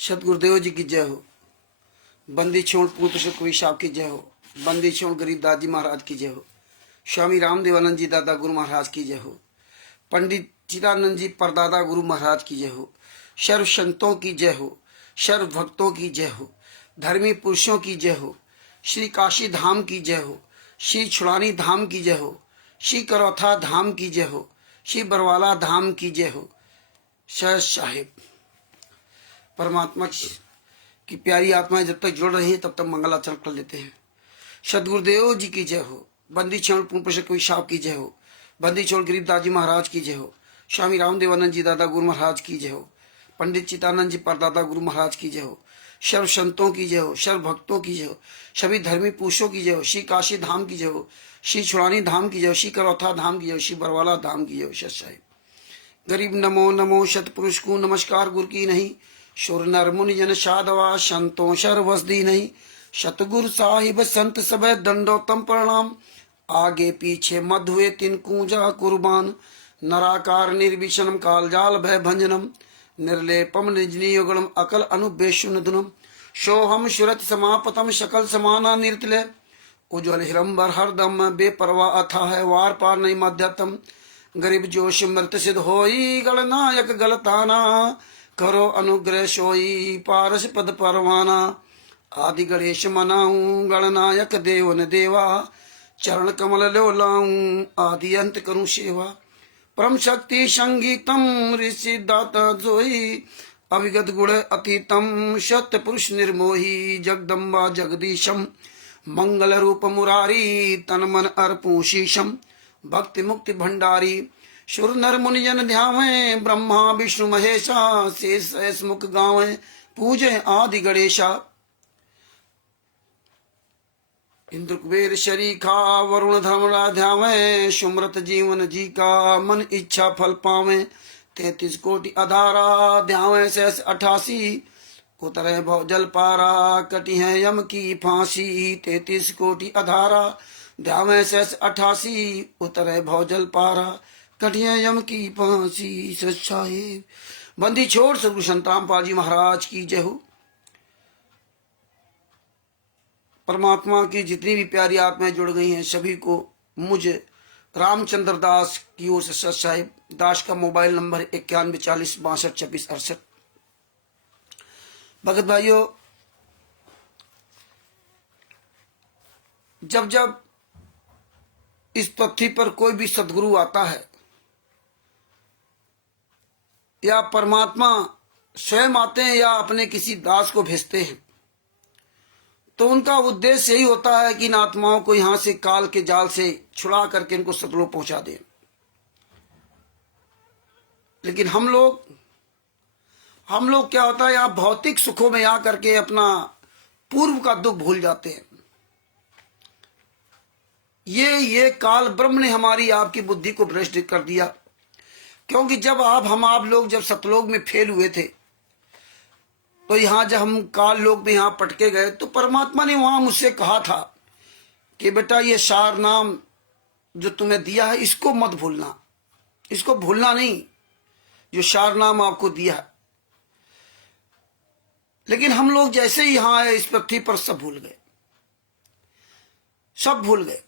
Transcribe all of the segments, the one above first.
सतगुरुदेव जी की जय हो। बंदी छोड़ पूर्ण प्रसाद कवि साहब की जय हो। बंदी छोड़ गरीबदास जी महाराज की जय हो। स्वामी रामदेवानंद जी दादा गुरु महाराज की जय हो। पंडित चिदानंद जी परदादा गुरु महाराज की जय हो। सर्व संतों की जय हो। सर्व भक्तों की जय हो। धर्मी पुरुषों की जय हो। श्री काशी धाम की जय हो। श्री छुड़ानी धाम की जय हो। श्री करौथा धाम की जय हो। श्री बरवाला धाम की जय हो। सर साहिब परमात्मा की प्यारी आत्माएं जब तक जुड़ रही हैं तब तक मंगलाचरण कर लेते हैं। सदगुरुदेव जी की जय हो। बंदी छोड़ पूर्ण प्रसाद कवि साहब की जय हो। बंदी छोड़ गरीबदास जी महाराज की जय हो। स्वामी रामदेवानंद जी दादा गुरु महाराज की जय हो। पंडित चिदानंद जी परदादा गुरु महाराज की जय हो। सर्व संतों की जय हो। सर्व भक्तों की जय हो। सभी धर्मी पुरुषों की जय हो। श्री काशी धाम की जय हो। श्री छुड़ानी धाम की जय हो। श्री करौथा धाम की जय हो। श्री बरवाला धाम की जय हो। सत साहिब गरीब नमो नमो सतपुरुष को नमस्कार गुरु की नहीं। शुर नर मुनि जन साधवा संतों शर वसदी नहीं। सतगुरु साहिब संत सब दंडोतम प्रणाम। आगे पीछे मध हुए तिन कूजा कुर्बान। नराकार निर्विषणम कालजाल भय भंजनम। निर्लेपम निजनियुगणम अकल अनुबेशुनधुनम। सोहम सुरत समापतम सकल समाना निर्तले। उज्ज्वल हिरंबर हरदम बेपरवा अथा है वार पार नहीं मध्यतम। गरीब जोश मृत सिद्ध होई गणनायक गलताना। करो अनुग्रह सोई पारस पद परवाना। आदि गणेश मनाऊं गणनायक देव न देवा। चरण कमल लो लाऊं आदि अंत करूं सेवा। परम शक्ति संगीतम ऋषि दाता जोई। अविगत गुण अतीतम सत्य पुरुष निर्मोही। जगदम्बा जगदीशम मंगल रूप मुरारी। तन मन अर्पूं शीशम भक्ति मुक्ति भंडारी। शुर नर मुनि जन ध्यावे ब्रह्मा विष्णु महेशा। शेष मुख गावे पूजे आदि गणेशा। इंद्र कुबेर शरीखा वरुण धर्मरा ध्यावे। सुमृत जीवन जी का मन इच्छा फल पावे। 33 कोटि अधारा ध्यावे शेष 88। उतरे भव जल पारा कटी है यम की फांसी। 33 कोटि अधारा ध्यावे शेष 88। उतरे भव जल पारा कटिया यम की फांसी। सच्चाई बंदी छोड़ सदगुरु संत रामपाल जी महाराज की जय हो। परमात्मा की जितनी भी प्यारी आत्माएं जुड़ गई हैं सभी को मुझे रामचंद्र दास की ओर से सत साहिब। दास का मोबाइल नंबर 91 40 62 26 68। भगत भाइयों, जब जब इस पृथ्वी पर कोई भी सदगुरु आता है या परमात्मा स्वयं आते हैं या अपने किसी दास को भेजते हैं तो उनका उद्देश्य यही होता है कि इन आत्माओं को यहां से काल के जाल से छुड़ा करके इनको सतलोक पहुंचा दें। लेकिन हम लोग क्या होता है यहाँ भौतिक सुखों में आकर के अपना पूर्व का दुख भूल जाते हैं। ये काल ब्रह्म ने हमारी आपकी बुद्धि को भ्रष्ट कर दिया। क्योंकि जब आप लोग जब सतलोक में फेल हुए थे तो यहां जब हम काल लोक में यहां पटके गए तो परमात्मा ने वहां मुझसे कहा था कि बेटा ये सार नाम जो तुम्हें दिया है इसको मत भूलना। इसको भूलना नहीं जो सार नाम आपको दिया है। लेकिन हम लोग जैसे ही यहां आए इस पृथ्वी पर सब भूल गए। सब भूल गए।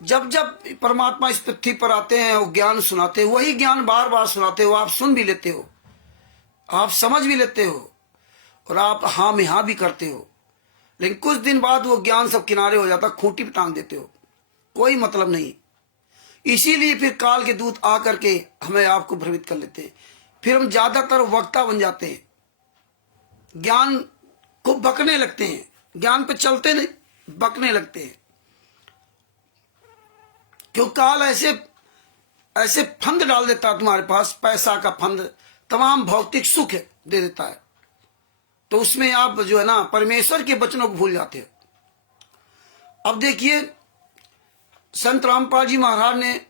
जब जब परमात्मा इस पृथ्वी पर आते हैं वो ज्ञान सुनाते हैं, वही ज्ञान बार बार सुनाते हो। आप सुन भी लेते हो, आप समझ भी लेते हो और आप हाँ में हाँ भी करते हो। लेकिन कुछ दिन बाद वो ज्ञान सब किनारे हो जाता, खूंटी पे टांग देते हो, कोई मतलब नहीं। इसीलिए फिर काल के दूत आकर के हमें आपको भ्रमित कर लेते हैं। फिर हम ज्यादातर वक्ता बन जाते हैं, ज्ञान को बकने लगते हैं। ज्ञान पे चलते नहीं, बकने लगते हैं। क्यों काल ऐसे फंद डाल देता है तुम्हारे पास, पैसा का फंद, तमाम भौतिक सुख दे देता है। तो उसमें आप जो है ना परमेश्वर के वचनों को भूल जाते हो। अब देखिए संत रामपाल जी महाराज ने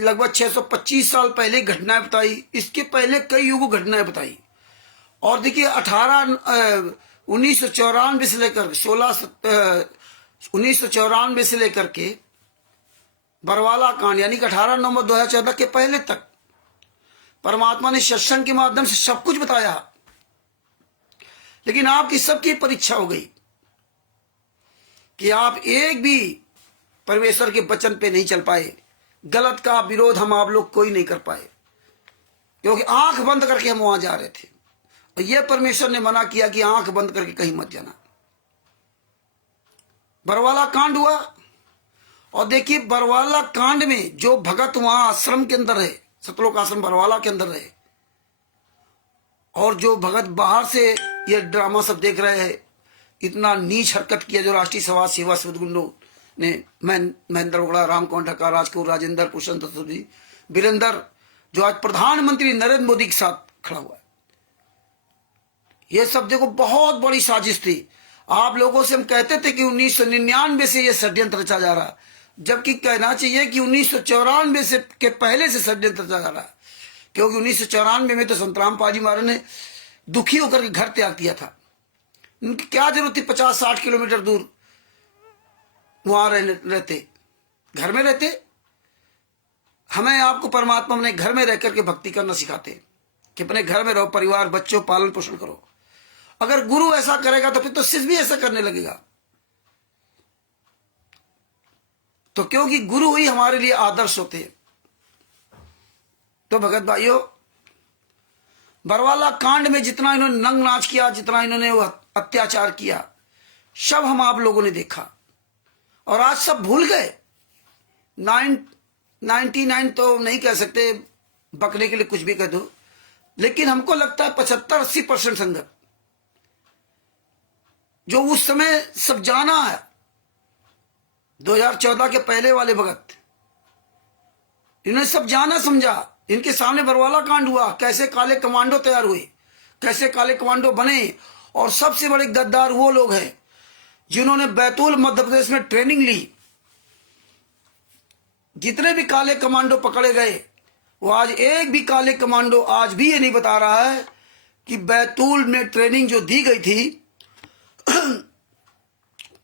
लगभग 625 साल पहले घटनाएं बताई। इसके पहले कई युगों घटनाएं बताई। और देखिए 1994 से लेकर 1994 से लेकर के बरवाला कांड यानी कि 18 नवंबर 2014 के पहले तक परमात्मा ने सत्संग के माध्यम से सब कुछ बताया, लेकिन आपकी सबकी परीक्षा हो गई कि आप एक भी परमेश्वर के वचन पे नहीं चल पाए। गलत का विरोध हम आप लोग कोई नहीं कर पाए, क्योंकि आंख बंद करके हम वहां जा रहे थे और यह परमेश्वर ने मना किया कि आंख बंद करके कहीं मत जाना। बरवाला कांड हुआ और देखिए बरवाला कांड में जो भगत वहां आश्रम के अंदर है, सतलोक आश्रम बरवाला के अंदर है, और जो भगत बाहर से ये ड्रामा सब देख रहे हैं, इतना नीच हरकत किया जो राष्ट्रीय समाज सेवा समिति गुंडों ने, महेंद्र वगड़ा, राम कौंड ढक्का, राजकौर, राजेंद्र, भूषण तत्वी, वीरेंद्र, जो आज प्रधानमंत्री नरेंद्र मोदी के साथ खड़ा हुआ है। ये सब देखो बहुत बड़ी साजिश थी। आप लोगों से हम कहते थे कि 1999 से ये षड्यंत्र रचा जा रहा, जबकि कहना चाहिए कि 1994 से के पहले से षड्यंत्र रचा जा रहा, क्योंकि 1994 में तो संतराम पाजी महाराज ने दुखी होकर के घर त्याग किया था। उनकी क्या जरूरत थी 50-60 किलोमीटर दूर वहां रहते, घर में रहते। हमें आपको परमात्मा ने घर में रह करके भक्ति करना सिखाते कि अपने घर में रहो, परिवार बच्चों पालन पोषण करो। अगर गुरु ऐसा करेगा तो फिर तो शिष्य भी ऐसा करने लगेगा। तो क्योंकि गुरु ही हमारे लिए आदर्श होते हैं। तो भगत भाइयों, बरवाला कांड में जितना इन्होंने नंग नाच किया, जितना इन्होंने अत्याचार किया, सब हम आप लोगों ने देखा और आज सब भूल गए। 99 तो नहीं कह सकते, बकने के लिए कुछ भी कह दो, लेकिन हमको लगता है 75-80% संगत जो उस समय सब जाना है, 2014 के पहले वाले भगत, इन्होंने सब जाना समझा। इनके सामने बरवाला कांड हुआ, कैसे काले कमांडो तैयार हुए, कैसे काले कमांडो बने। और सबसे बड़े गद्दार वो लोग हैं जिन्होंने बैतूल मध्य प्रदेश में ट्रेनिंग ली। जितने भी काले कमांडो पकड़े गए, वो आज एक भी काले कमांडो आज भी ये नहीं बता रहा है कि बैतूल में ट्रेनिंग जो दी गई थी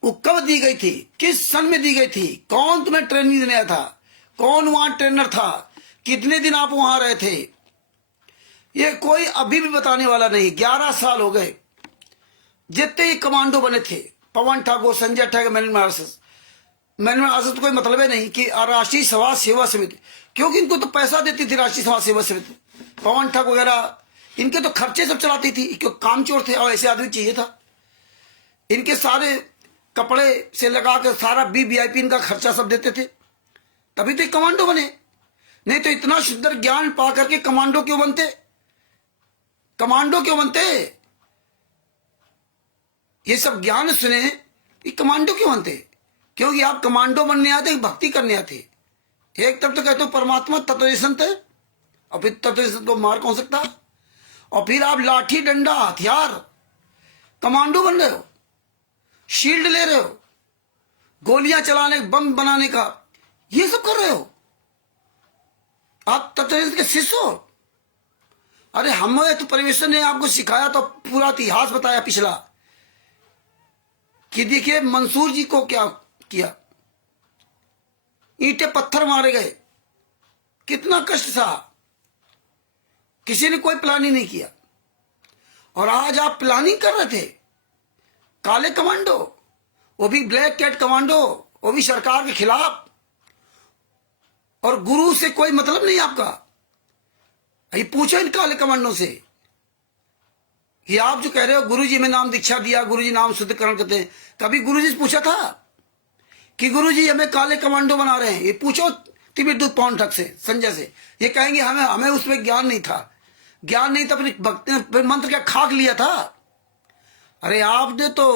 वो कब दी गई थी, किस सन में दी गई थी, कौन तुम्हें ट्रेनिंग देने आया था, कौन वहां ट्रेनर था, कितने दिन आप वहां रहे थे, ये कोई अभी भी बताने वाला नहीं। 11 साल हो गए जितने ही कमांडो बने थे, पवन ठाकुर, संजय ठाकुर, मैंने तो कोई मतलब है नहीं कि राष्ट्रीय समाज सेवा समिति, क्योंकि इनको तो पैसा देती थी राष्ट्रीय समाज सेवा समिति। पवन ठाकुर वगैरह इनके तो खर्चे सब चलाती थी, क्योंकि कामचोर थे और ऐसे आदमी चाहिए था। इनके सारे कपड़े से लगा कर सारा VIP इनका खर्चा सब देते थे, तभी तो कमांडो बने। नहीं तो इतना शुद्ध ज्ञान पा करके कमांडो क्यों बनते, कमांडो क्यों बनते? ये सब ज्ञान सुने कि कमांडो क्यों बनते? क्योंकि आप कमांडो बनने आते, भक्ति करने आते। एक तरफ तो कहते हो परमात्मा तत्वदर्शन थे, और फिर तत्वदर्शन को मार कौन सकता, और फिर आप लाठी डंडा हथियार कमांडो बन रहे हो, शील्ड ले रहे हो, गोलियां चलाने, बम बनाने का ये सब कर रहे हो। आप तत्वदर्शन के शिष्य हो। अरे हमें तो परमेश्वर ने आपको सिखाया, तो पूरा इतिहास बताया पिछला, कि देखिए मंसूर जी को क्या किया, ईंटे पत्थर मारे गए, कितना कष्ट था, किसी ने कोई प्लानिंग नहीं किया। और आज आप प्लानिंग कर रहे थे, काले कमांडो, वो भी ब्लैक कैट कमांडो, वो भी सरकार के खिलाफ, और गुरु से कोई मतलब नहीं आपका। ये पूछो इन काले कमांडो से कि आप जो कह रहे हो गुरुजी में नाम दीक्षा दिया, गुरुजी नाम शुद्धिकरण करते हैं, कभी गुरुजी से पूछा था कि गुरुजी हमें काले कमांडो बना रहे हैं? ये पूछो तिबिरदूत पवन ठग से, संजय से। ये कहेंगे हमें उसमें ज्ञान नहीं था, ज्ञान नहीं था, फिर मंत्र क्या खाक लिया था? अरे आपने तो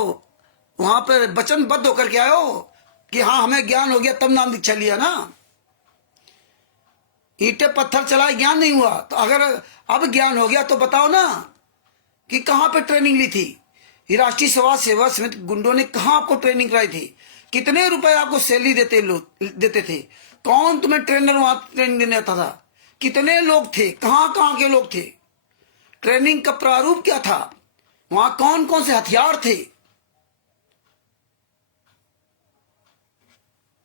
वहां पर वचनबद्ध होकर के आए हो कि हाँ हमें ज्ञान हो गया, तब नाम दीक्षा लिया ना। ईंटे पत्थर चलाए, ज्ञान नहीं हुआ, तो अगर अब ज्ञान हो गया तो बताओ ना कि कहां पे ट्रेनिंग ली थी? ये राष्ट्रीय समाज सेवा समिति गुंडों ने कहां आपको ट्रेनिंग कराई थी? कितने रुपए आपको सैलरी देते थे? कौन तुम्हें ट्रेनर वहां ट्रेनिंग देने आता था? कितने लोग थे? कहां के लोग थे? ट्रेनिंग का प्रारूप क्या था? वहां कौन कौन से हथियार थे?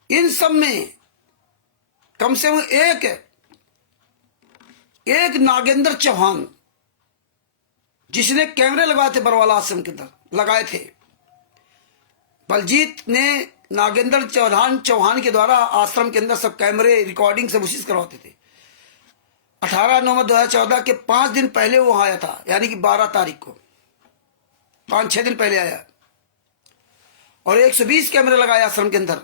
इन सब में कम से कम एक एक नागेंद्र चौहान, जिसने कैमरे लगाए थे बरवाला आश्रम के अंदर लगाए थे, बलजीत ने नागेंद्र चौहान के द्वारा आश्रम के अंदर सब कैमरे रिकॉर्डिंग सब उसी से करवाते थे। 18/9/2014 के 5 दिन पहले वो आया था, यानी कि 12 तारीख को, 5-6 दिन पहले आया और 120 कैमरे लगाए आश्रम के अंदर।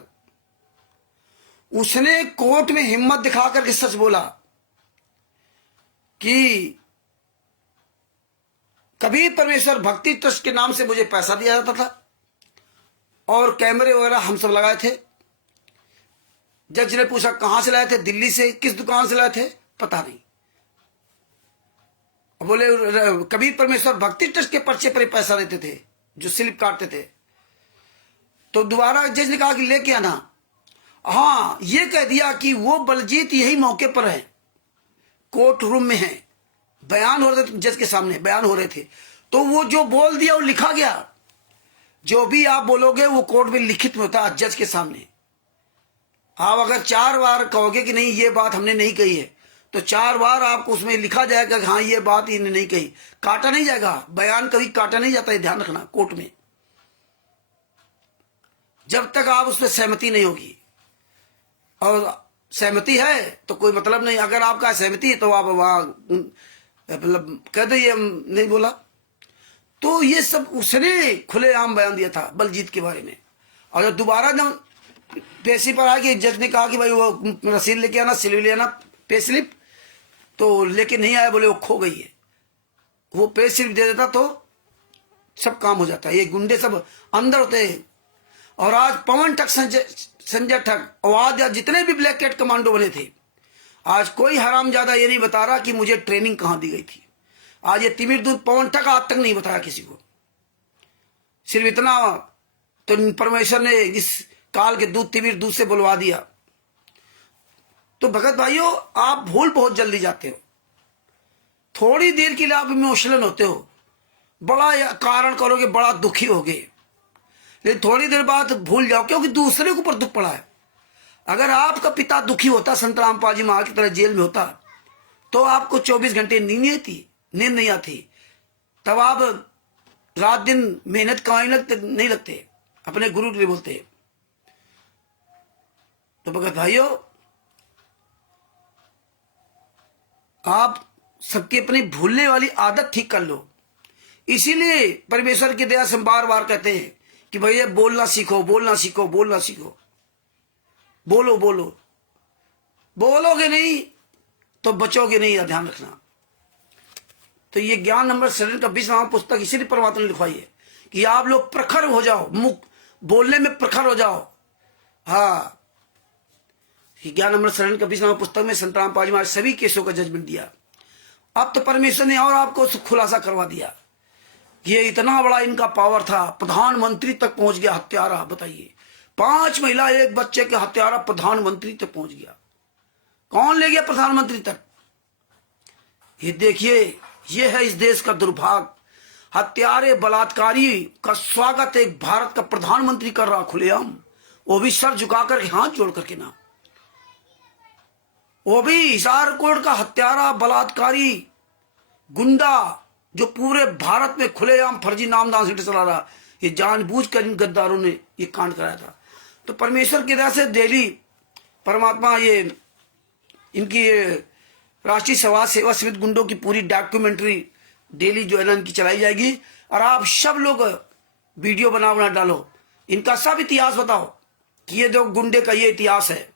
उसने कोर्ट में हिम्मत दिखा करके सच बोला कि कबीर परमेश्वर भक्ति ट्रस्ट के नाम से मुझे पैसा दिया जाता था और कैमरे वगैरह हम सब लगाए थे। जज ने पूछा कहां से लाए थे? दिल्ली से। किस दुकान से लाए थे? पता नहीं। बोले कबीर परमेश्वर भक्ति ट्रस्ट के पर्चे पर पैसा देते थे, जो स्लिप काटते थे। तो दोबारा जज ने कहा कि लेके आना। हाँ, ये कह दिया कि वो बलजीत यही मौके पर है, कोर्ट रूम में है, बयान हो रहे थे जज के सामने, बयान हो रहे थे। तो वो जो बोल दिया वो लिखा गया। जो भी आप बोलोगे वो कोर्ट में लिखित में होता है जज के सामने। आप अगर 4 बार कहोगे कि नहीं ये बात हमने नहीं कही है, तो 4 बार आपको उसमें लिखा जाएगा कि हाँ ये बात इन्हें नहीं कही। काटा नहीं जाएगा, बयान कभी काटा नहीं जाता है, ध्यान रखना कोर्ट में, जब तक आप उसमें सहमति नहीं होगी। और सहमति है तो कोई मतलब नहीं, अगर आपका सहमति है तो आप वहां मतलब कह दो ये नहीं बोला। तो ये सब उसने खुलेआम बयान दिया था बलजीत के बारे में। और दोबारा जब पेशी पर आया कि जज ने कहा कि भाई वो रसीद लेके आना, स्लिप ले आना, पे स्लिप, तो लेके नहीं आया, बोले वो खो गई है। वो पे स्लिप दे देता तो सब काम हो जाता है। ये गुंडे सब अंदर होते हैं। और आज पवन ठग, संजय ठग और आज जितने भी ब्लैक कैट कमांडो बने थे, आज कोई हरामजादा ये नहीं बता रहा कि मुझे ट्रेनिंग कहां दी गई थी। आज ये तिमिर दूध पवन ठग आज तक नहीं बताया किसी को। सिर्फ इतना तो परमेश्वर ने इस काल के दूध तिमिर दूध से बुलवा दिया। तो भगत भाइयों, आप भूल बहुत जल्दी जाते हो। थोड़ी देर के लिए आप इमोशनल होते हो, बड़ा कारण करोगे, बड़ा दुखी होगे, लेकिन थोड़ी देर बाद भूल जाओ, क्योंकि दूसरे के ऊपर दुख पड़ा है। अगर आपका पिता दुखी होता, संत रामपाल जी महाराज की तरह जेल में होता, तो आपको 24 घंटे नींद नहीं आती, तब आप रात दिन मेहनत कमाने नहीं लगते, अपने गुरु के लिए बोलते। तो भगत भाइयों, आप सबकी अपनी भूलने वाली आदत ठीक कर लो। इसीलिए परमेश्वर की दया से बार बार कहते हैं कि भैया बोलना सीखो, बोलना सीखो, बोलना सीखो। बोलो बोलो, बोलोगे नहीं तो बचोगे नहीं, ध्यान रखना। तो ये ज्ञान नंबर 7 का 20वां पुस्तक इसीलिए परमात्मा ने लिखवाई है कि आप लोग प्रखर हो जाओ, मुख बोलने में प्रखर हो जाओ। हाँ, ज्ञान नंबर 7 का 20वां पुस्तक में संत रामपाल जी महाराज सभी केसों का जजमेंट दिया। अब तो परमेश्वर ने और आपको खुलासा करवा दिया। ये इतना बड़ा इनका पावर था, प्रधानमंत्री तक पहुंच गया हत्यारा। बताइए, 5 महिला 1 बच्चे के हत्यारा प्रधानमंत्री तक पहुंच गया। कौन ले गया प्रधानमंत्री तक? ये देखिए, ये है इस देश का दुर्भाग्य। हत्यारे बलात्कारी का स्वागत एक भारत का प्रधानमंत्री कर रहा खुलेआम, वो भी सर झुकाकर के, हाथ जोड़ करके ना, वो भी हिसारकोट का हत्यारा बलात्कारी गुंडा जो पूरे भारत में खुलेआम फर्जी नामदान से चला रहा। ये जानबूझकर इन गद्दारों ने ये कांड कराया था। तो परमेश्वर की दया से डेली परमात्मा ये इनकी राष्ट्रीय समाज सेवा समिति गुंडों की पूरी डॉक्यूमेंट्री डेली जो है ना इनकी चलाई जाएगी। और आप सब लोग वीडियो बना डालो, इनका सब इतिहास बताओ कि ये जो गुंडे का ये इतिहास है।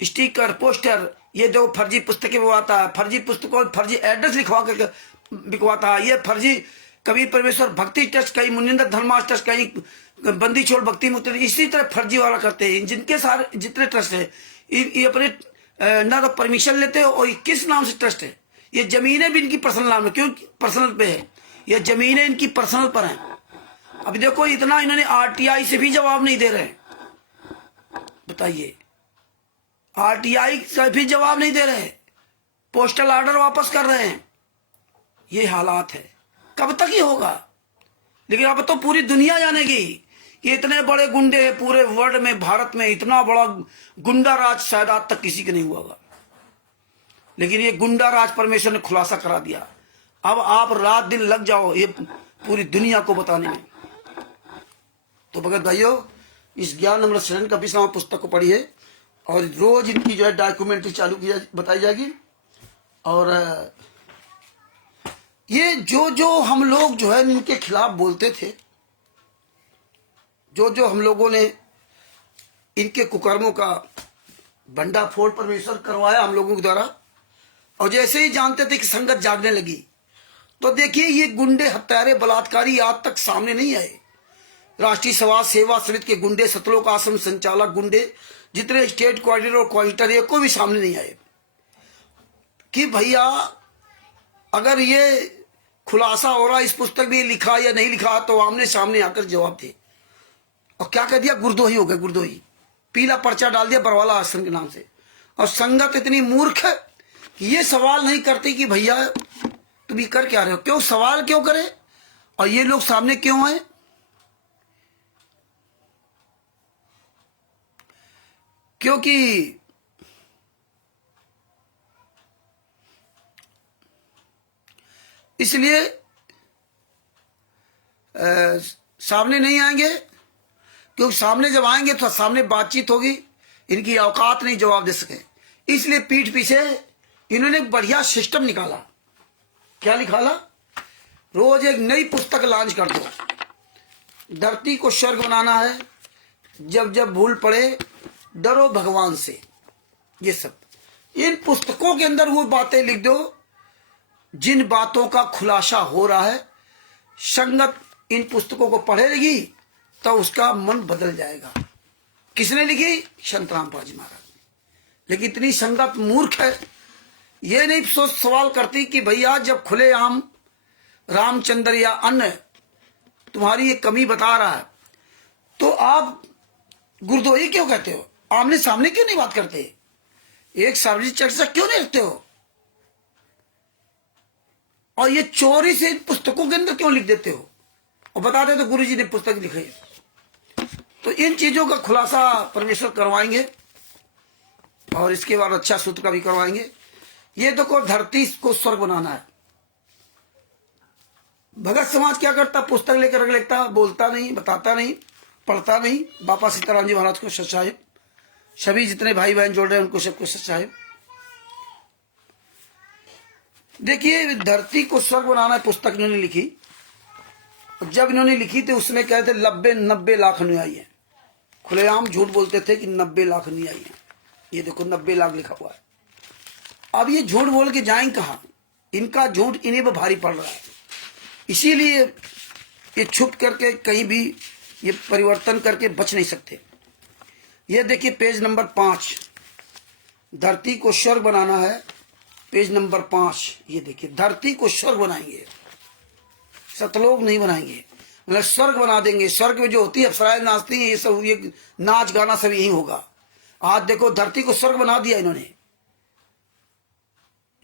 स्टिकर, पोस्टर, ये जो फर्जी पुस्तकें बिकवाता है, फर्जी पुस्तकों, फर्जी एड्रेस लिखवा कर बिकवाता है, ये फर्जी कबीर परमेश्वर भक्ति ट्रस्ट, कहीं मुनिंदर धर्माश ट्रस्ट, कहीं बंदी छोड़ भक्ति मुक्त, इसी तरह फर्जी वाला करते हैं। जिनके सारे जितने ट्रस्ट है ये अपने ना तो परमिशन लेते हो, और किस नाम से ट्रस्ट है। ये जमीनें भी इनकी पर्सनल नाम है, क्यों पर्सनल पे है, ये जमीनें इनकी पर्सनल पर हैं। अब देखो, इतना इन्होंने आरटीआई से भी जवाब नहीं दे रहे। बताइए, आरटीआई से भी जवाब नहीं दे रहे, पोस्टल ऑर्डर वापस कर रहे हैं। ये हालात है, कब तक ही होगा? लेकिन अब तो पूरी दुनिया जानेगी कि इतने बड़े गुंडे हैं पूरे वर्ल्ड में। भारत में इतना बड़ा गुंडा राज शायद आज तक किसी के नहीं हुआ होगा। लेकिन ये गुंडा राज परमेश्वर ने खुलासा करा दिया। अब आप रात दिन लग जाओ ये पूरी दुनिया को बताने में। तो भगत भाइयों, इस ज्ञान अमृत शरण का 20वां पुस्तक को पढ़िए और रोज इनकी जो है डॉक्यूमेंट्री चालू की बताई जाएगी। और ये जो जो हम लोग जो है इनके खिलाफ बोलते थे, जो जो हम लोगों ने इनके कुकर्मों का भंडाफोड़ परमेश्वर करवाया हम लोगों के द्वारा, और जैसे ही जानते थे कि संगत जागने लगी, तो देखिए ये गुंडे, हत्यारे, बलात्कारी आज तक सामने नहीं आए। राष्ट्रीय समाज सेवा समिति के गुंडे, सतलोक आश्रम संचालक गुंडे, जितने स्टेट कोऑर्डिनेटर और कोऑर्डिनेटर, ये कोई भी सामने नहीं आए कि भैया अगर ये खुलासा हो रहा, इस पुस्तक में लिखा या नहीं लिखा, तो आमने सामने आकर जवाब दे। और क्या कह दिया, गुरदोही हो गए, गुरदोही, पीला पर्चा डाल दिया बरवाला आश्रम के नाम से। और संगत इतनी मूर्ख है कि ये सवाल नहीं करती कि भैया तुम ये कर क्या रहे हो, क्यों सवाल क्यों करे, और ये लोग सामने क्यों आए। क्योंकि इसलिए सामने नहीं आएंगे, क्योंकि सामने जब आएंगे तो सामने बातचीत होगी, इनकी औकात नहीं जवाब दे सके। इसलिए पीठ पीछे इन्होंने बढ़िया सिस्टम निकाला। क्या निकाला, रोज एक नई पुस्तक लॉन्च कर दो। धरती को स्वर्ग बनाना है, जब जब भूल पड़े डरो भगवान से। ये सब इन पुस्तकों के अंदर वो बातें लिख दो जिन बातों का खुलासा हो रहा है। संगत इन पुस्तकों को पढ़ेगी तो उसका मन बदल जाएगा। किसने लिखी, संतराम पाजी महाराज ने। लेकिन इतनी संगत मूर्ख है, ये नहीं सोच सवाल करती कि भैया जब खुलेआम रामचंद्र या अन्य तुम्हारी ये कमी बता रहा है, तो आप गुरदोही क्यों कहते हो, आमने सामने क्यों नहीं बात करते, एक सार्वजनिक चर्चा क्यों नहीं रखते हो, और ये चोरी से पुस्तकों के अंदर क्यों लिख देते हो और बताते तो गुरुजी ने पुस्तक लिखी है। तो इन चीजों का खुलासा परमेश्वर करवाएंगे और इसके बाद अच्छा सूत्र का भी करवाएंगे। ये तो को धरती को स्वर्ग बनाना है। भगत समाज क्या करता, पुस्तक लेकर रख लेता, बोलता नहीं, बताता नहीं, पढ़ता नहीं। बापा सीताराम जी महाराज को सच्चाई, सभी जितने भाई बहन जोड़ रहे हैं उनको सबको सच्चाई। देखिए धरती को स्वर्ग बनाना है पुस्तक इन्होंने लिखी। जब इन्होंने लिखी थी उसमें कहते 90 लाख अनुयायी है। खुलेआम झूठ बोलते थे कि 90 लाख अनुयायी है। ये देखो 90 लाख लिखा हुआ है। अब ये झूठ बोल के जाएं कहां, इनका झूठ इन्हें पर भारी पड़ रहा है। इसीलिए ये छुप करके कहीं भी ये परिवर्तन करके बच नहीं सकते। ये देखिए पेज नंबर 5, धरती को स्वर्ग बनाना है, पेज नंबर 5। ये देखिए धरती को स्वर्ग बनाएंगे, सतलोक नहीं बनाएंगे, मतलब स्वर्ग बना देंगे। स्वर्ग में जो होती है अप्सराएं नाचती हैं, ये सब, ये नाच गाना सब यही होगा। आज देखो धरती को स्वर्ग बना दिया इन्होंने।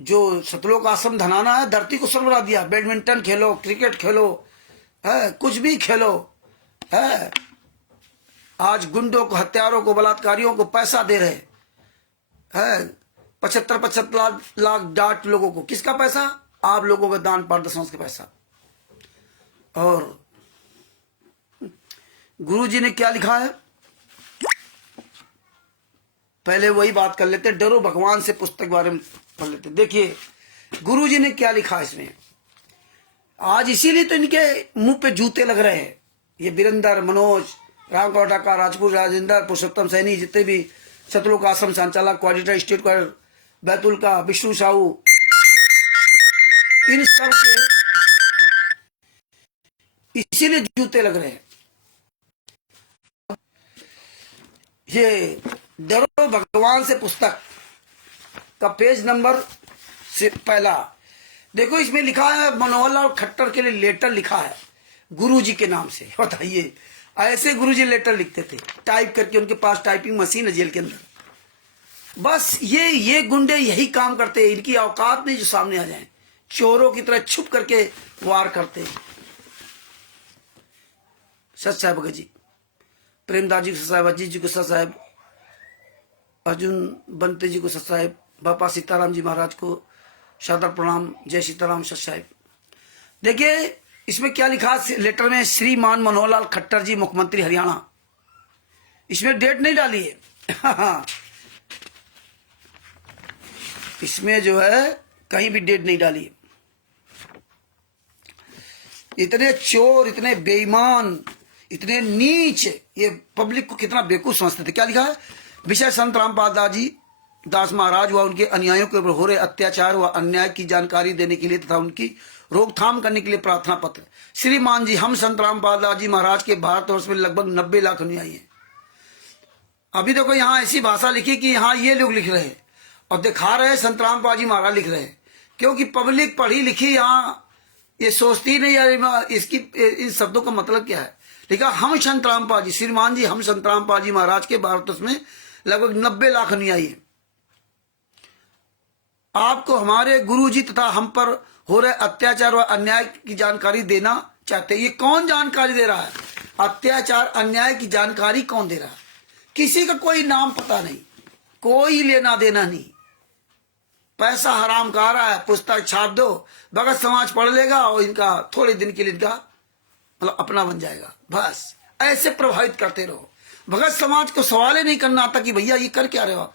जो सतलोक आश्रम धनाना है, धरती को स्वर्ग बना दिया। बैडमिंटन खेलो, क्रिकेट खेलो, है कुछ भी खेलो, है आज गुंडों को, हत्यारों को, बलात्कारियों को पैसा दे रहे हैं। 75 लाख डांट लोगों को, किसका पैसा, आप लोगों के दान पारदर्शन के पैसा। और गुरुजी ने क्या लिखा है, पहले वही बात कर लेते, डरो भगवान से पुस्तक के बारे में पढ़ लेते। देखिए गुरुजी ने क्या लिखा इसमें। आज इसीलिए तो इनके मुंह पे जूते लग रहे हैं। ये वीरेंद्र, मनोज, राम कोटाका, राजपूत, राजेंद्र, पुरुषोत्तम सैनी, जितने भी सतलोक आश्रम संचालक, कोऑर्डिनेटर, स्टेट कोऑर्डिनेटर, बैतुल का विष्णु साहू, इन सब के इसीलिए जूते लग रहे हैं। ये डरो भगवान से पुस्तक का पेज नंबर से पहला देखो, इसमें लिखा है मनोहर लाल खट्टर के लिए लेटर लिखा है गुरुजी के नाम से। बताइए ऐसे गुरुजी लेटर लिखते थे टाइप करके, उनके पास टाइपिंग मशीन है जेल के अंदर। बस ये गुंडे यही काम करते हैं। इनकी औकात नहीं जो सामने आ जाएं, चोरों की तरह छुप करके वार करते हैं। सच साहब भगत जी, प्रेमदास जी को सच साहेब, अजीत जी को सच साहेब, अर्जुन बंते जी को सच साहेब, बापा सीताराम जी महाराज को सादर प्रणाम। जय सीताराम सत साहिब। देखिए इसमें क्या लिखा लेटर में, श्रीमान मनोहर लाल खट्टर जी मुख्यमंत्री हरियाणा। इसमें डेट नहीं डाली है इसमें जो है कहीं भी डेट नहीं डाली। इतने चोर, इतने बेईमान, इतने नीच, ये पब्लिक को कितना बेवकूफ समझते थे। क्या लिखा है? विषय संत रामपाल दास महाराज व उनके अनुयायियों के ऊपर हो रहे अत्याचार व अन्याय की जानकारी देने के लिए तथा उनकी रोकथाम करने के लिए प्रार्थना पत्र। श्रीमान जी, हम संत रामपाल दास जी महाराज के भारतवर्ष में लगभग 90 लाख अनुयायी हैं। अभी देखो यहाँ ऐसी भाषा लिखी कि यहाँ ये लोग लिख रहे हैं और दिखा रहे हैं संत रामपाल जी महाराज लिख रहे हैं, क्योंकि पब्लिक पढ़ी लिखी यहाँ ये सोचती नहीं यार इसकी इन शब्दों का मतलब क्या है। लिखा हम संत रामपाल जी, श्रीमान जी हम संत रामपाल जी महाराज के भारतवर्ष में लगभग 90 लाख अनुयायी हैं। आपको हमारे गुरु जी तथा हम पर हो रहे अत्याचार व अन्याय की जानकारी देना चाहते हैं। ये कौन जानकारी दे रहा है? अत्याचार अन्याय की जानकारी कौन दे रहा है? किसी का कोई नाम पता नहीं, कोई लेना देना नहीं। पैसा हराम का आ रहा है, पुस्तक छाप दो, भगत समाज पढ़ लेगा और इनका थोड़े दिन के लिए इनका मतलब अपना बन जाएगा। बस ऐसे प्रभावित करते रहो। भगत समाज को सवाल ही नहीं करना आता कि भैया ये कर क्या रहे हो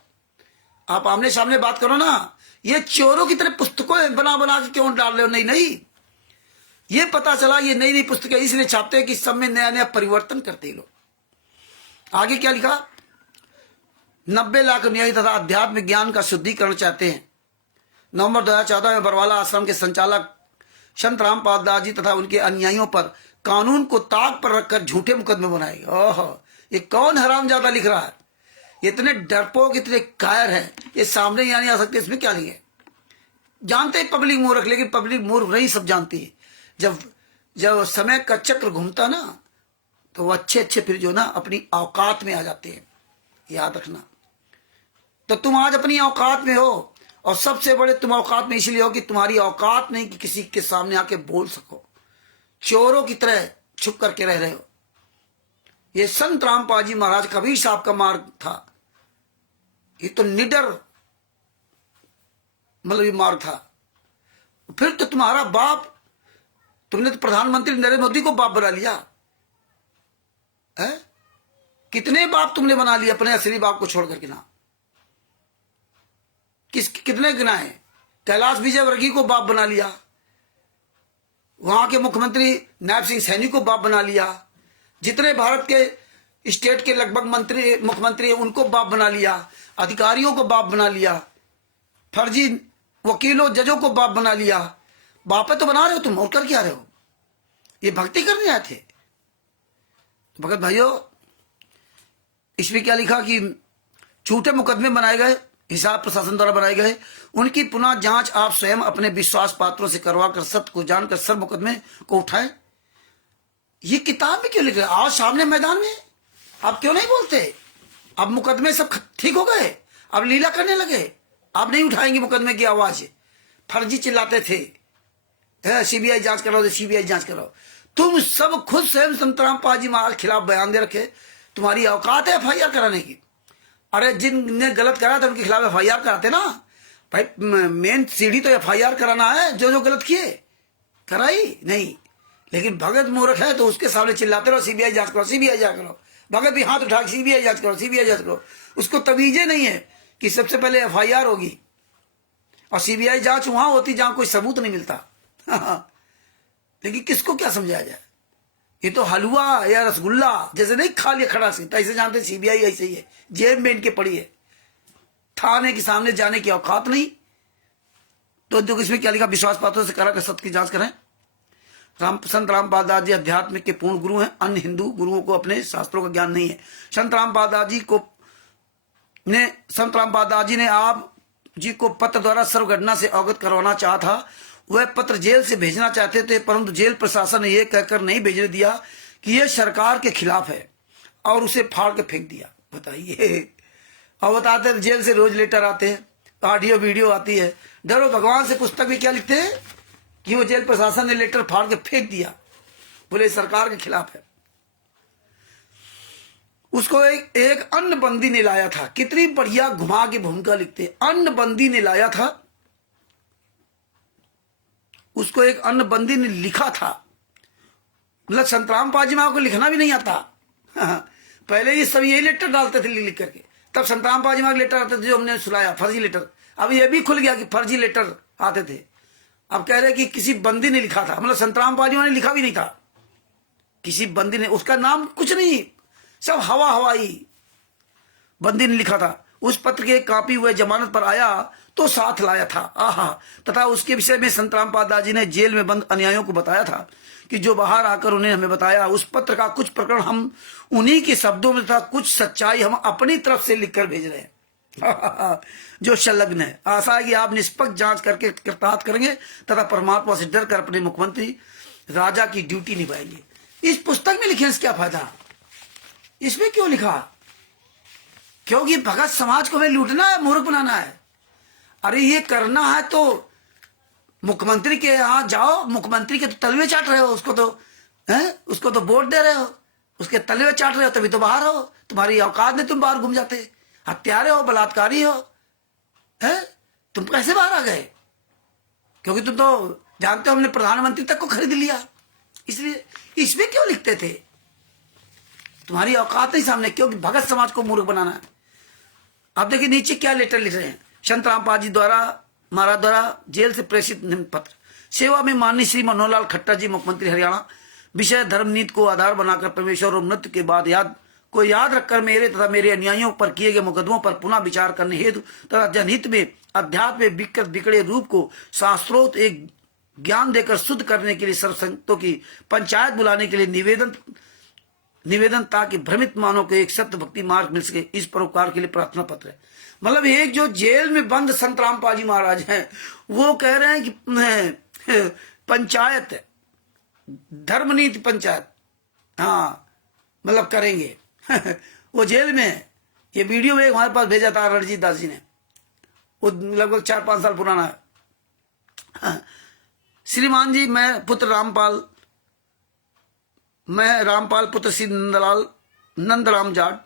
आप आमने सामने बात करो ना। ये चोरों की तरह पुस्तकों बना बना के क्यों डाल रहे हो? नहीं नहीं, ये पता चला ये नई नई पुस्तकें इसलिए छापते हैं कि सब में नया नया परिवर्तन करते लोग। आगे क्या लिखा? 90 लाख अनुयायी तथा अध्यात्म ज्ञान का शुद्धिकरण चाहते हैं। नवंबर 2014 में बरवाला आश्रम के संचालक संत रामपाल दास जी तथा उनके अनुयायियों पर कानून को ताक पर रखकर झूठे मुकदमे बनाएंगे। ओह, ये कौन हरामजादा लिख रहा है? इतने डरपोक, इतने कायर हैं, ये सामने यहाँ नहीं आ सकते। इसमें क्या नहीं है? जानते हैं पब्लिक मूर्ख, लेकिन पब्लिक मूर्ख नहीं सब जानती है। जब समय का चक्र घूमता ना तो वो अच्छे अच्छे फिर जो ना अपनी औकात में आ जाते हैं, याद रखना। तो तुम आज अपनी औकात में हो, और सबसे बड़े तुम औकात में इसलिए हो कि तुम्हारी औकात नहीं कि किसी के सामने आके बोल सको। चोरों की तरह छुप करके रह रहे हो। ये संत रामपाल जी महाराज कबीर साहब का मार्ग था। ये तो निडर मतलब ये मार्ग था। फिर तो तुम्हारा बाप, तुमने तो प्रधानमंत्री नरेंद्र मोदी को बाप बना लिया है। कितने बाप तुमने बना लिया अपने असली बाप को छोड़ करके ना? कितने गिनाए? कैलाश विजयवर्गीय को बाप बना लिया, वहां के मुख्यमंत्री नायब सिंह सैनी को बाप बना लिया, जितने भारत के स्टेट के लगभग मंत्री मुख्यमंत्री हैं उनको बाप बना लिया, अधिकारियों को बाप बना लिया, फर्जी वकीलों जजों को बाप बना लिया। बाप तो बना रहे हो तुम, और कर क्या रहे हो? ये भक्ति करने आए थे भगत भाइयों। इसमें क्या लिखा कि झूठे मुकदमे बनाए गए, हिसाब प्रशासन द्वारा बनाए गए, उनकी पुनः जांच आप स्वयं अपने विश्वास पात्रों से करवाकर सत्य को जानकर सब मुकदमे को उठाएं। ये किताब में क्यों लिख रहे? आज सामने मैदान में आप क्यों नहीं बोलते? अब मुकदमे सब ठीक हो गए, अब लीला करने लगे। आप नहीं उठाएंगे मुकदमे की आवाज। फर्जी चिल्लाते थे सीबीआई जांच कराओ, सीबीआई जांच कराओ। तुम सब खुद स्वयं संत रामपाल जी महाराज खिलाफ बयान दे रखे। तुम्हारी औकात है FIR कराने की? अरे जिनने गलत करा था उनके खिलाफ FIR कराते ना भाई। मेन सीढ़ी तो FIR कराना है, जो गलत किए कराई नहीं। लेकिन भगत मूर्ख है तो उसके सामने चिल्लाते रहो सीबीआई जांच करो, सीबीआई जांच करो। भगत भी हाथ उठा सीबीआई जांच करो, सीबीआई जांच करो। उसको तवीजे नहीं है कि सबसे पहले FIR होगी और सीबीआई जांच वहां होती जहां कोई सबूत नहीं मिलता। लेकिन किसको क्या समझाया जाए? ये तो हलवा या रसगुल्ला जैसे नहीं खा लिया खड़ा से, ऐसे जानते सीबीआई ऐसे ही है, जेब में इनके पड़ी है। थाने के सामने जाने की औकात नहीं। तो देखो इसमें क्या लिखा? विश्वास पात्रों से करा कर सत्य की जांच करें। संत रामपाल दास जी अध्यात्म के पूर्ण गुरु हैं। अन्य हिंदू गुरुओं को अपने शास्त्रों का ज्ञान नहीं है। संत रामपाल दास जी ने आप जी को पत्र द्वारा सर्व घटना से अवगत करवाना चाहा था। वह पत्र जेल से भेजना चाहते थे, परंतु जेल प्रशासन ने यह कहकर नहीं भेजने दिया कि यह सरकार के खिलाफ है और उसे फाड़ के फेंक दिया। बताइए। और बताते जेल से रोज लेटर आते हैं, ऑडियो वीडियो आती है। डरो भगवान से पुस्तक में क्या लिखते हैं कि वो जेल प्रशासन ने लेटर फाड़ के फेंक दिया, बोले सरकार के खिलाफ है। उसको एक अन्य बंदी ने लाया था। कितनी बढ़िया घुमा के भूमिका लिखते। अन्य बंदी ने लाया था, उसको एक अन्य बंदी ने लिखा था। मतलब संतराम पाजीमा को लिखना भी नहीं आता। पहले ये सब यही लेटर डालते थे लिख करके, तब संतराम पाजीमा के लेटर आते थे जो हमने सुनाया, फर्जी लेटर। अब ये भी खुल गया कि फर्जी लेटर आते थे। अब कह रहे कि किसी बंदी ने लिखा था, मतलब संतराम पाजीमा ने लिखा भी नहीं था, किसी बंदी ने, उसका नाम कुछ नहीं, सब हवा हवाई बंदी ने लिखा था। उस पत्र के कॉपी हुए जमानत पर आया तो साथ लाया था। आहा, तथा उसके विषय में संतराम पादाजी ने जेल में बंद अनुयायियों को बताया था कि जो बाहर आकर उन्हें हमें बताया, उस पत्र का कुछ प्रकरण हम उन्हीं के शब्दों में था, कुछ सच्चाई हम अपनी तरफ से लिखकर भेज रहे हैं। जो संलग्न है। आशा है कि आप निष्पक्ष जांच करके कृतार्थ करेंगे तथा परमात्मा से डर कर अपने मुख्यमंत्री राजा की ड्यूटी निभाएंगे। इस पुस्तक में लिखे क्या फायदा, इसमें क्यों लिखा? क्योंकि भगत समाज को हमें लूटना है, मूर्ख बनाना है। अरे ये करना है तो मुख्यमंत्री के यहाँ जाओ, मुख्यमंत्री के तो तलवे चाट रहे हो, उसको तो वोट दे रहे हो, उसके तलवे चाट रहे हो, तभी तो बाहर हो। तुम्हारी औकात में तुम बाहर घूम जाते, हत्यारे हो, बलात्कारी हो, हैं? तुम कैसे बाहर आ गए? क्योंकि तुम तो जानते हो हमने प्रधानमंत्री तक को खरीद लिया। इसलिए इसमें क्यों लिखते थे? तुम्हारी औकात नहीं सामने, क्योंकि भगत समाज को मूर्ख बनाना है। अब देखिए नीचे क्या लेटर लिख रहे हैं। संतराम पाजी द्वारा, महाराज द्वारा जेल से प्रेषित पत्र। सेवा में माननीय श्री मनोहर लाल खट्टर जी, मुख्यमंत्री हरियाणा। विषय धर्म नीति को आधार बनाकर परमेश्वर और मृत्यु के बाद याद रखकर मेरे तथा मेरे अनुयायियों पर किए गए मुकदमों पर पुनः विचार करने हेतु तथा जनहित में अध्यात्म में विकृत बिगड़े रूप को शास्त्रोक्त एक ज्ञान देकर शुद्ध करने के लिए सर्वसंतों की पंचायत बुलाने के लिए निवेदन ताकि भ्रमित मानव को एक सत्य भक्ति मार्ग मिल सके, इस परोपकार के लिए प्रार्थना पत्र है। मतलब एक जो जेल में बंद संतराम पाजी महाराज हैं, वो कह रहे हैं कि पंचायत, धर्मनीति पंचायत, हाँ मतलब करेंगे। वो जेल में, ये वीडियो में हमारे पास भेजा था रणजीत दास जी ने, वो लगभग 4-5 साल पुराना है। श्रीमान जी, मैं रामपाल पुत्र श्री नंदराम जाट,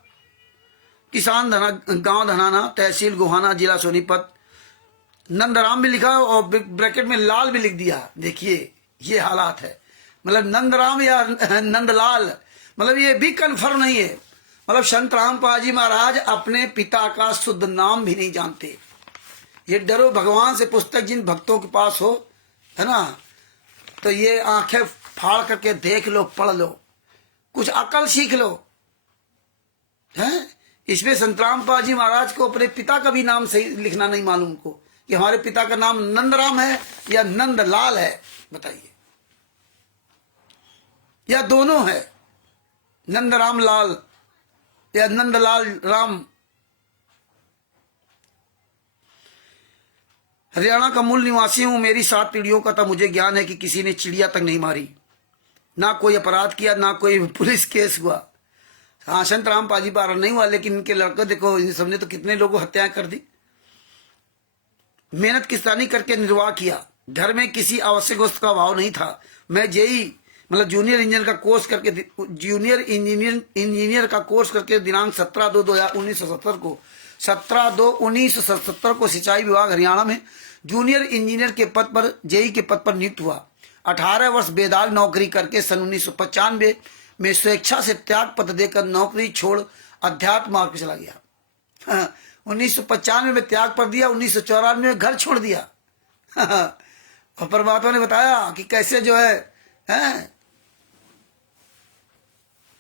किसान गांव धनाना, तहसील गोहाना, जिला सोनीपत। नंदराम भी लिखा और ब्रैकेट में लाल भी लिख दिया। देखिए ये हालात है। मतलब नंदराम या नंदलाल, मतलब ये भी कन्फर्म नहीं है। मतलब संतराम पाजी महाराज अपने पिता का शुद्ध नाम भी नहीं जानते। ये डरो भगवान से पुस्तक जिन भक्तों के पास हो, है ना, तो ये आंखें फाड़ करके देख लो, पढ़ लो, कुछ अकल सीख लो, हैं? इसमें संतराम पाजी महाराज को अपने पिता का भी नाम सही लिखना नहीं मालूम को, कि हमारे पिता का नाम नंदराम है या नंदलाल है, बताइए, या दोनों है, नंदराम लाल या नंदलाल राम। हरियाणा का मूल निवासी हूं। मेरी 7 पीढ़ियों का था। मुझे ज्ञान है कि किसी ने चिड़िया तक नहीं मारी, ना कोई अपराध किया, ना कोई पुलिस केस हुआ। हाँ, संतराम पाजी बार नहीं हुआ, लेकिन इनके लड़के देखो, इन सबने तो कितने लोगों को हत्याएं कर दी। मेहनत किसानी करके निर्वाह किया। घर में किसी आवश्यक वस्तु का अभाव नहीं था। मैं जेई मतलब जूनियर इंजीनियर का कोर्स करके दिनांक 17/2/1970 को सिंचाई विभाग हरियाणा में जूनियर इंजीनियर के पद पर, जेई के पद पर नियुक्त हुआ। 18 वर्ष बेदाग नौकरी करके सन 1995 में स्वेच्छा से त्याग पत्र देकर नौकरी छोड़ अध्यात्म मार्ग पर चला गया। 1995 में त्याग पत्र दिया, 1994 में घर छोड़ दिया। और परमात्मा ने बताया कि कैसे जो है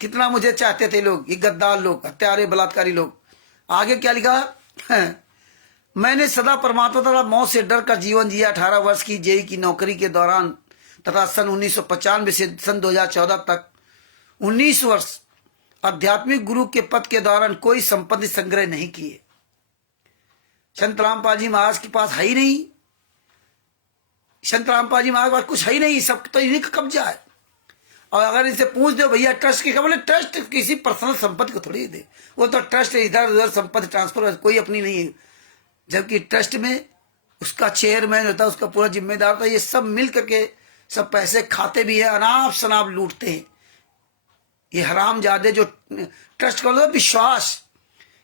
कितना मुझे चाहते थे लोग, ये गद्दार लोग, हत्यारे, बलात्कारी लोग। आगे क्या लिखा है? मैंने सदा परमात्मा तथा मौत से डर कर जीवन जिया। 18 वर्ष की जेई की नौकरी के दौरान तथा सन 1995 से सन 2014 तक 19 वर्ष आध्यात्मिक गुरु के पद के दौरान कोई संपत्ति संग्रह नहीं किए। संतराम पाजी महाराज के पास है ही नहीं, संतराम पाजी महाराज के पास कुछ है ही नहीं, सब तो इन्हीं का कब्जा है। और अगर इनसे पूछ दो भैया ट्रस्ट की, बोले ट्रस्ट किसी पर्सनल संपत्ति को थोड़ी दे, वो तो ट्रस्ट इधर उधर संपत्ति ट्रांसफर, कोई अपनी नहीं है। जबकि ट्रस्ट में उसका चेयरमैन होता है, उसका पूरा जिम्मेदार होता है। ये सब मिल करके सब पैसे खाते भी है, अनाप शनाप लूटते हैं। ये हरामजादे जो ट्रस्ट का मतलब विश्वास,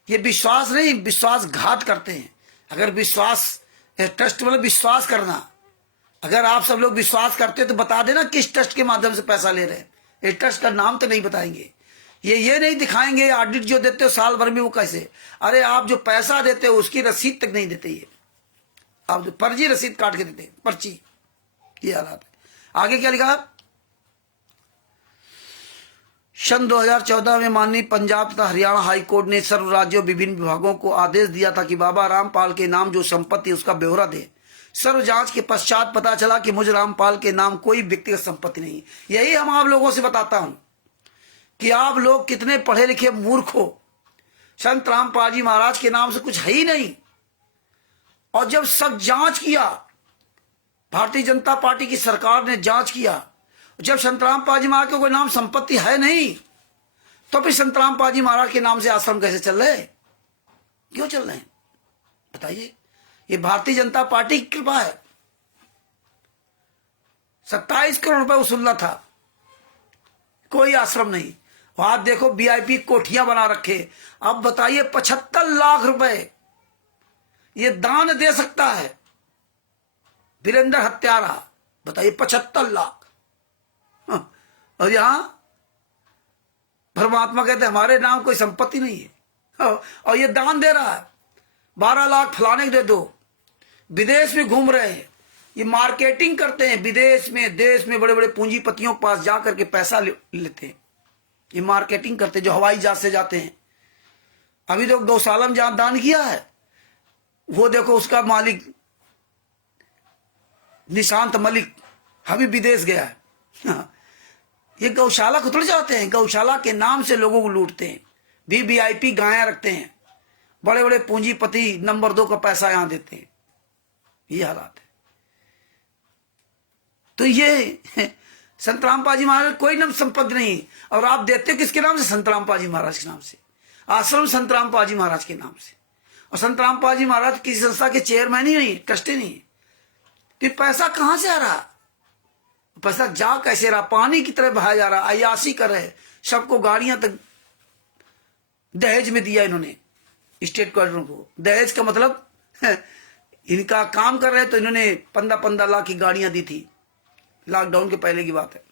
ये विश्वास नहीं, विश्वासघात करते हैं। अगर विश्वास, ट्रस्ट मतलब विश्वास करना, अगर आप सब लोग विश्वास करते हो तो बता देना किस ट्रस्ट के माध्यम से पैसा ले रहे हैं। ये ट्रस्ट का नाम तो नहीं बताएंगे, ये नहीं दिखाएंगे। ऑडिट जो देते हो साल भर में वो कैसे, अरे आप जो पैसा देते हो उसकी रसीद तक नहीं देते, ये आप जो पर्ची रसीद काट के देते, पर्ची, ये हालात है। आगे क्या लिखा? सन 2014 में माननीय पंजाब तथा हरियाणा हाई कोर्ट ने सर्व राज्यों विभिन्न विभागों को आदेश दिया था कि बाबा रामपाल के नाम जो संपत्ति उसका ब्यौरा दे। सर्व जांच के पश्चात पता चला कि मुझ रामपाल के नाम कोई व्यक्तिगत संपत्ति नहीं। यही हम आप लोगों से बताता हूं कि आप लोग कितने पढ़े लिखे मूर्ख हो। संत रामपाल जी महाराज के नाम से कुछ है ही नहीं। और जब सब जांच किया, भारतीय जनता पार्टी की सरकार ने जांच किया, जब संत रामपाल जी महाराज का कोई नाम संपत्ति है नहीं, तो फिर संत रामपाल जी महाराज के नाम से आश्रम कैसे चल रहे, क्यों चल रहे हैं बताइए? ये भारतीय जनता पार्टी की कृपा है। 27 करोड़ रुपए वसूलना था, कोई आश्रम नहीं। वहां देखो वीआईपी कोठियां बना रखे। अब बताइए 75 लाख रुपए ये दान दे सकता है वीरेंद्र हत्यारा, बताइए 75 लाख। और यहां परमात्मा कहते हमारे नाम कोई संपत्ति नहीं है, और ये दान दे रहा है। 12 लाख फलाने दे दो। विदेश में घूम रहे हैं, ये मार्केटिंग करते हैं विदेश में, देश में बड़े बड़े पूंजीपतियों के पास जा करके पैसा लेते हैं। ये मार्केटिंग करते हैं, जो हवाई जहाज से जाते हैं। अभी तो गौशाला में जहां दान किया है, वो देखो उसका मालिक निशांत मलिक अभी विदेश गया है। ये गौशाला को थोड़ी जाते हैं, गौशाला के नाम से लोगों को लूटते हैं। वीवीआईपी गायें रखते हैं, बड़े बड़े पूंजीपति नंबर 2 का पैसा यहां देते हैं। ये हालात है। तो ये संत रामपाल जी महाराज कोई नाम संपत्ति नहीं। और आप देते हो किसके नाम से? संत रामपाल जी महाराज के नाम से। आश्रम संत रामपाल जी महाराज के नाम से। और संत रामपाल जी महाराज किसी संस्था के चेयरमैन ही नहीं, ट्रस्टी नहीं। तो पैसा कहां से आ रहा? पैसा जा कैसे रहा? पानी की तरह बहाया जा रहा, अयासी कर रहे, सबको गाड़ियां तक दहेज में दिया इन्होंने, स्टेट क्वार्टरों को। दहेज का मतलब इनका काम कर रहे तो इन्होंने 15-15 लाख की गाड़ियां दी थी, लॉकडाउन के पहले की बात है।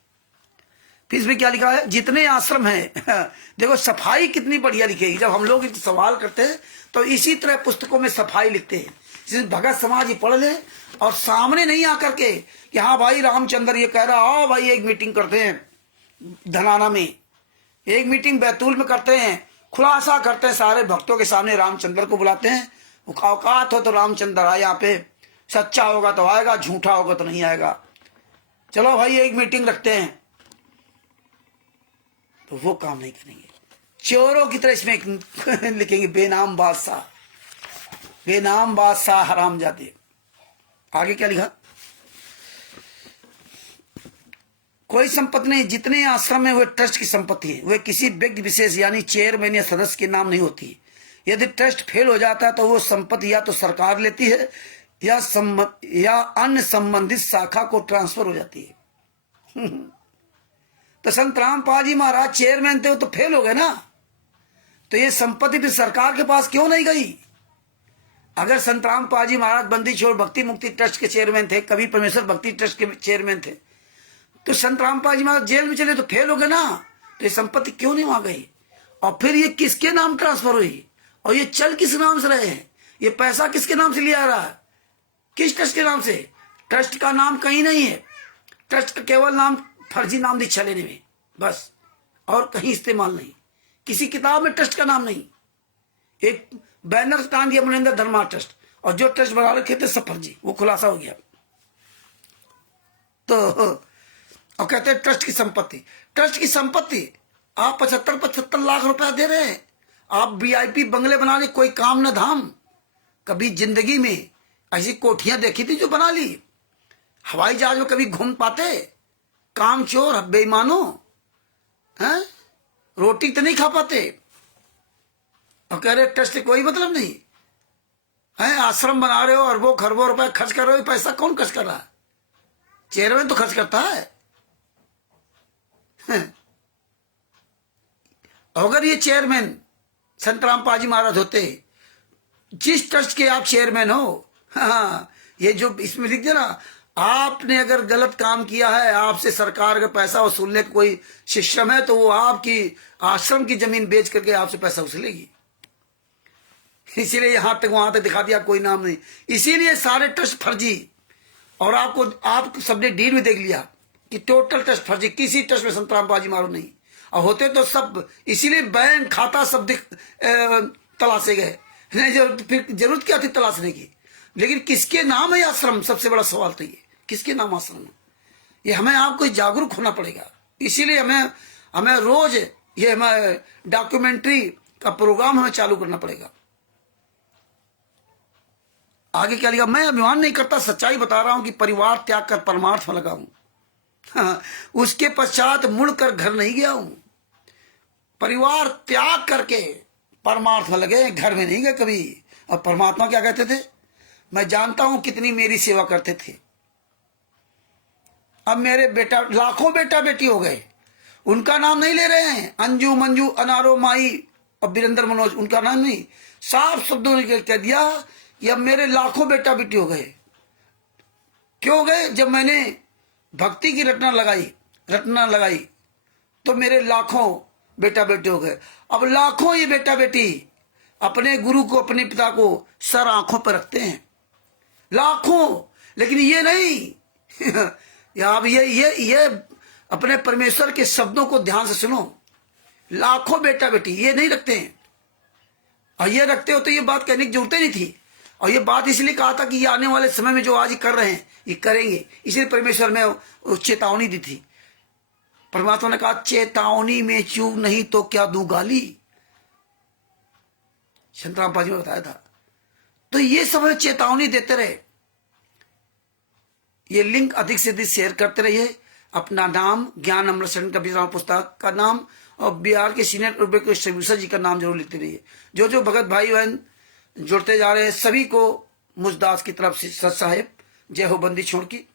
फिर इसमें क्या लिखा है? जितने आश्रम हैं देखो सफाई कितनी बढ़िया लिखेगी। जब हम लोग सवाल करते हैं तो इसी तरह पुस्तकों में सफाई लिखते हैं। जैसे भगत समाज ही पढ़ ले और सामने नहीं आकर के कि हाँ भाई रामचंद्र ये कह रहा, आओ भाई एक मीटिंग करते हैं धनाना में, एक मीटिंग बैतूल में करते हैं, खुलासा करते हैं सारे भक्तों के सामने, रामचंद्र को बुलाते हैं। औकात हो तो रामचंद्र आए यहाँ पे, सच्चा होगा तो आएगा, झूठा होगा तो नहीं आएगा। चलो भाई एक मीटिंग रखते हैं, तो वो काम नहीं करेंगे। चोरों की तरह इसमें लिखेंगे बेनाम बादशाह, बेनाम बादशाह हरामजादे। आगे क्या लिखा? कोई संपत्ति नहीं। जितने आश्रम है वे ट्रस्ट की संपत्ति है, वे किसी व्यक्ति विशेष यानी चेयरमैन या सदस्य के नाम नहीं होती। यदि ट्रस्ट फेल हो जाता है तो वो संपत्ति या तो सरकार लेती है या अन्य संबंधित शाखा को ट्रांसफर हो जाती है। तो संत रामपाल जी महाराज चेयरमैन थे, वो तो फेल हो गए ना, तो ये संपत्ति फिर सरकार के पास क्यों नहीं गई? अगर संत रामपाल जी महाराज बंदी छोड़ भक्ति मुक्ति ट्रस्ट के चेयरमैन थे, कभी परमेश्वर भक्ति ट्रस्ट के चेयरमैन थे, तो संत रामपाल जी महाराज जेल में चले तो फेल हो गए ना, तो ये संपत्ति क्यों नहीं वहां गई? और फिर ये किसके नाम ट्रांसफर हुई? और ये चल किस नाम से रहे हैं? ये पैसा किसके नाम से लिया रहा है? किस ट्रस्ट के नाम से? ट्रस्ट का नाम कहीं नहीं है। ट्रस्ट का केवल नाम फर्जी नाम दीक्षा लेने में बस, और कहीं इस्तेमाल नहीं। किसी किताब में ट्रस्ट का नाम नहीं। एक बैनर टांग दिया मुनेंद्र धर्मा ट्रस्ट, और जो ट्रस्ट बना रखे थे सब फर्जी, वो खुलासा हो गया। तो और कहते हैं ट्रस्ट की संपत्ति। ट्रस्ट की संपत्ति आप 75-75 लाख रुपया दे रहे हैं। आप वीआईपी बंगले बनाने कोई काम न धाम। कभी जिंदगी में ऐसी कोठियां देखी थी जो बना ली? हवाई जहाज में कभी घूम पाते? काम चोर बेईमानो हैं, रोटी तो नहीं खा पाते और कह रहे ट्रस्ट कोई मतलब नहीं है। आश्रम बना रहे हो और वो खरबों रुपए खर्च कर रहे हो, पैसा कौन खर्च कर रहा है? चेयरमैन तो खर्च करता है। अगर ये चेयरमैन संतराम पाजी महाराज होते, जिस ट्रस्ट के आप चेयरमैन हो, हाँ, ये जो इसमें लिख दिया ना, आपने अगर गलत काम किया है, आपसे सरकार का पैसा वसूलने का कोई सिस्टम है, तो वो आपकी आश्रम की जमीन बेच करके आपसे पैसा वसूलेगी। इसीलिए यहां तक वहां तक दिखा दिया, कोई नाम नहीं। इसीलिए सारे ट्रस्ट फर्जी। और आप सबने डील में देख लिया कि टोटल ट्रस्ट फर्जी, किसी ट्रस्ट में संतराम पाजी मारो नहीं। और होते तो सब, इसीलिए बैंक खाता सब तलाशे गए, नहीं जो फिर जरूरत क्या थी तलाशने की। लेकिन किसके नाम है आश्रम, सबसे बड़ा सवाल तो ये, किसके नाम आश्रम है? ये हमें आपको जागरूक होना पड़ेगा। इसीलिए हमें रोज ये हमें डॉक्यूमेंट्री का प्रोग्राम हमें चालू करना पड़ेगा। आगे क्या लिखा, मैं अभिमान नहीं करता, सच्चाई बता रहा हूं कि परिवार त्याग कर परमार्थ में लगा हूं। हाँ, उसके पश्चात मुड़कर घर नहीं गया हूं। परिवार त्याग करके परमार्थ में लगे, घर में नहीं गए कभी। और परमात्मा क्या कहते थे, मैं जानता हूं कितनी मेरी सेवा करते थे। अब मेरे बेटा, लाखों बेटा बेटी हो गए, उनका नाम नहीं ले रहे हैं। अंजू मंजू अनारो माई और वीरेंद्र मनोज, उनका नाम नहीं, साफ शब्दों ने कह दिया कि अब मेरे लाखों बेटा बेटी हो गए। क्यों हो गए? जब मैंने भक्ति की रटना लगाई तो मेरे लाखों बेटा बेटे हो गए। अब लाखों ये बेटा बेटी अपने गुरु को, अपने पिता को सर आंखों पर रखते हैं, लाखों। लेकिन ये नहीं अब ये अपने परमेश्वर के शब्दों को ध्यान से सुनो। लाखों बेटा बेटी ये नहीं रखते हैं। और ये रखते हो तो ये बात कहने की जरूरत ही नहीं थी। और ये बात इसलिए कहा था कि ये आने वाले समय में जो आज कर रहे हैं ये करेंगे, इसलिए परमेश्वर ने चेतावनी दी थी। परमात्मा ने कहा, चेतावनी में चूक नहीं तो क्या दूं गाली। संतराम पाजी ने बताया था। तो ये सब चेतावनी देते रहे। ये लिंक अधिक से अधिक शेयर करते रहिए। अपना नाम, ज्ञान अमृतसर का विश्राम पुस्तक का नाम और बिहार के सीनियर डिस्ट्रीब्यूटर जी का नाम जरूर लिखते रहिए। जो भगत भाई बहन जुड़ते जा रहे हैं सभी को मुझदास की तरफ से सत साहेब जय हो बंदी छोड़ की।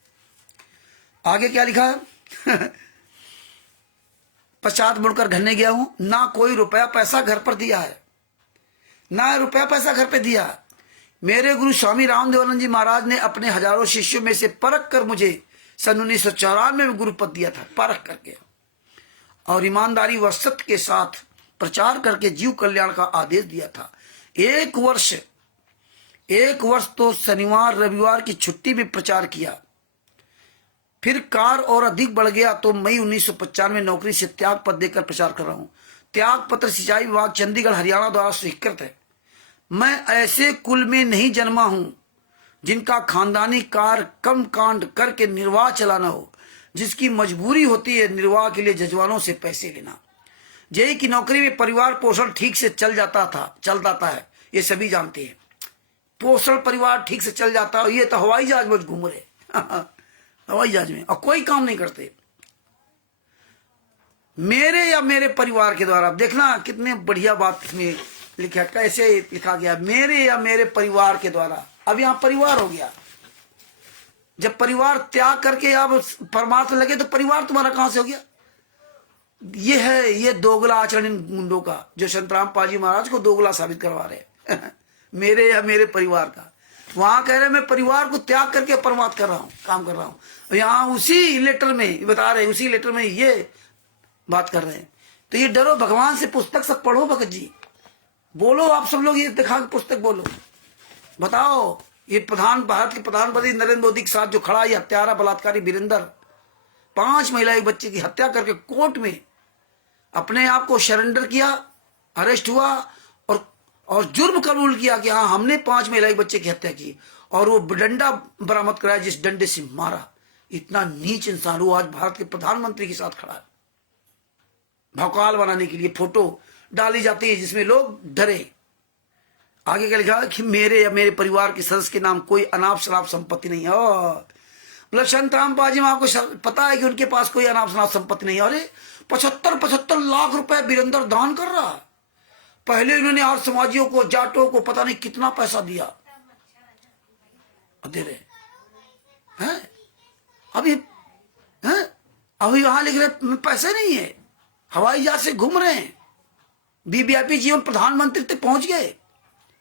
आगे क्या लिखा है पश्चात मुड़कर घर नहीं गया हूं, ना कोई रुपया पैसा घर पर दिया है, ना रुपया पैसा घर पे दिया। मेरे गुरु स्वामी रामदेवानंद जी महाराज ने अपने हजारों शिष्यों में से परख कर मुझे सन 1994 में गुरुपद दिया था, परख करके और ईमानदारी व सत्य के साथ प्रचार करके जीव कल्याण का आदेश दिया था। एक वर्ष तो शनिवार रविवार की छुट्टी में प्रचार किया। फिर कार और अधिक बढ़ गया तो मई 1995 में नौकरी से त्याग पत्र देकर प्रचार कर रहा हूं। त्याग पत्र सिंचाई विभाग चंडीगढ़ हरियाणा द्वारा स्वीकृत है। मैं ऐसे कुल में नहीं जन्मा हूं जिनका खानदानी कार कम कांड करके निर्वाह चलाना हो, जिसकी मजबूरी होती है निर्वाह के लिए जजवानों से पैसे लेना। जेई की नौकरी में परिवार पोषण ठीक से चल जाता है, ये सभी जानते हैं। पोषण परिवार ठीक से चल जाता है। ये तो हवाई जहाज में घूम रहे हवाई जहाज में और कोई काम नहीं करते। मेरे या मेरे परिवार के द्वारा, देखना कितने बढ़िया बात इसमें लिखा, कैसे लिखा गया, मेरे या मेरे परिवार के द्वारा। अब यहां परिवार हो गया। जब परिवार त्याग करके आप परमार्थ लगे तो परिवार तुम्हारा कहां से हो गया? ये है ये दोगला आचरण इन गुंडों का, जो संतराम पाजी महाराज को दोगला साबित करवा रहे हैं मेरे या मेरे परिवार का। वहां कह रहे मैं परिवार को त्याग करके परमार्थ कर रहा हूं, काम कर रहा हूं। यहाँ उसी लेटर में बता रहे, उसी लेटर में ये बात कर रहे हैं। तो ये डरो भगवान से, पुस्तक सब पढ़ो भगत जी, बोलो आप सब लोग, ये दिखा पुस्तक बोलो, बताओ। ये भारत के प्रधानमंत्री नरेंद्र मोदी के साथ जो खड़ा, ये हत्यारा बलात्कारी वीरेंद्र 5 महिला बच्चे की हत्या करके कोर्ट में अपने आप को सरेंडर किया, अरेस्ट हुआ और जुर्म कबूल किया कि हाँ हमने 5 महिला बच्चे की हत्या की, और वो डंडा बरामद कराया जिस डंडे से मारा। इतना नीच इंसान वो आज भारत के प्रधानमंत्री के साथ खड़ा है। भौकाल बनाने के लिए फोटो डाली जाती है जिसमें लोग डरे। आगे क्या लिखा कि मेरे या मेरे परिवार के सदस्य के नाम कोई अनाप शनाप संपत्ति नहीं है। मतलब संतराम पाजी में आपको पता है कि उनके पास कोई अनाप शनाप संपत्ति नहीं है। अरे 75 लाख रुपए वीरेंद्र दान कर रहा है। पहले उन्होंने और समाजियों को, जाटों को पता नहीं कितना पैसा दिया, दे रहे हैं। अभी वहां लिख रहे पैसे नहीं है, हवाई जहाज से घूम रहे हैं। वीवीआईपी जीवन प्रधानमंत्री तक पहुंच गए,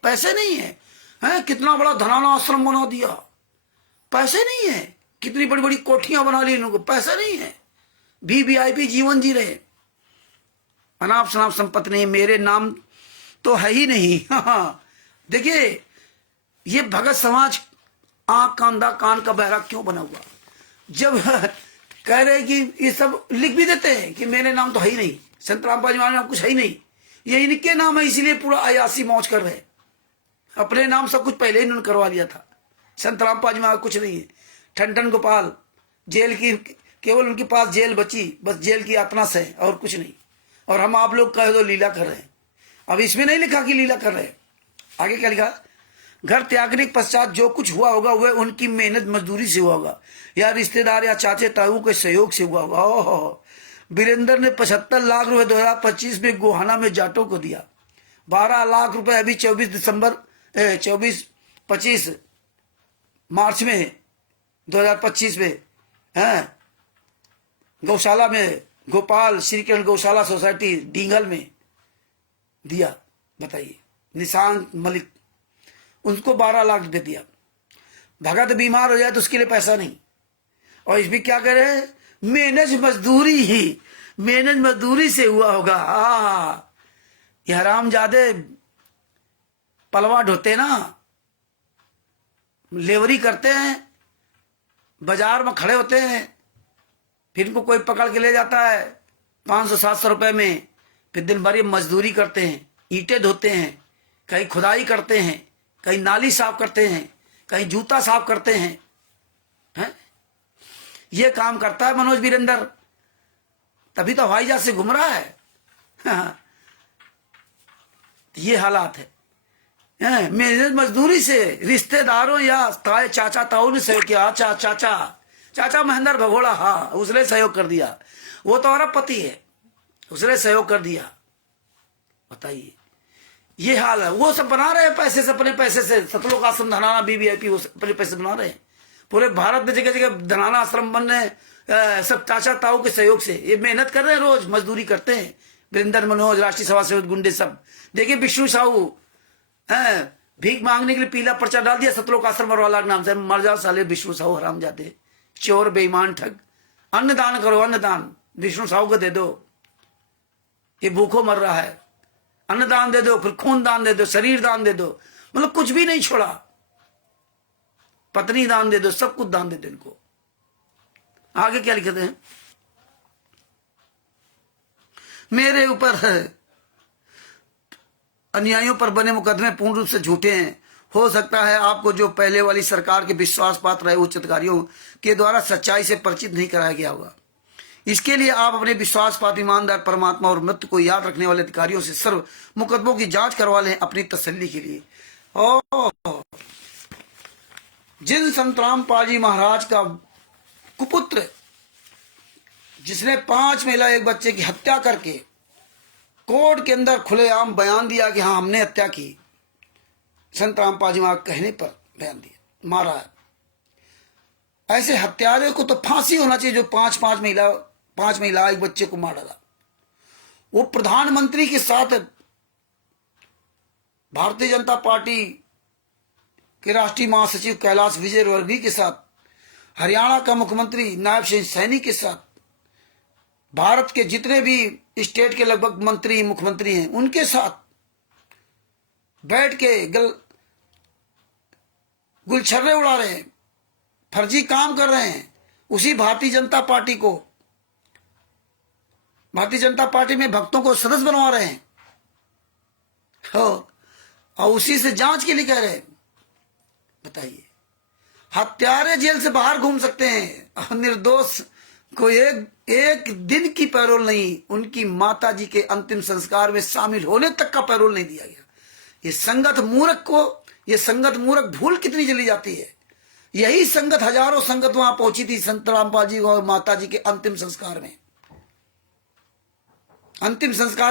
पैसे नहीं है, हैं? कितना बड़ा धनाना आश्रम बना दिया, पैसे नहीं है। कितनी बड़ी बड़ी कोठियां बना ली इन लोगों को, पैसे नहीं है। वीवीआईपी जीवन जी रहे, अनाप शनाप संपत्ति नहीं, मेरे नाम तो है ही नहीं। देखिए ये भगत समाज आंख का अंधा कान का बहरा क्यों बना हुआ? जब कह रहे कि ये सब लिख भी देते हैं कि मेरे नाम तो है ही नहीं, संत रामपाल नाम कुछ है ही नहीं, ये इनके नाम है, इसीलिए पूरा अयासी मौज कर रहे। अपने नाम सब कुछ पहले ही इन्होंने करवा लिया था। संत रामपाल जी कुछ नहीं है। ठन गोपाल जेल की, केवल उनके पास जेल बची, बस जेल की यातना से और कुछ नहीं। और हम आप लोग कह दो लीला कर रहे हैं। अब इसमें नहीं लिखा कि लीला कर रहे हैं, आगे क्या लिखा? घर त्यागने के पश्चात जो कुछ हुआ होगा वह उनकी मेहनत मजदूरी से हुआ होगा या रिश्तेदार या चाचे ताऊ के सहयोग से हुआ होगा। ओहो, वीरेंद्र ने 75 लाख रुपए 2025 में गोहाना में जाटों को दिया। 12 लाख रुपए अभी 25 मार्च में 2025 में है गौशाला में, गोपाल श्री किरण गौशाला सोसाइटी डींगल में दिया। बताइए, निशांत मलिक उनको 12 लाख रुपए दिया। भगत बीमार हो जाए तो उसके लिए पैसा नहीं। और इसमें क्या कह रहे हैं? मेहनत मजदूरी ही, मेहनत मजदूरी से हुआ होगा। ये हरामजादे पलवा ढोते ना, लेवरी करते हैं, बाजार में खड़े होते हैं, फिर इनको कोई पकड़ के ले जाता है 500-700 रुपए में, फिर दिन भर ये मजदूरी करते हैं, ईंटें धोते हैं, कहीं खुदाई करते हैं, कहीं नाली साफ करते हैं, कहीं जूता साफ करते हैं, हैं? ये काम करता है मनोज वीरेंद्र, तभी तो हवाई जहाज से घूम रहा है। ये हालात है। मेहनत मजदूरी से रिश्तेदारों या चाचा ताऊ ने सहयोग किया। चाचा महेंद्र भगोड़ा, हाँ उसने सहयोग कर दिया, वो तो हमारा पति है, उसने सहयोग कर दिया। बताइए ये हाल है। वो सब बना रहे हैं पैसे से, अपने पैसे से, सतलोक आश्रम धनाना वीवीआईपी वो अपने पैसे बना रहे हैं। पूरे भारत में जगह जगह धनाना आश्रम बन रहे हैं, सब चाचा ताऊ के सहयोग से। ये मेहनत कर रहे हैं, रोज मजदूरी करते हैं। वीरेंद्र मनोज, राष्ट्रीय सभा से गुंडे सब। देखिए विष्णु साहू भीख मांगने के लिए पीला पर्चा डाल दिया सतलोक आश्रम वाला के नाम से। मर जाओ साले विष्णु साहू, हराम जाते, चोर, बेईमान, ठग। अन्नदान करो, अन्नदान विष्णु साहू को दे दो, ये भूखों मर रहा है। अन्नदान दे दो, फिर खून दान दे दो, शरीर दान दे दो, मतलब कुछ भी नहीं छोड़ा। पत्नी दान दे दो, सब कुछ दान दे दो इनको। आगे क्या लिखते हैं? मेरे ऊपर अन्यायियों पर बने मुकदमे पूर्ण रूप से झूठे हैं। हो सकता है आपको जो पहले वाली सरकार के विश्वास पात्र रहे उच्च अधिकारियों के द्वारा सच्चाई से परिचित नहीं कराया गया होगा। इसके लिए आप अपने विश्वास पात्र ईमानदार परमात्मा और मृत्यु को याद रखने वाले अधिकारियों से सर्व मुकदमों की जांच करवा लें अपनी तसल्ली के लिए। और जिन संत रामपाल जी महाराज का कुपुत्र, जिसने 5 महिला 1 बच्चे की हत्या करके कोर्ट के अंदर खुलेआम बयान दिया कि हाँ हमने हत्या की, संत रामपाल जी महाराज कहने पर बयान दिया, मारा है। ऐसे हत्यारे को तो फांसी होना चाहिए जो 5 महिला 1 बच्चे को मार डाला। वो प्रधानमंत्री के साथ भारतीय जनता पार्टी के राष्ट्रीय महासचिव कैलाश विजयवर्गीय के साथ, हरियाणा का मुख्यमंत्री नायब सिंह सैनी के साथ, भारत के जितने भी स्टेट के लगभग मंत्री मुख्यमंत्री हैं उनके साथ बैठ के गुलछर्रे उड़ा रहे हैं, फर्जी काम कर रहे हैं। उसी भारतीय जनता पार्टी में भक्तों को सदस्य बनवा रहे हैं और उसी से जांच के लिए कह रहे हैं। बताइए, हत्यारे जेल से बाहर घूम सकते हैं और निर्दोष को एक दिन की पैरोल नहीं, उनकी माता जी के अंतिम संस्कार में शामिल होने तक का पैरोल नहीं दिया गया। ये संगत मूर्ख भूल कितनी जल्दी जाती है। यही संगत, हजारों संगत वहां पहुंची थी संत रामपाल जी और माता जी के अंतिम संस्कार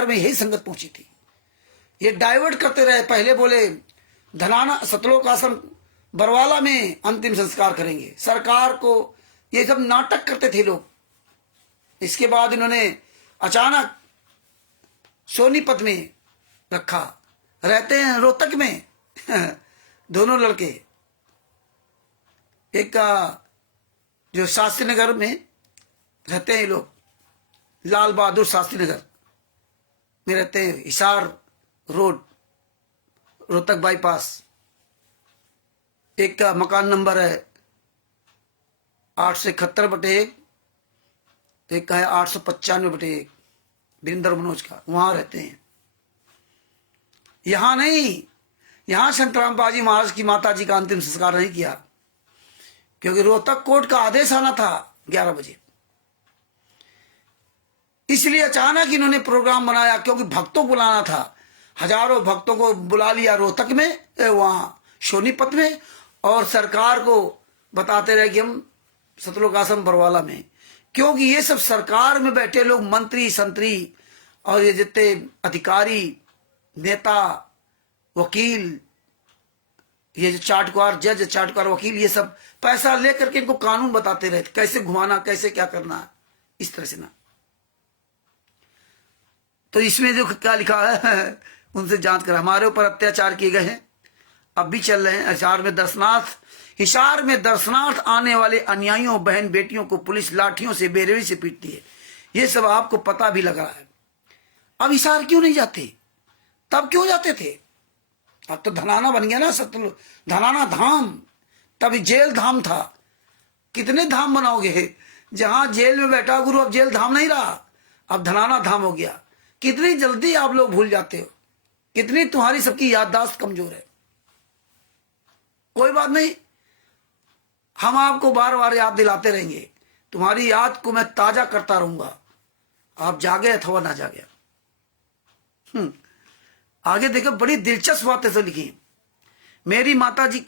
में यही संगत पहुंची थी। ये डाइवर्ट करते रहे। पहले बोले धनाना सतलोक आश्रम बरवाला में अंतिम संस्कार करेंगे, सरकार को, ये सब नाटक करते थे लोग। इसके बाद इन्होंने अचानक सोनीपत में रखा, रहते हैं रोहतक में दोनों लड़के। एक का जो शास्त्री नगर में रहते हैं ये लोग, लाल बहादुर शास्त्री नगर में रहते हैं, हिसार रोड, रोहतक बाईपास। एक का मकान नंबर है 871/1, तो एक का है 895/1, वीरेंद्र मनोज का, वहां रहते हैं। यहां नहीं, यहां संतराम बाजी महाराज की माता जी का अंतिम संस्कार नहीं किया, क्योंकि रोहतक कोर्ट का आदेश आना था 11 बजे। इसलिए अचानक इन्होंने प्रोग्राम बनाया, क्योंकि भक्तों को बुलाना था। हजारों भक्तों को बुला लिया रोहतक में, वहां सोनीपत में, और सरकार को बताते रहे कि हम सतलोक आश्रम बरवाला में। क्योंकि ये सब सरकार में बैठे लोग, मंत्री संतरी और ये जितने अधिकारी, नेता, वकील, ये जो चाटुकार जज, चाटुकार वकील, ये सब पैसा लेकर के इनको कानून बताते रहे, कैसे घुमाना, कैसे क्या करना, इस तरह से ना। तो इसमें जो क्या लिखा है उनसे जांच कर, हमारे ऊपर अत्याचार किए गए हैं, अब भी चल रहे हैं। हिसार में दर्शनार्थ आने वाले अनुयायियों, बहन बेटियों को पुलिस लाठियों से, बेरहमी से पीटती है। ये सब आपको पता भी लगा है। अब हिसार क्यों नहीं जाते? तब क्यों जाते थे? अब तो धनाना बन गया ना, सतलुज धनाना धाम, तभी जेल धाम था। कितने धाम बनाओगे? जहां जेल में बैठा गुरु, अब जेल धाम नहीं रहा, अब धनाना धाम हो गया। कितनी जल्दी आप लोग भूल जाते हो, कितनी तुम्हारी सबकी याददाश्त कमजोर है। कोई बात नहीं, हम आपको बार बार याद दिलाते रहेंगे, तुम्हारी याद को मैं ताजा करता रहूंगा, आप जागे अथवा ना जागे। आगे देखो, बड़ी दिलचस्प बातें तो लिखी। मेरी माताजी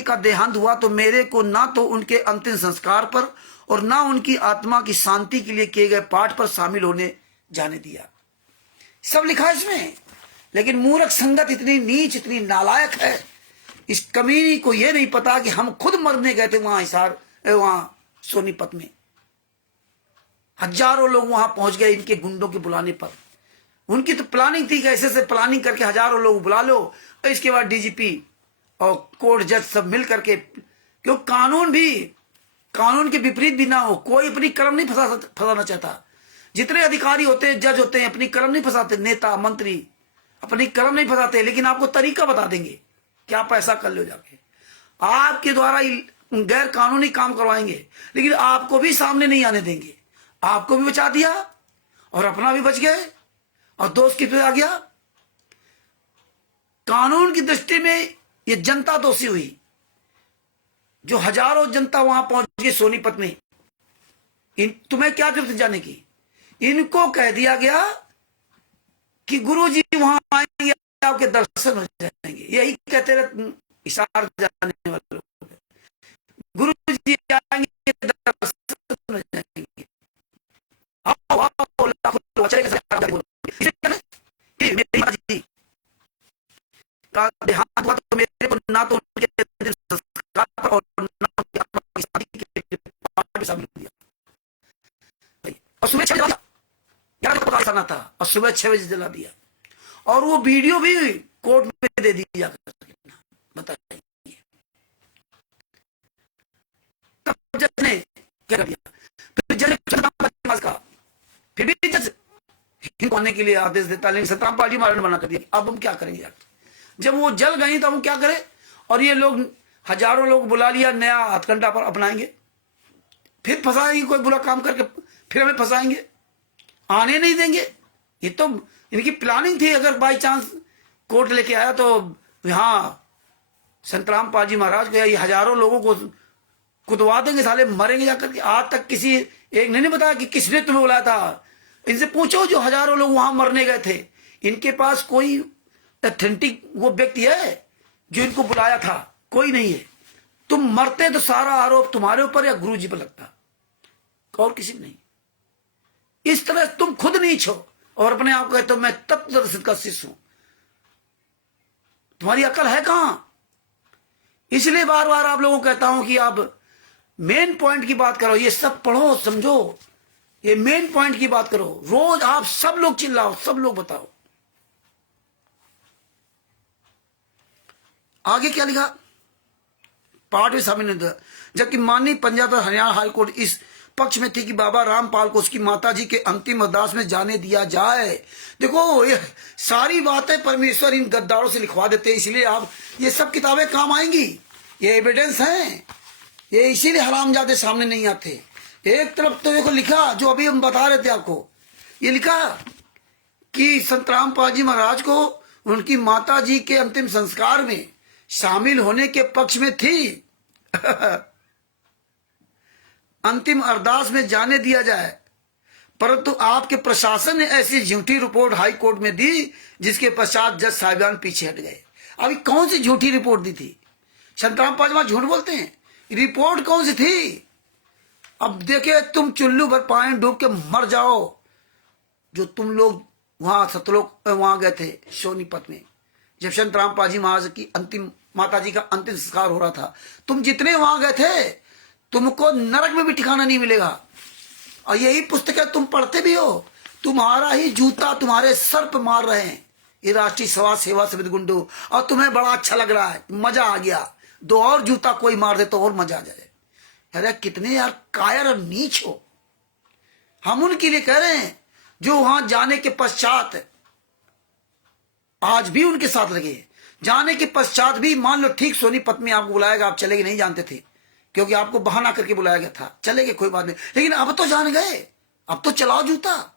का देहांत हुआ तो मेरे को ना तो उनके अंतिम संस्कार पर और ना उनकी आत्मा की शांति के लिए किए गए पाठ पर शामिल होने जाने दिया। सब लिखा है इसमें। लेकिन मूर्ख संगत इतनी नीच, इतनी नालायक है, इस कमीनी को यह नहीं पता कि हम खुद मरने गए थे वहां हिसार, वहां सोनीपत में। हजारों लोग वहां पहुंच गए इनके गुंडों के बुलाने पर। उनकी तो प्लानिंग थी, कैसे से प्लानिंग करके हजारों लोग बुला लो, और इसके बाद डीजीपी और कोर्ट जज सब मिल करके, क्यों कानून के विपरीत भी ना हो। कोई अपनी कलम नहीं फंसाना चाहता। जितने अधिकारी होते हैं, जज होते हैं, अपनी कलम नहीं फंसाते। नेता मंत्री अपनी कलम नहीं फंसाते, लेकिन आपको तरीका बता देंगे क्या पैसा कर लो जाके, आपके द्वारा गैर कानूनी काम करवाएंगे, लेकिन आपको भी सामने नहीं आने देंगे। आपको भी बचा दिया और अपना भी बच गए, और दोस्त किस पे आ गया? कानून की दृष्टि में ये जनता दोषी हुई। जो हजारों जनता वहां पहुंच गई सोनीपत में, तुम्हें क्या जरूरत जाने की? इनको कह दिया गया कि गुरुजी वहां आएंगे, आपके दर्शन हो जाएंगे। यही कहते रहे हिसार जाने वाले लोग, गुरुजी आएंगे, दर्शन हो जाएंगे। आओ आओ, लाखों चलेगा। मेरी माँ जी का देहांत हुआ तो मेरे को ना तो उनके संस्कार पर और ना उनकी आत्मा की शांति के पाठ में शामिल किया। और सुबह 6 बजे 11 बजे का था, और सुबह 6 बजे जला दिया, और वो वीडियो भी कोर्ट में दे दी जाकर। बताइए तब जज ने क्या कर दिया? फिर जज ने का, फिर भी जज इनको आने के लिए आदेश देता, लेकिन सतराम पाजी महाराज ने मना कर दिया। अब हम क्या करेंगे यार? जब वो जल गई तो हम क्या करें? और ये लोग हजारों लोग बुला लिया, नया हथकंडा पर अपनाएंगे, फिर फंसाएंगे कोई बुरा काम करके, फिर हमें फंसाएंगे, आने नहीं देंगे। ये तो इनकी प्लानिंग थी। अगर बाई चांस कोर्ट लेके आया तो यहाँ संतराम पाजी महाराज को, ये हजारों लोगों को कुदवा देंगे, साले मरेंगे जाकर के। आज तक किसी एक ने नहीं बताया कि किसने तुम्हें बुलाया था। इनसे पूछो जो हजारों लोग वहां मरने गए थे, इनके पास कोई ऑथेंटिक वो व्यक्ति है जो इनको बुलाया था? कोई नहीं है। तुम मरते तो सारा आरोप तुम्हारे ऊपर या गुरुजी पर लगता, और किसी नहीं। इस तरह तुम खुद नीच हो और अपने आप को कहते हो मैं तत्वदर्शी का शिष्य हूं। तुम्हारी अकल है कहां? इसलिए बार बार आप लोगों को कहता हूं कि आप मेन पॉइंट की बात करो, ये सब पढ़ो समझो। ये मेन पॉइंट की बात करो। रोज आप सब लोग चिल्लाओ, सब लोग बताओ। आगे क्या लिखा, पाठ में शामिल नहीं था। जबकि माननीय पंजाब और हरियाणा हाईकोर्ट इस पक्ष में थी कि बाबा रामपाल को उसकी माताजी के अंतिम अरदास में जाने दिया जाए। देखो, ये सारी बातें परमेश्वर इन गद्दारों से लिखवा देते हैं, इसलिए आप ये सब किताबें काम आएंगी, ये एविडेंस हैं, ये इसीलिए हरामजादे सामने नहीं आते। एक तरफ तो देखो लिखा, जो अभी हम बता रहे थे आपको, ये लिखा कि संत रामपाल जी महाराज को उनकी माताजी के अंतिम संस्कार में शामिल होने के पक्ष में थी अंतिम अरदास में जाने दिया जाए, परंतु आपके प्रशासन ने ऐसी झूठी रिपोर्ट हाई कोर्ट में दी, जिसके पश्चात जज साहिबान पीछे हट गए। अभी कौन सी झूठी रिपोर्ट दी थी? संत रामपाल जी झूठ बोलते हैं, रिपोर्ट कौन सी थी? अब देखे, तुम चुल्लू भर पानी डूब के मर जाओ। जो तुम लोग वहां सतलोक वहां गए थे सोनीपत में, जब संत रामपाल जी महाराज की अंतिम माताजी का अंतिम संस्कार हो रहा था, तुम जितने वहां गए थे, तुमको नरक में भी ठिकाना नहीं मिलेगा। और यही पुस्तकें तुम पढ़ते भी हो, तुम्हारा ही जूता तुम्हारे सर पर मार रहे हैं ये राष्ट्रीय समाज सेवा समिति गुंडू, और तुम्हें बड़ा अच्छा लग रहा है, मजा आ गया। दो और जूता कोई मार दे तो और मजा आ जाए। अरे कितने यार कायर और नीच हो। हम उनके लिए कह रहे हैं जो वहां जाने के पश्चात आज भी उनके साथ लगे। जाने के पश्चात भी मान लो ठीक सोनीपत में आपको बुलाएगा, आप चलेगे नहीं, जानते थे क्योंकि आपको बहाना करके बुलाया गया था, चलेगे कोई बात नहीं, लेकिन अब तो जान गए, अब तो चलाओ जूता।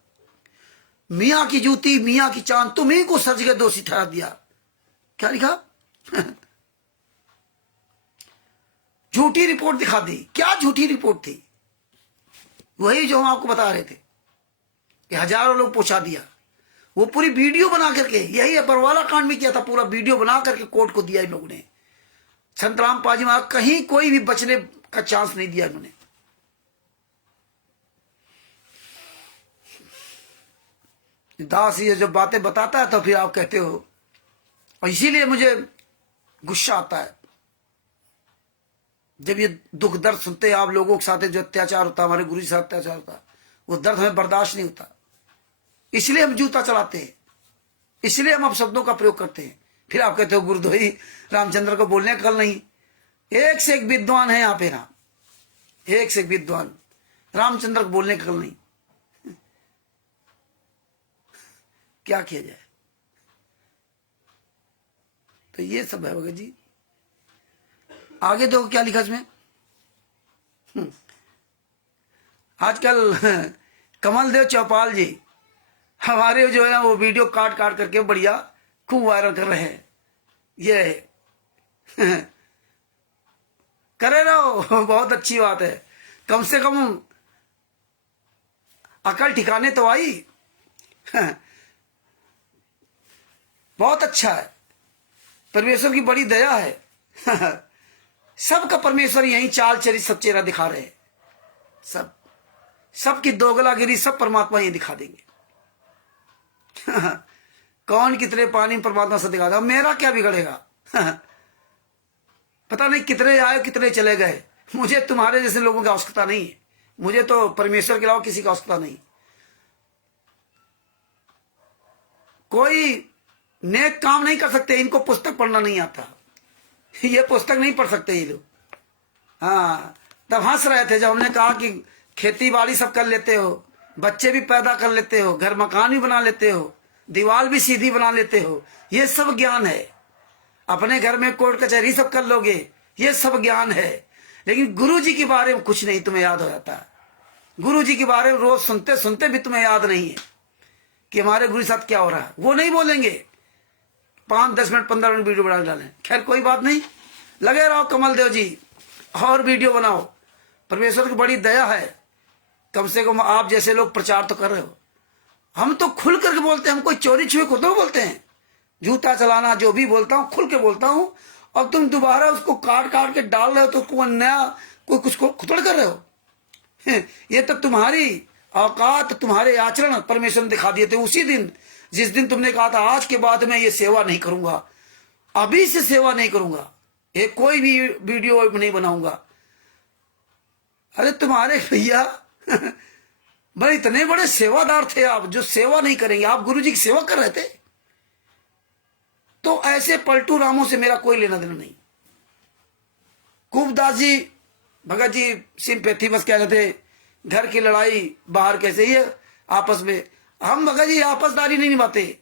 मियां की जूती मियां की चांद, तुम्ही को सच के दोषी ठहरा दिया। क्या लिखा झूठी रिपोर्ट दिखा दी। क्या झूठी रिपोर्ट थी? वही जो हम आपको बता रहे थे कि हजारों लोग पहुंचा दिया। वो पूरी वीडियो बना करके, यही बरवाला कांड में किया था, पूरा वीडियो बना करके कोर्ट को दिया इन लोगों ने। संत रामपाल जी महाराज कहीं कोई भी बचने का चांस नहीं दिया इन्होंने। दास ये जब बातें बताता है तो फिर आप कहते हो, और इसीलिए मुझे गुस्सा आता है जब ये दुख दर्द सुनते हैं आप लोगों के साथ जो अत्याचार होता, हमारे गुरु जी से अत्याचार होता, वो दर्द हमें बर्दाश्त नहीं होता, इसलिए हम जूता चलाते हैं, इसलिए हम अपशब्दों का प्रयोग करते हैं। फिर आप कहते हो गुरुद्रोही रामचंद्र को बोलने का कल नहीं। एक से एक विद्वान है यहाँ पे ना, एक से एक विद्वान, रामचंद्र को बोलने का कल नहीं। क्या किया जाए? तो ये सब है भगत जी। आगे देखो क्या लिखा इसमें। आजकल कमल देव चौपाल जी हमारे जो है ना वो वीडियो काट काट करके बढ़िया खूब वायरल कर रहे हैं। ये करे रहो, बहुत अच्छी बात है, कम से कम अकल ठिकाने तो आई। बहुत अच्छा है, परमेश्वर की बड़ी दया है। सबका परमेश्वर यही चाल चरित सब चेहरा दिखा रहे हैं, सबकी दोगलागिरी सब परमात्मा ये दिखा देंगे। कौन कितने पानी में परमात्मा से दिखा देगा, मेरा क्या बिगड़ेगा? पता नहीं कितने आए कितने चले गए, मुझे तुम्हारे जैसे लोगों की आवश्यकता नहीं है, मुझे तो परमेश्वर के अलावा किसी की आवश्यकता नहीं। कोई नेक काम नहीं कर सकते, इनको पुस्तक पढ़ना नहीं आता, ये पुस्तक नहीं पढ़ सकते ये लोग। हाँ, तब हंस रहे थे जब हमने कहा कि खेती बाड़ी सब कर लेते हो, बच्चे भी पैदा कर लेते हो, घर मकान भी बना लेते हो, दीवार भी सीधी बना लेते हो, ये सब ज्ञान है। अपने घर में कोर्ट कचहरी सब कर लोगे, ये सब ज्ञान है। लेकिन गुरु जी के बारे में कुछ नहीं तुम्हें याद हो जाता। गुरु जी के बारे में रोज सुनते सुनते भी तुम्हें याद नहीं है कि हमारे गुरु साथ क्या हो रहा है। वो नहीं बोलेंगे, 5-10 मिनट 15 मिनट वीडियो बना डालें। खैर कोई बात नहीं, लगे रहो कमल देव जी और वीडियो बनाओ। परमेश्वर की बड़ी दया है, कम से कम आप जैसे लोग प्रचार तो कर रहे हो। हम तो खुल करके बोलते हैं, हम कोई चोरी छुए को तो बोलते हैं। जूता चलाना जो भी बोलता हूँ खुल के बोलता हूँ, और तुम दोबारा उसको काट काट के डाल रहे हो तो कोई नया कोई कुछ को खुतड़ कर रहे हो। ये तो तुम्हारी औकात, तुम्हारे आचरण परमेश्वर ने दिखा दिए थे उसी दिन जिस दिन तुमने कहा था आज के बाद मैं ये सेवा नहीं करूंगा, अभी से सेवा नहीं करूंगा, ये कोई भी वीडियो नहीं बनाऊंगा। अरे तुम्हारे भैया भाई इतने बड़े सेवादार थे आप, जो सेवा नहीं करेंगे। आप गुरु जी की सेवा कर रहे थे। तो ऐसे पलटू रामों से मेरा कोई लेना देना नहीं। खूबदास जी, भगत जी सिंपैथी बस कहते थे, घर की लड़ाई बाहर कैसे, ये आपस में। हम भगत जी आपसदारी नहीं निभाते,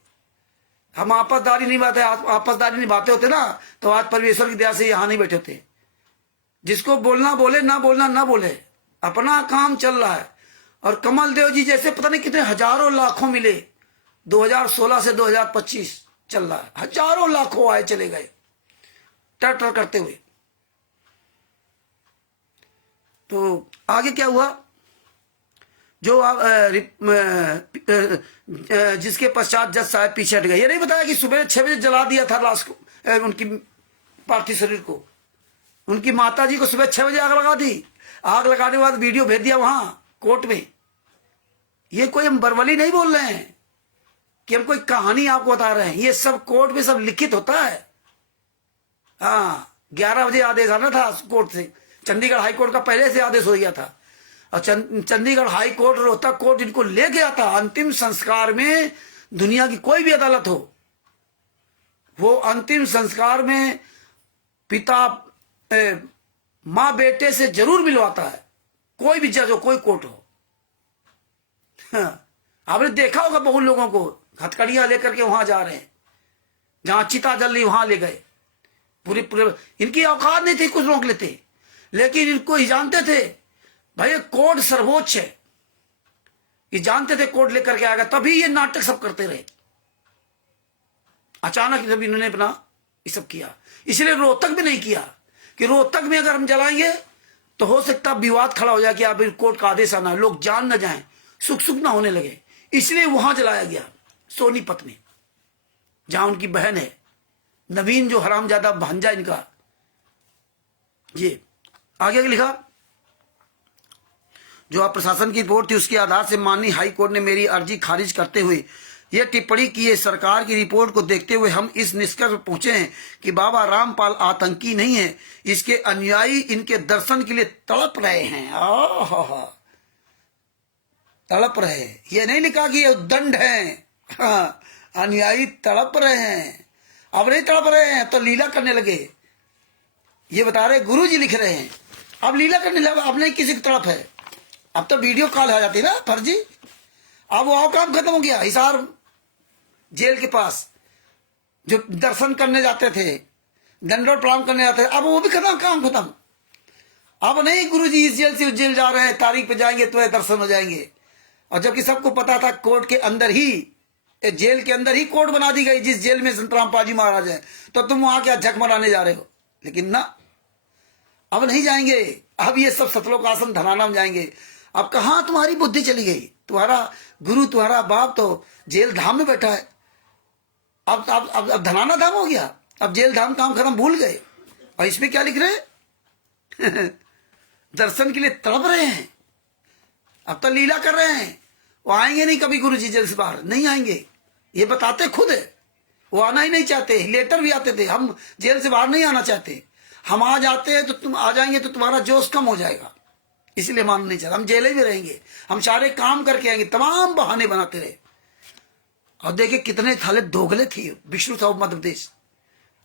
हम आपसदारी नहीं निभाते। आपसदारी निभाते होते ना तो आज परमेश्वर की दया से यहां नहीं बैठे होते। जिसको बोलना बोले, ना बोलना ना बोले, अपना काम चल रहा है। और कमल देव जी जैसे पता नहीं कितने हजारों लाखों मिले, 2016 से 2025 चल रहा है, हजारों लाखों आए चले गए टर टर करते हुए। तो आगे क्या हुआ, जो जिसके पश्चात जज साहब पीछे हट गए। ये नहीं बताया कि सुबह 6 बजे जला दिया था लाश को, उनकी पार्थिव शरीर को। उनकी माता जी को सुबह 6 बजे आग लगा दी। आग लगाने के बाद वीडियो भेज दिया वहां कोर्ट में। ये कोई हम बरवली नहीं बोल रहे हैं कि हम कोई कहानी आपको बता रहे हैं, ये सब कोर्ट में सब लिखित होता है। हाँ, 11 बजे आदेश आना था कोर्ट से। चंडीगढ़ हाई कोर्ट का पहले से आदेश हो गया था। और Chandigarh high court, Rohtak court इनको ले गया था। अंतिम संस्कार में दुनिया की कोई भी अदालत हो, वो अंतिम संस्कार में पिता मां बेटे से जरूर मिलवाता है, कोई भी जज हो, कोई कोर्ट हो। हाँ, आपने देखा होगा बहुत लोगों को हथकड़ियां लेकर के वहां जा रहे हैं, जहां चिता जल रही वहां ले गए। पूरे इनकी औकात नहीं थी कुछ रोक लेते, लेकिन इनको ही जानते थे भाई कोर्ट सर्वोच्च है। ये जानते थे कोर्ट लेकर के आएगा, तभी ये नाटक सब करते रहे। अचानक जब इन्होंने अपना ये सब किया, इसलिए रोहतक भी नहीं किया कि रोहतक में अगर हम जलाएंगे तो हो सकता विवाद खड़ा हो जाए कि आप कोर्ट का आदेश आना, लोग जान न जाएं, सुख सुख ना होने लगे। इसलिए वहां जलाया गया सोनीपत में, जहां उनकी बहन है नवीन, जो हरामजादा भांजा इनका। ये आगे लिखा, जो आप प्रशासन की रिपोर्ट थी उसके आधार से माननीय हाई कोर्ट ने मेरी अर्जी खारिज करते हुए यह टिप्पणी की है, सरकार की रिपोर्ट को देखते हुए हम इस निष्कर्ष पर पहुंचे हैं कि बाबा रामपाल आतंकी नहीं है, इसके अनुयायी इनके दर्शन के लिए तड़प रहे हैं। तड़प रहे, ये नहीं लिखा कि ये दंड है। हाँ, अनुयायी तड़प रहे हैं। अब नहीं तड़प रहे हैं तो लीला करने लगे, ये बता रहे गुरु जी लिख रहे हैं। अब लीला करने लगे, अब नहीं किसी की तड़प है। अब तो वीडियो कॉल आ जाती ना फर्जी। अब वो काम खत्म हो गया। हिसार जेल के पास जो दर्शन करने जाते थे, दंडोत प्रणाम करने जाते थे, अब वो भी खत्म, काम खत्म। अब नहीं गुरु जी इस जेल से उस जेल जा रहे हैं, तारीख पे जाएंगे तो दर्शन हो जाएंगे। और जबकि सबको पता था कोर्ट के अंदर ही, जेल के अंदर ही कोर्ट बना दी गई, जिस जेल में संत रामपाल जी महाराज है, तो तुम वहां क्या झक मराने जा रहे हो। लेकिन ना, अब नहीं जाएंगे। अब ये सब सतलोक आसन धनाना में जाएंगे। अब कहां तुम्हारी बुद्धि चली गई। तुम्हारा गुरु, तुम्हारा बाप तो जेल धाम में बैठा है। अब धनाना धाम हो गया। अब जेल धाम काम खत्म, भूल गए। और इसमें क्या लिख रहे हैं दर्शन के लिए तड़प रहे हैं। अब तो लीला कर रहे हैं। वो आएंगे नहीं कभी गुरु जी जेल से बाहर, नहीं आएंगे, ये बताते खुद है। वो आना ही नहीं चाहते, लेटर भी आते थे, हम जेल से बाहर नहीं आना चाहते, हम आ जाते हैं तो तुम आ जाएंगे तो तुम्हारा जोश कम हो जाएगा, इसलिए मान नहीं चाहता। हम जेल में रहेंगे, हम सारे काम करके आएंगे, तमाम बहाने बनाते रहे। और देखिए कितने थाले दोगले थी विष्णु साहब मध्य प्रदेश,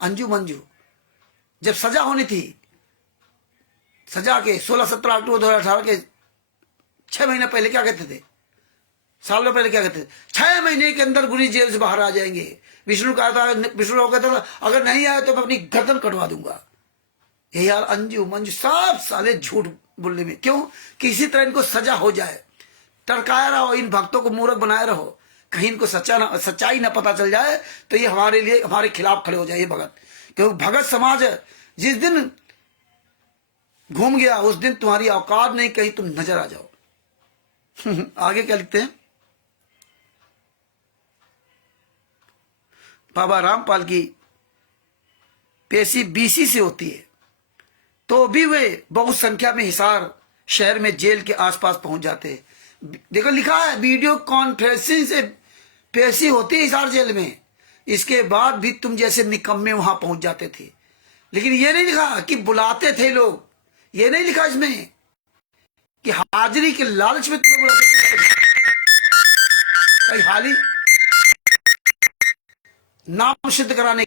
अंजू मंजू। जब सजा होनी थी, सजा के 16-17 अक्टूबर 2018 के 6 महीने पहले क्या कहते थे, साल पहले क्या कहते थे, 6 महीने के अंदर गुरु जेल से बाहर आ जाएंगे। विष्णु कहा था, विष्णु कहता था अगर नहीं आए तो मैं अपनी गर्दन कटवा दूंगा। ये यार अंजू मंजू सब साले झूठ बोलने में, क्यों? किसी तरह इनको सजा हो जाए, टरकाया रहो, इन भक्तों को मूर्ख बनाए रहो, कहीं इनको सच्चाई ना पता चल जाए तो ये हमारे लिए, हमारे खिलाफ खड़े हो जाए। ये भगत, क्योंकि भगत समाज जिस दिन घूम गया उस दिन तुम्हारी औकात नहीं, कहीं तुम नजर आ जाओ। आगे क्या लिखते हैं, बाबा रामपाल की पेशी बीसी से होती है तो भी वे बहुत संख्या में हिसार शहर में जेल के आसपास पहुंच जाते हैं। देखो लिखा है वीडियो कॉन्फ्रेंसिंग से पेशी होती है हिसार जेल में, इसके बाद भी तुम जैसे निकम्मे वहां पहुंच जाते थे। लेकिन ये नहीं लिखा कि बुलाते थे लोग, ये नहीं लिखा इसमें कि हाजिरी के लालच में तुम्हें बुलाते थे। हाली नाम सिद्ध कराने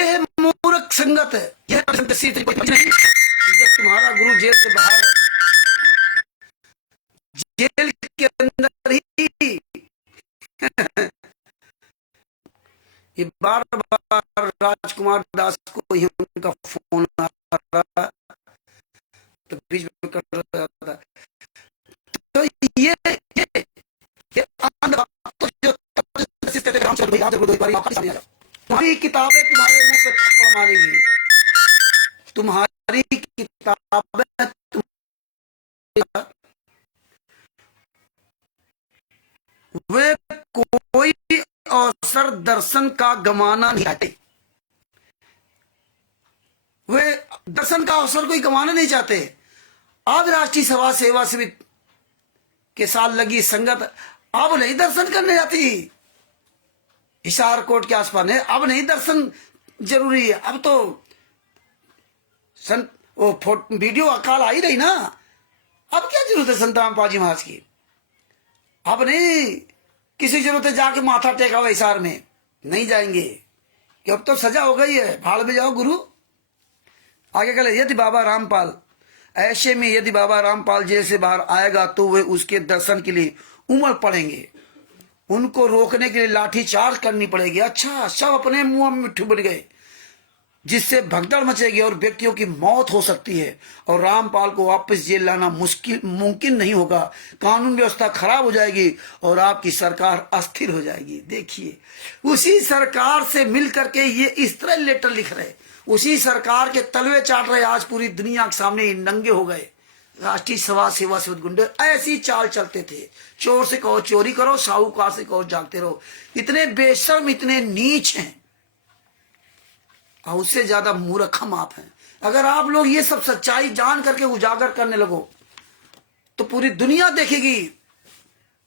ये मूर्ख संगत है। यह जब तुम्हारा गुरु जेल से बाहर, जेल के अंदर ही ये बार बार राजकुमार दास को ही उनका फोन आ रहा, तो बीच में कट रहा था। तो ये तुम्हारी किताबें तुम्हारे मुंह पे थप्पड़ मारेगी, तुम्हारी किताबें वे कोई अवसर दर्शन का गंवाना नहीं चाहते, वे दर्शन का अवसर कोई गंवाना नहीं चाहते। आज राष्ट्रीय सभा सेवा समिति के साथ लगी संगत अब नहीं दर्शन करने जाती, हिसार कोट के आसपास है, अब नहीं दर्शन जरूरी है। अब तो वो वीडियो अकाल आ ही रही ना, अब क्या जरूरत है संत रामपाल जी महाराज की? अब नहीं किसी जरूरत है जाके माथा टेका हुआ हिसार में, नहीं जाएंगे कि अब तो सजा हो गई है, भाड़ में जाओ गुरु। आगे कल यदि बाबा रामपाल, ऐसे में यदि बाबा रामपाल जेल से बाहर आएगा तो वे उसके दर्शन के लिए उमड़ पड़ेंगे, उनको रोकने के लिए लाठी चार्ज करनी पड़ेगी। अच्छा, सब अपने मुंह में मिट्ठू बन गए, जिससे भगदड़ मचेगी और व्यक्तियों की मौत हो सकती है, और रामपाल को वापस जेल लाना मुमकिन नहीं होगा। कानून व्यवस्था खराब हो जाएगी और आपकी सरकार अस्थिर हो जाएगी। देखिए, उसी सरकार से मिलकर के ये इस तरह लेटर लिख रहे, उसी सरकार के तलवे चाट रहे, आज पूरी दुनिया के सामने नंगे हो गए। राष्ट्रीय सभा सेवा से गुंडे ऐसी चाल चलते थे, चोर से कहो चोरी करो, साहूकार से कहो जागते रहो। इतने बेशर्म, इतने नीच हैं, और उससे ज्यादा मूर्ख हम आप हैं। अगर आप लोग ये सब सच्चाई जान करके उजागर करने लगो तो पूरी दुनिया देखेगी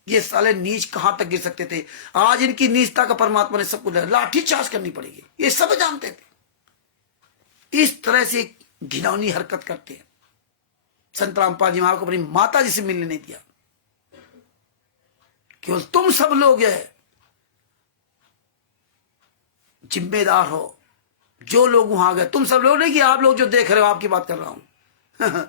ये साले नीच कहां तक गिर सकते थे। आज इनकी नीचता का परमात्मा ने सब कुछ लाठी चार्ज करनी पड़ेगी, ये सब जानते थे। इस तरह से घिनौनी हरकत करते हैं। संत रामपाल जी महाराज को अपनी माता जी से मिलने नहीं दिया, केवल तुम सब लोग जिम्मेदार हो, जो लोग वहां गए। तुम सब लोग नहीं कि आप लोग जो देख रहे हो, आपकी बात कर रहा हूं।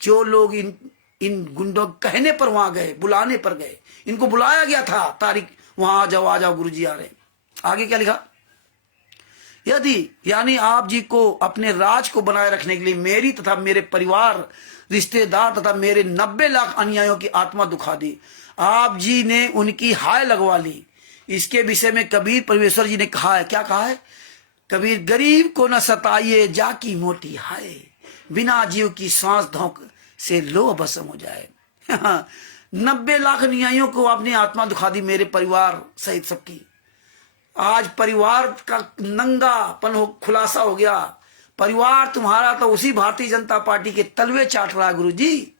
जो लोग इन गुंडों कहने पर वहां गए, बुलाने पर गए, इनको बुलाया गया था, तारीख वहां आ जाओ गुरुजी आ रहे। आगे क्या लिखा? यदि यानी आप जी को अपने राज को बनाए रखने के लिए मेरी तथा मेरे परिवार, रिश्तेदार तथा मेरे 90 लाख अनुयायियों की आत्मा दुखा दी, आप जी ने उनकी हाय लगवा ली। इसके विषय में कबीर परमेश्वर जी ने कहा है, क्या कहा है? कबीर गरीब को न सताइए जाकी मोटी हाय, बिना जीव की सांस धोंक से लो भस्म हो जाए। 90 लाख अनुयायियों को आपने आत्मा दुखा दी, मेरे परिवार सहित सबकी। आज परिवार का नंगापन हो खुलासा हो गया। परिवार तुम्हारा तो उसी भारतीय जनता पार्टी के तलवे चाट रहा है गुरु जी।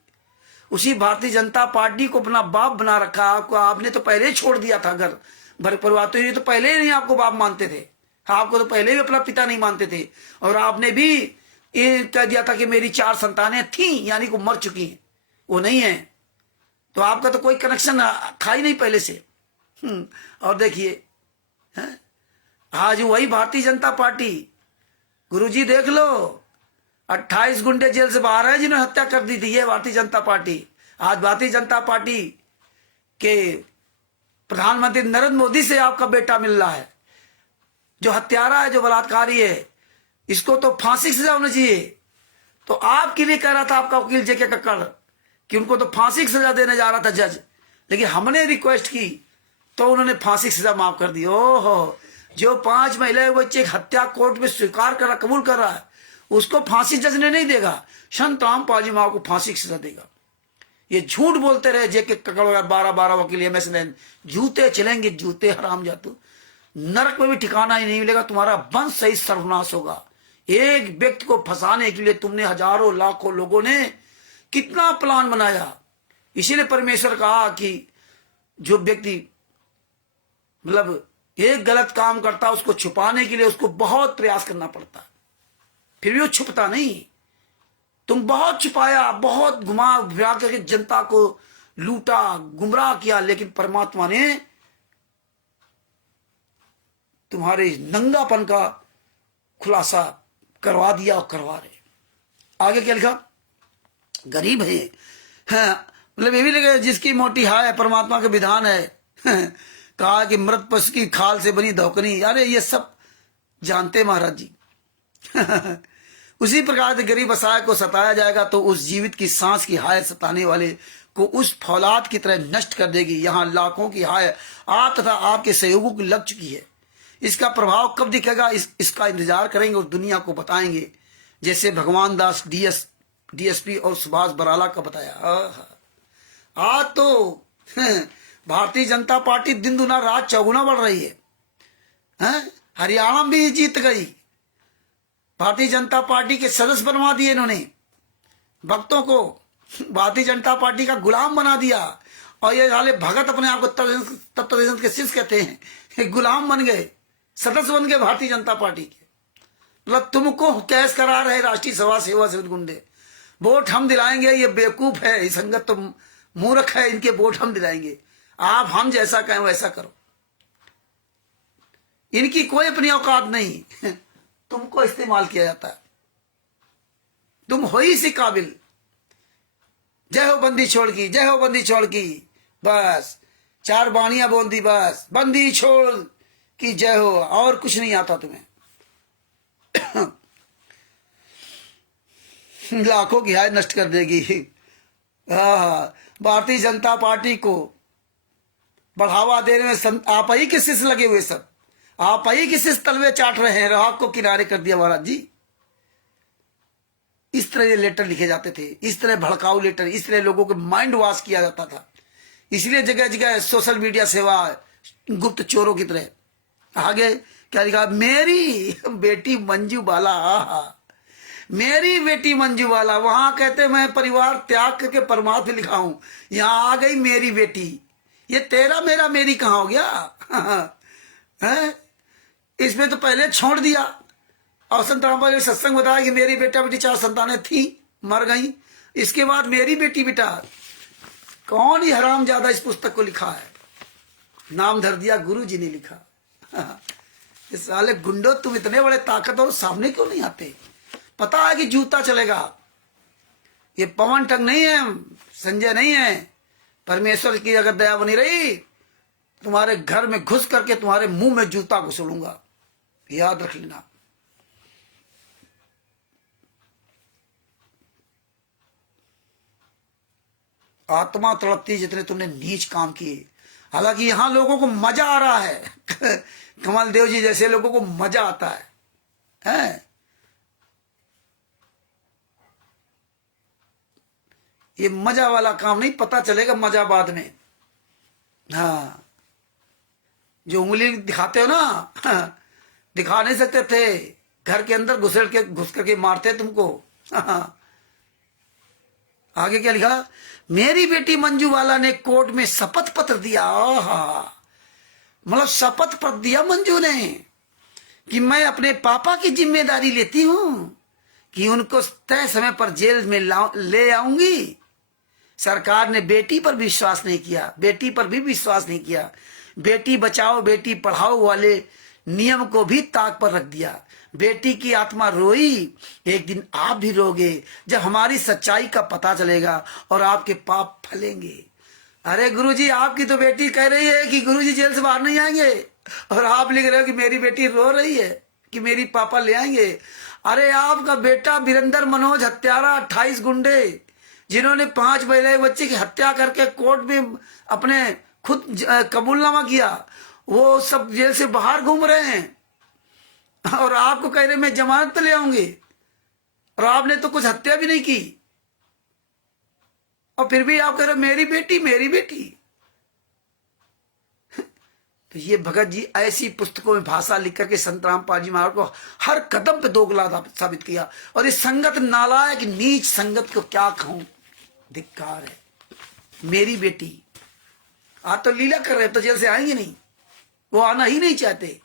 उसी भारतीय जनता पार्टी को अपना बाप बना रखा। आपको आपने तो पहले ही छोड़ दिया था घर भर परिवार, तो ये तो पहले ही नहीं आपको बाप मानते थे, आपको तो पहले भी अपना पिता नहीं मानते थे। और आपने भी ये कह दिया था कि मेरी 4 संतानें थी, यानी को मर चुकी हैं, वो नहीं है, तो आपका तो कोई कनेक्शन था ही नहीं पहले से। और देखिए आज वही भारतीय जनता पार्टी, गुरुजी देख लो, 28 गुंडे जेल से बाहर है जिन्होंने हत्या कर दी थी, ये भारतीय जनता पार्टी। आज भारतीय जनता पार्टी के प्रधानमंत्री नरेंद्र मोदी से आपका बेटा मिल रहा है, जो हत्यारा है, जो बलात्कारी है, इसको तो फांसी की सजा होनी चाहिए। तो आपके लिए कह रहा था आपका वकील जेके कक्कड़ कि उनको तो फांसी की सजा देने जा रहा था जज, लेकिन हमने रिक्वेस्ट की तो उन्होंने फांसी की सजा माफ कर दी। ओहो, जो 5 महिला बच्चे हत्या कोर्ट में स्वीकार कर रहा, कबूल कर रहा है, उसको फांसी जज ने नहीं देगा, संत रामपाल जी महाराज को फांसी की सजा देगा। ये झूठ बोलते रहे जेके कक्कड़ 12 वकील एमएस नैन, जूते चलेंगे जूते, हराम जातू। नरक में भी ठिकाना ही नहीं मिलेगा, तुम्हारा वंश सही सर्वनाश होगा। एक व्यक्ति को फंसाने के लिए तुमने हजारों लाखों लोगों ने कितना प्लान बनाया। इसीलिए परमेश्वर कहा कि जो व्यक्ति मतलब एक गलत काम करता है, उसको छुपाने के लिए उसको बहुत प्रयास करना पड़ता है, फिर भी वो छुपता नहीं। तुम बहुत छुपाया, बहुत घुमा फिरा करके जनता को लूटा, गुमराह किया, लेकिन परमात्मा ने तुम्हारे नंगापन का खुलासा करवा दिया और करवा रहे। आगे क्या लिखा? गरीब है, हाँ, मतलब ये भी लिखा जिसकी मोटी हाय परमात्मा के विधान है। कहा कि मृत पशु की खाल से बनी धोकनी। अरे ये सब जानते महाराज जी। उसी प्रकार से गरीब असहाय को सताया जाएगा तो उस जीवित की सांस की हाय सताने वाले को उस फौलाद की तरह नष्ट कर देगी। यहाँ लाखों की हाय आप तथा आपके सहयोगों की लग चुकी है। इसका प्रभाव कब दिखेगा, इसका इंतजार करेंगे और दुनिया को बताएंगे, जैसे भगवान दास डीएसपी और सुभाष बराला का बताया। आज तो भारतीय जनता पार्टी दिन दुना रात चौगुना बढ़ रही है। हरियाणा भी जीत गई, भारतीय जनता पार्टी के सदस्य बनवा दिए इन्होंने, भक्तों को भारतीय जनता पार्टी का गुलाम बना दिया। और ये साले भगत अपने आप को तत्व के शिष्य कहते हैं, गुलाम बन गए, सदस्य बन गए भारतीय जनता पार्टी के। मतलब तुमको कैस करा रहे राष्ट्रीय सभा सेवा समिति गुंडे, वोट हम दिलाएंगे। ये बेवकूफ है, ये संगत तो मूर्ख है, इनके वोट हम दिलाएंगे, आप हम जैसा कहें वैसा करो। इनकी कोई अपनी औकात नहीं। तुमको इस्तेमाल किया जाता है, तुम हो ही इसी काबिल। जय हो बंदी छोड़ की, जय हो बंदी छोड़ की, बस 4 बाणियां बोल दी, बस बंदी छोड़ की जय हो, और कुछ नहीं आता तुम्हें। लाखों की हाय नष्ट कर देगी। भारतीय जनता पार्टी को बढ़ावा देने में आप ही के शिष्य लगे हुए, सब आप ही के शिष्य तलवे चाट रहे हैं, राह को किनारे कर दिया महाराज जी। इस तरह ये लेटर लिखे जाते थे, इस तरह भड़काऊ लेटर, इस तरह लोगों को माइंड वॉश किया जाता था। इसलिए जगह जगह सोशल मीडिया सेवा गुप्त चोरों की तरह। आगे क्या लिखा? मेरी बेटी मंजू बाला, मेरी बेटी मंजू बाला। वहां कहते मैं परिवार त्याग करके परमार्थ लिखा हूं, यहां आ गई मेरी बेटी। ये तेरा मेरा मेरी कहां हो गया? है इसमें तो पहले छोड़ दिया। और संत रामपाल सत्संग बताया कि मेरी बेटा बेटी 4 संतानें थी, मर गई, इसके बाद मेरी बेटी बेटा। कौन ही हराम ज्यादा इस पुस्तक को लिखा है? नाम धर दिया गुरु जी ने लिखा। इस साले गुंडो, तुम इतने बड़े ताकतवर सामने क्यों नहीं आते? पता है कि जूता चलेगा। ये पवन ठग नहीं है, संजय नहीं है। परमेश्वर की अगर दया बनी रही, तुम्हारे घर में घुस करके तुम्हारे मुंह में जूता घुसड़ूंगा, याद रख लेना। आत्मा तड़पती जितने तुमने नीच काम किए। हालांकि यहां लोगों को मजा आ रहा है। कमल देव जी जैसे लोगों को मजा आता है? ये मजा वाला काम नहीं, पता चलेगा मजा बाद में। हाँ, जो उंगली दिखाते हो ना, दिखा नहीं सकते थे, घर के अंदर घुस करके मारते तुमको। हाँ। आगे क्या लिखा? मेरी बेटी मंजू वाला ने कोर्ट में शपथ पत्र दिया। मतलब शपथ पत्र दिया मंजू ने कि मैं अपने पापा की जिम्मेदारी लेती हूं कि उनको तय समय पर जेल में ले आऊंगी। सरकार ने बेटी पर विश्वास नहीं किया, बेटी पर भी विश्वास नहीं किया। बेटी बचाओ बेटी पढ़ाओ वाले नियम को भी ताक पर रख दिया। बेटी की आत्मा रोई, एक दिन आप भी रोगे जब हमारी सच्चाई का पता चलेगा और आपके पाप फलेंगे। अरे गुरुजी, आपकी तो बेटी कह रही है कि गुरुजी जेल से बाहर नहीं आएंगे, और आप लिख रहे हो कि मेरी बेटी रो रही है कि मेरी पापा ले आएंगे। अरे आपका बेटा वीरेंद्र मनोज हत्यारा, 28 गुंडे जिन्होंने 5 महिला बच्चे की हत्या करके कोर्ट में अपने खुद कबूलनामा किया, वो सब जेल से बाहर घूम रहे हैं, और आपको कह रहे मैं जमानत पे ले आऊंगी, और आपने तो कुछ हत्या भी नहीं की, और फिर भी आप कह रहे मेरी बेटी मेरी बेटी। तो ये भगत जी ऐसी पुस्तकों में भाषा लिख करके संत रामपाल जी महाराज को हर कदम पे दोगला साबित किया। और इस संगत नालायक नीच संगत को क्या कहूं, धिक्कार है। मेरी बेटी आज तो लीला कर रहे, तो जेल से आएंगे नहीं। वो आना ही नहीं चाहते।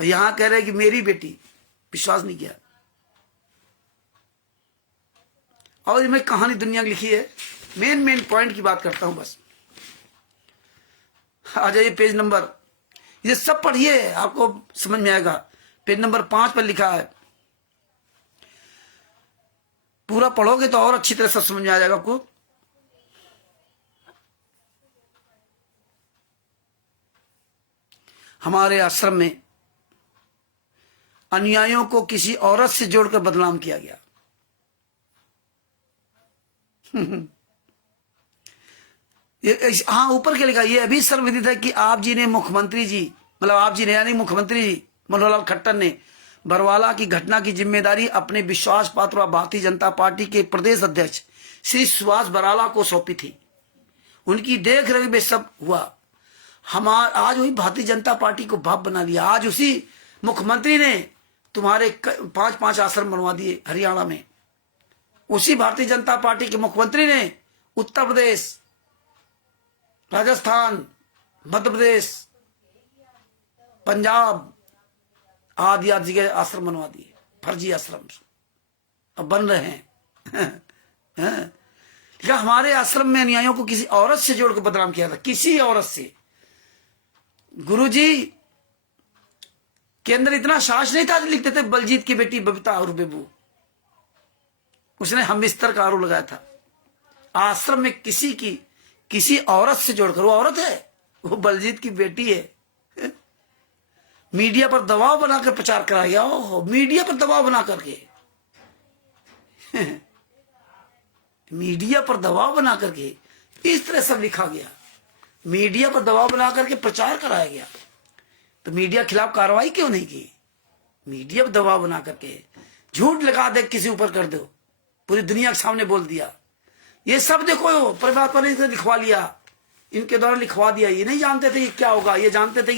यहां कह रहे कि मेरी बेटी, विश्वास नहीं किया। और ये मैं कहानी दुनिया की लिखी है, मेन पॉइंट की बात करता हूं बस। आ जाइए पेज नंबर, ये सब पढ़िए आपको समझ में आएगा। पेज नंबर 5 पर लिखा है, पूरा पढ़ोगे तो और अच्छी तरह से समझ में आ जाएगा आपको। हमारे आश्रम में अनुयायियों को किसी औरत से जोड़कर बदनाम किया गया। हाँ, ऊपर क्या लिखा, ये अभी सर्वविदित है कि आप जी ने मुख्यमंत्री जी, मतलब आप जी ने यानी मुख्यमंत्री जी मनोहर लाल खट्टर ने बरवाला की घटना की जिम्मेदारी अपने विश्वास पात्र व भारतीय जनता पार्टी के प्रदेश अध्यक्ष श्री सुभाष बराला को सौंपी थी। उनकी देख रेख में सब हुआ। आज वही भारतीय जनता पार्टी को बाप बना लिया। आज उसी मुख्यमंत्री ने तुम्हारे 5 आश्रम बनवा दिए हरियाणा में। उसी भारतीय जनता पार्टी के मुख्यमंत्री ने उत्तर प्रदेश, राजस्थान, मध्य प्रदेश, पंजाब आदि जगह आश्रम बनवा दिए, फर्जी आश्रम अब बन रहे हैं। हमारे आश्रम में अनुयायियों को किसी औरत से जोड़कर बदनाम किया था, किसी औरत से। गुरुजी के अंदर इतना साहस नहीं था, लिखते थे बलजीत की बेटी बबीता और बेबू, उसने हम बिस्तर का आरोप लगाया था। आश्रम में किसी औरत से जोड़कर, वो औरत है, वो बलजीत की बेटी है। मीडिया पर दबाव बनाकर प्रचार कराया गया। ओहो, मीडिया पर दबाव बना करके मीडिया पर दबाव बना करके इस तरह सब लिखा गया। मीडिया पर दबाव बना करके प्रचार कराया गया। तो मीडिया खिलाफ कार्रवाई क्यों नहीं की? मीडिया पर दबाव बना करके झूठ लगा दे, किसी ऊपर कर दो, पूरी दुनिया के सामने बोल दिया। ये सब देखो परमात्मा ने लिखवा लिया, इनके द्वारा लिखवा दिया। ये नहीं जानते थे ये क्या होगा, ये जानते थे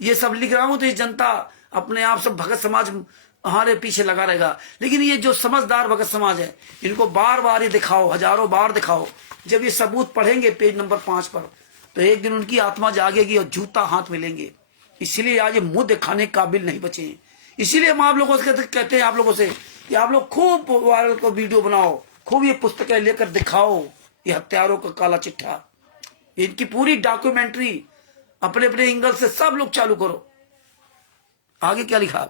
ये सब लिख रहा हूं तो ये जनता अपने आप सब भगत समाज हमारे पीछे लगा रहेगा। लेकिन ये जो समझदार भगत समाज है, इनको बार बार ये दिखाओ, हजारों बार दिखाओ। जब ये सबूत पढ़ेंगे पेज नंबर 5 पर, तो एक दिन उनकी आत्मा जागेगी और जूता हाथ मिलेंगे। इसीलिए आज ये मुंह दिखाने काबिल नहीं बचे। इसीलिए हम आप लोगों से कहते हैं, आप लोगों से कि आप लोग खूब वायरल को वीडियो बनाओ, खूब ये पुस्तकें लेकर दिखाओ, ये हत्यारों का काला चिट्ठा, इनकी पूरी डॉक्यूमेंट्री अपने अपने एंगल से सब लोग चालू करो। आगे क्या लिखा?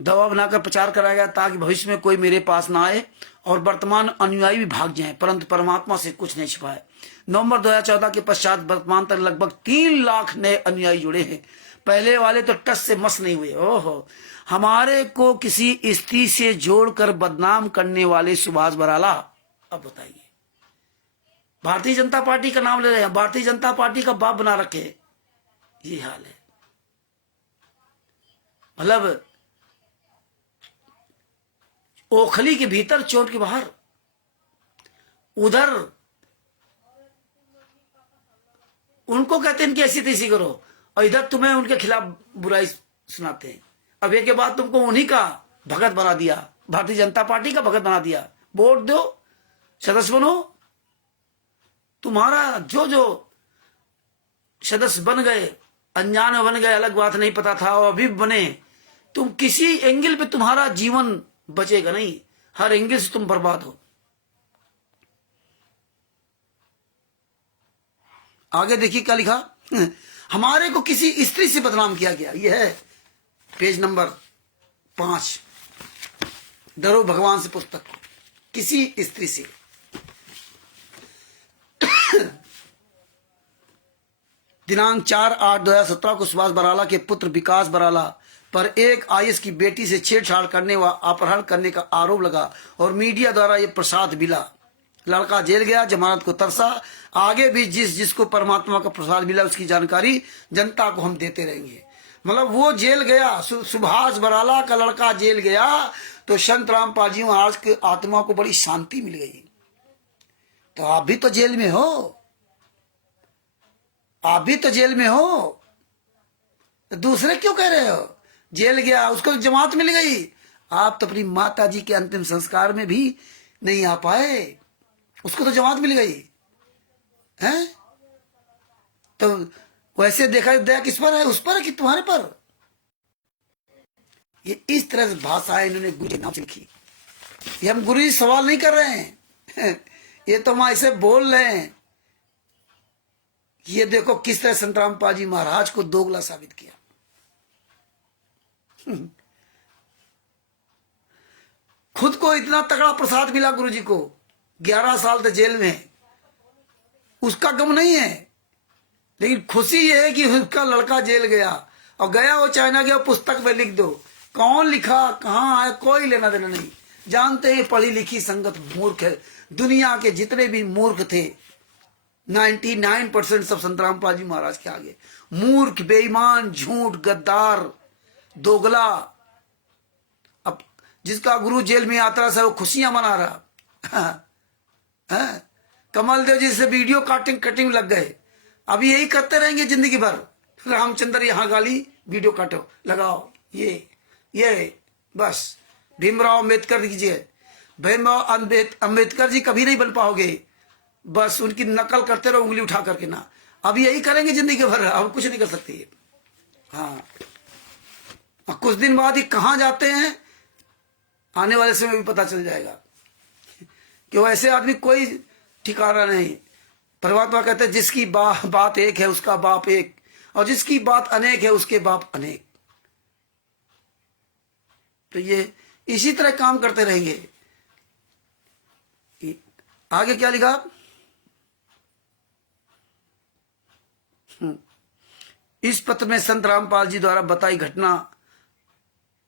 दवा बनाकर प्रचार कराया गया ताकि भविष्य में कोई मेरे पास ना आए और वर्तमान अनुयायी भी भाग जाएं, परंतु परमात्मा से कुछ नहीं छिपाए। नवंबर 2014 के पश्चात वर्तमान तक लगभग 3 लाख नए अनुयायी जुड़े हैं। पहले वाले तो टस से मस नहीं हुए। ओहो, हमारे को किसी स्त्री से जोड़कर बदनाम करने वाले सुभाष बराला, अब बताइए, भारतीय जनता पार्टी का नाम ले रहे हैं, भारतीय जनता पार्टी का बाप बना रखे, ये हाल है। मतलब ओखली के भीतर चोर के बाहर, उधर उनको कहते हैं इनकी ऐसी तैसी करो, और इधर तुम्हें उनके खिलाफ बुराई सुनाते हैं। अब एक के बाद तुमको उन्हीं का भगत बना दिया, भारतीय जनता पार्टी का भगत बना दिया। वोट दो, सदस्य बनो। तुम्हारा जो जो सदस्य बन गए, अनजान में बन गए, अलग बात, नहीं पता था, और अभी बने, तुम किसी एंगल पे तुम्हारा जीवन बचेगा नहीं, हर एंगल से तुम बर्बाद हो। आगे देखिए क्या लिखा। हमारे को किसी स्त्री से बदनाम किया गया। यह है पेज नंबर 5, डरो भगवान से पुस्तक। किसी स्त्री से दिनांक 4/8/2017 को सुभाष बराला के पुत्र विकास बराला पर एक आईएएस की बेटी से छेड़छाड़ करने व अपहरण करने का आरोप लगा और मीडिया द्वारा यह प्रसाद मिला। लड़का जेल गया, जमानत को तरसा। आगे भी जिसको परमात्मा का प्रसाद मिला उसकी जानकारी जनता को हम देते रहेंगे। मतलब वो जेल गया, सुभाष बराला का लड़का जेल गया, तो संत रामपाल जी महाराज की आत्मा को बड़ी शांति मिल गई। तो आप भी तो जेल में हो, आप भी तो जेल में हो, तो दूसरे क्यों कह रहे हो? जेल गया, उसको जमानत मिल गई, आप तो अपनी माता जी के अंतिम संस्कार में भी नहीं आ पाए। उसको तो जमात मिल गई है। तो वैसे देखा दया किस पर है, उस पर है कि तुम्हारे पर? ये इस तरह से भाषा इन्होंने गुरु के नाम से लिखी। ये हम गुरु जी सवाल नहीं कर रहे हैं ये तो हम ऐसे बोल रहे हैं। ये देखो किस तरह संत रामपाल जी महाराज को दोगला साबित किया। खुद को इतना तगड़ा प्रसाद मिला गुरु जी को, 11 साल तक जेल में, उसका गम नहीं है, लेकिन खुशी ये है कि उसका लड़का जेल गया, और गया वो चाइना गया, पुस्तक में लिख दो, कौन लिखा कहाँ है कोई लेना देना नहीं। जानते हैं पढ़ी लिखी संगत मूर्ख है। दुनिया के जितने भी मूर्ख थे 99% सब संत रामपाल जी महाराज के आगे। मूर्ख, बेईमान, झूठ, गद्दार, दोगला। अब जिसका गुरु जेल में यात्रा से वो खुशियां मना रहा कमल देव जी से वीडियो कटिंग लग गए। अभी यही करते रहेंगे जिंदगी भर। रामचंद्र यहाँ गाली, वीडियो काटो, लगाओ, ये बस। भीमराव अम्बेडकर दीजिए, भीमराव अम्बेडकर जी कभी नहीं बन पाओगे, बस उनकी नकल करते रहो उंगली उठा करके ना। अब यही करेंगे जिंदगी भर, अब कुछ नहीं कर सकते। हाँ, और कुछ दिन बाद ही कहाँ जाते हैं आने वाले समय भी पता चल जाएगा कि वैसे आदमी कोई ठिकाना नहीं। परमात्मा कहते हैं जिसकी बात एक है उसका बाप एक, और जिसकी बात अनेक है उसके बाप अनेक। तो ये इसी तरह काम करते रहेंगे। आगे क्या लिखा? इस पत्र में संत रामपाल जी द्वारा बताई घटना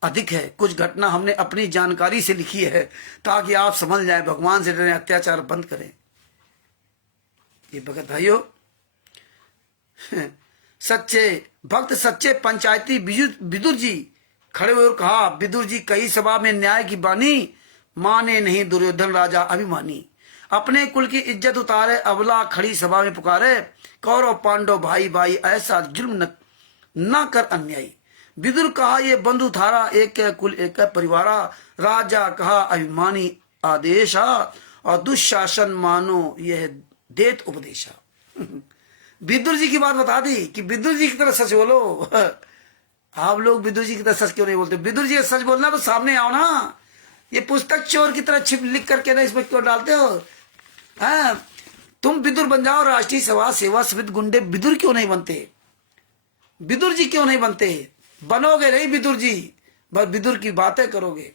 अधिक है। कुछ घटना हमने अपनी जानकारी से लिखी है ताकि आप समझ जाए, भगवान से डरें, अत्याचार बंद करें। ये भगत भाइयों, सच्चे भक्त, सच्चे पंचायती विदुर जी खड़े हुए और कहा, विदुर जी कई सभा में न्याय की बानी, माने नहीं दुर्योधन राजा अभिमानी। अपने कुल की इज्जत उतारे, अबला खड़ी सभा में पुकारे, कौरव पांडव भाई भाई ऐसा जुल्म न कर अन्यायी। विदुर कहा ये बंधु थारा, एक कुल एक परिवारा, राजा कहा अभिमानी आदेशा, और दुशासन मानो यह देत उपदेशा। विदुर जी की बात बता दी कि विदुर जी की तरह सच बोलो। आप लोग विदुर जी की तरह सच क्यों नहीं बोलते? विदुर जी सच बोलना तो सामने आओ ना। ये पुस्तक चोर की तरह छिप लिख करके ना इसमें क्यों डालते हो? तुम विदुर बन जाओ, राष्ट्रीय सभा सेवा समिति गुंडे विदुर क्यों नहीं बनते? विदुर जी क्यों नहीं बनते? बनोगे नहीं विदुर जी, बस विदुर की बातें करोगे।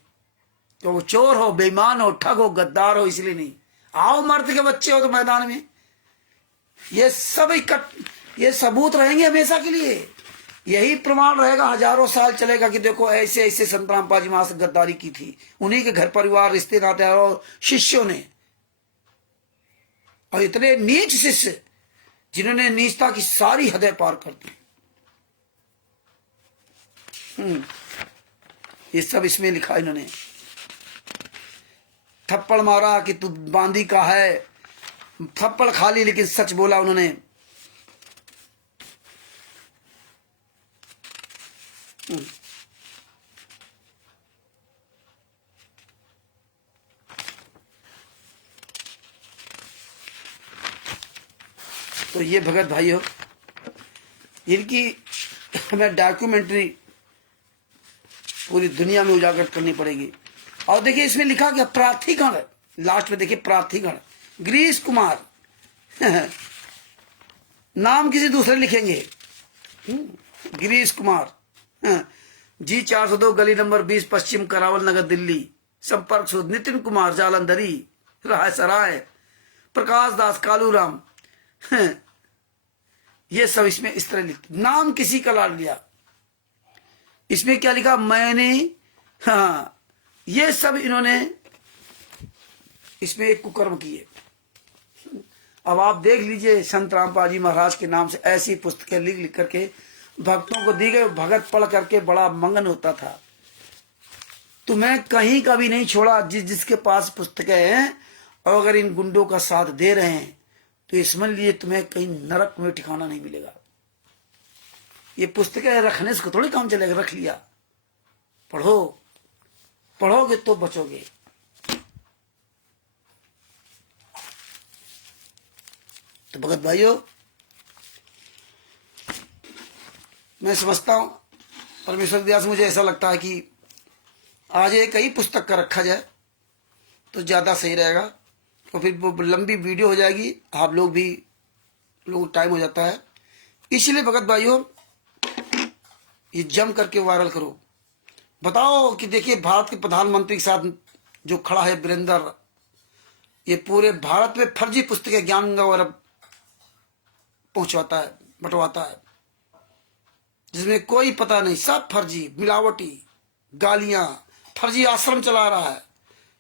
तो वो चोर हो, बेईमान हो, ठग हो, गद्दार हो, इसलिए नहीं। आओ मर्द के बच्चे हो तो मैदान में, ये सब ये सबूत रहेंगे हमेशा के लिए। यही प्रमाण रहेगा, हजारों साल चलेगा कि देखो ऐसे ऐसे संत रामपाल जी महाराज से गद्दारी की थी, उन्हीं के घर परिवार रिश्ते नाते और शिष्यों ने। और इतने नीच शिष्य जिन्होंने नीचता की सारी हदें पार कर दी। ये सब इसमें लिखा इन्होंने। थप्पड़ मारा कि तू बांदी का है, थप्पड़ खा ली लेकिन सच बोला उन्होंने। तो ये भगत भाइयों, इनकी हमें डॉक्यूमेंट्री पूरी दुनिया में उजागर करनी पड़ेगी। और देखिए इसमें लिखा गया प्रार्थीगण, लास्ट में देखिए प्रार्थीगण, गिरीश कुमार नाम किसी दूसरे लिखेंगे, गिरीश कुमार, जी 402 गली नंबर 20 पश्चिम करावल नगर दिल्ली, संपर्क सूत्र नितिन कुमार जालंधरी राय सराय, प्रकाश दास कालूराम। ये सब इसमें इस तरह लिख, नाम किसी का लाड़ लिया। इसमें क्या लिखा? मैंने, हाँ, ये सब इन्होंने इसमें एक कुकर्म किए। अब आप देख लीजिए, संत रामपाल जी महाराज के नाम से ऐसी पुस्तकें लिख लिख करके भक्तों को दी गई। भगत पढ़ करके बड़ा मंगन होता था। तुम्हें कहीं का भी नहीं छोड़ा। जिसके पास पुस्तकें हैं और अगर इन गुंडों का साथ दे रहे हैं तो समझ लिए तुम्हें कहीं नरक में ठिकाना नहीं मिलेगा। ये पुस्तकें रखने से थोड़ी काम चलेगा। रख लिया, पढ़ो, पढ़ोगे तो बचोगे। तो भगत भाइयों, मैं समझता हूं परमेश्वर दया से मुझे ऐसा लगता है कि आज एक ही पुस्तक का रखा जाए तो ज़्यादा सही रहेगा, तो फिर वो लंबी वीडियो हो जाएगी, आप लोग भी टाइम हो जाता है। इसलिए भगत भाइयों, ये जम करके वायरल करो, बताओ कि देखिए भारत के प्रधानमंत्री के साथ जो खड़ा है वीरेंद्र, ये पूरे भारत में फर्जी पुस्तकें ज्ञान वगैरह पहुंचवाता है, बंटवाता है, जिसमें कोई पता नहीं, सब फर्जी, मिलावटी, गालियां, फर्जी आश्रम चला रहा है।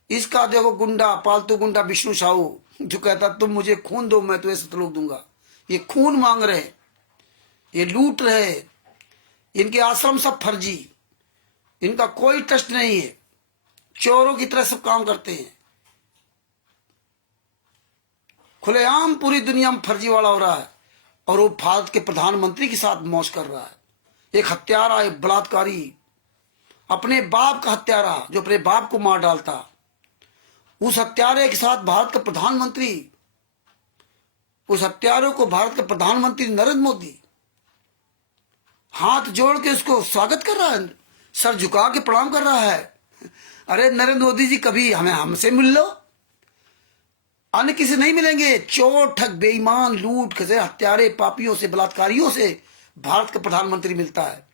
इसका देखो गुंडा, पालतू गुंडा विष्णु साहू, जो कहता तुम मुझे खून दो मैं तुम्हें सतलोक दूंगा, ये खून मांग रहे, ये लूट रहे, इनके आश्रम सब फर्जी, इनका कोई ट्रस्ट नहीं है, चोरों की तरह सब काम करते हैं, खुलेआम पूरी दुनिया में फर्जी वाला हो रहा है। और वो भारत के प्रधानमंत्री के साथ मौज कर रहा है, एक हत्यारा, एक बलात्कारी, अपने बाप का हत्यारा जो अपने बाप को मार डालता, उस हत्यारे के साथ भारत का प्रधानमंत्री, उस हत्यारों को भारत के प्रधानमंत्री नरेंद्र मोदी हाथ जोड़ के उसको स्वागत कर रहा है, सर झुका के प्रणाम कर रहा है। अरे नरेंद्र मोदी जी, कभी हमसे मिल लो, अन्य किसी नहीं मिलेंगे। चोर, ठग, बेईमान, लूट खसे, हत्यारे, पापियों से, बलात्कारियों से भारत का प्रधानमंत्री मिलता है,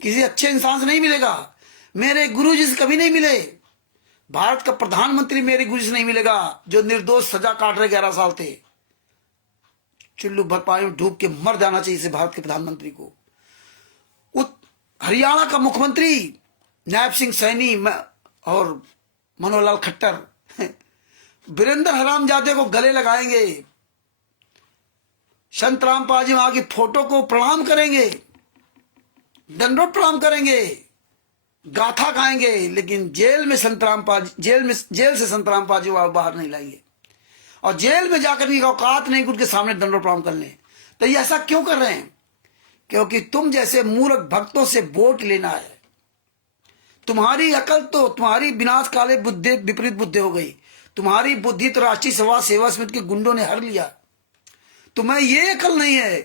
किसी अच्छे इंसान से नहीं मिलेगा। मेरे गुरुजी से कभी नहीं मिले, भारत का प्रधानमंत्री मेरे गुरुजी से नहीं मिलेगा, जो निर्दोष सजा काट रहे 11 साल थे। चुल्लू भर पानी में डूब के मर जाना चाहिए इसे भारत के प्रधानमंत्री को। हरियाणा का मुख्यमंत्री नायब सिंह सैनी और मनोहर लाल खट्टर वीरेंद्र हरामजादे को गले लगाएंगे, संत रामपाल जी वहां की फोटो को प्रणाम करेंगे, दंडोत प्रणाम करेंगे, गाथा गाएंगे, लेकिन जेल से संत रामपाल जी बाहर नहीं लाएंगे, और जेल में जाकर की औकात नहीं उनके सामने दंडोत प्रणाम करने। तो ये ऐसा क्यों कर रहे हैं? क्योंकि तुम जैसे मूर्ख भक्तों से वोट लेना है। तुम्हारी अकल तो, तुम्हारी विनाश काले बुद्धि, विपरीत बुद्धि हो गई। तुम्हारी बुद्धि तो राष्ट्रीय सभा सेवा समिति के गुंडों ने हर लिया। तुम्हें ये अकल नहीं है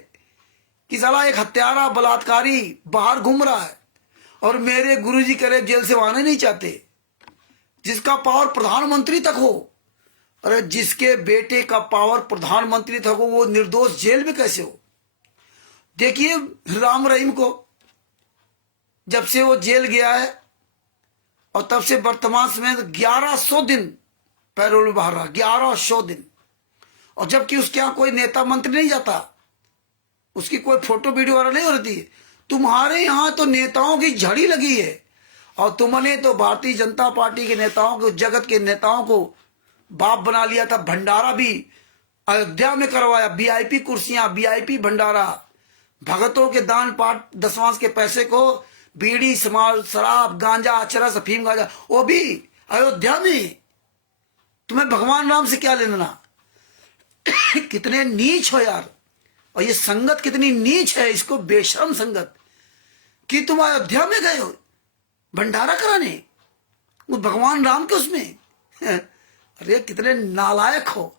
कि साला एक हत्यारा, बलात्कारी बाहर घूम रहा है और मेरे गुरुजी करे जेल से आने नहीं चाहते, जिसका पावर प्रधानमंत्री तक हो। अरे जिसके बेटे का पावर प्रधानमंत्री तक हो, वो निर्दोष जेल में कैसे हो? देखिए राम रहीम को, जब से वो जेल गया है और तब से वर्तमान समय 1100 दिन पैरोल में बाहर रहा, 1100 दिन, और जबकि उसके यहां कोई नेता मंत्री नहीं जाता, उसकी कोई फोटो वीडियो वाला नहीं हो रही। तुम्हारे यहां तो नेताओं की झड़ी लगी है, और तुमने तो भारतीय जनता पार्टी के नेताओं को, जगत के नेताओं को बाप बना लिया था। भंडारा भी अयोध्या में करवाया, वीआईपी कुर्सियां, वीआईपी भंडारा, भगतों के दान पाठ दशवांश के पैसे को बीड़ी, शराब, गांजा, चरस, अफीम, गांजा, वो भी अयोध्या में। तुम्हें भगवान राम से क्या लेना? कितने नीच हो यार, और ये संगत कितनी नीच है, इसको बेशर्म संगत, कि तुम अयोध्या में गए हो भंडारा कराने, वो भगवान राम के उसमें। अरे कितने नालायक हो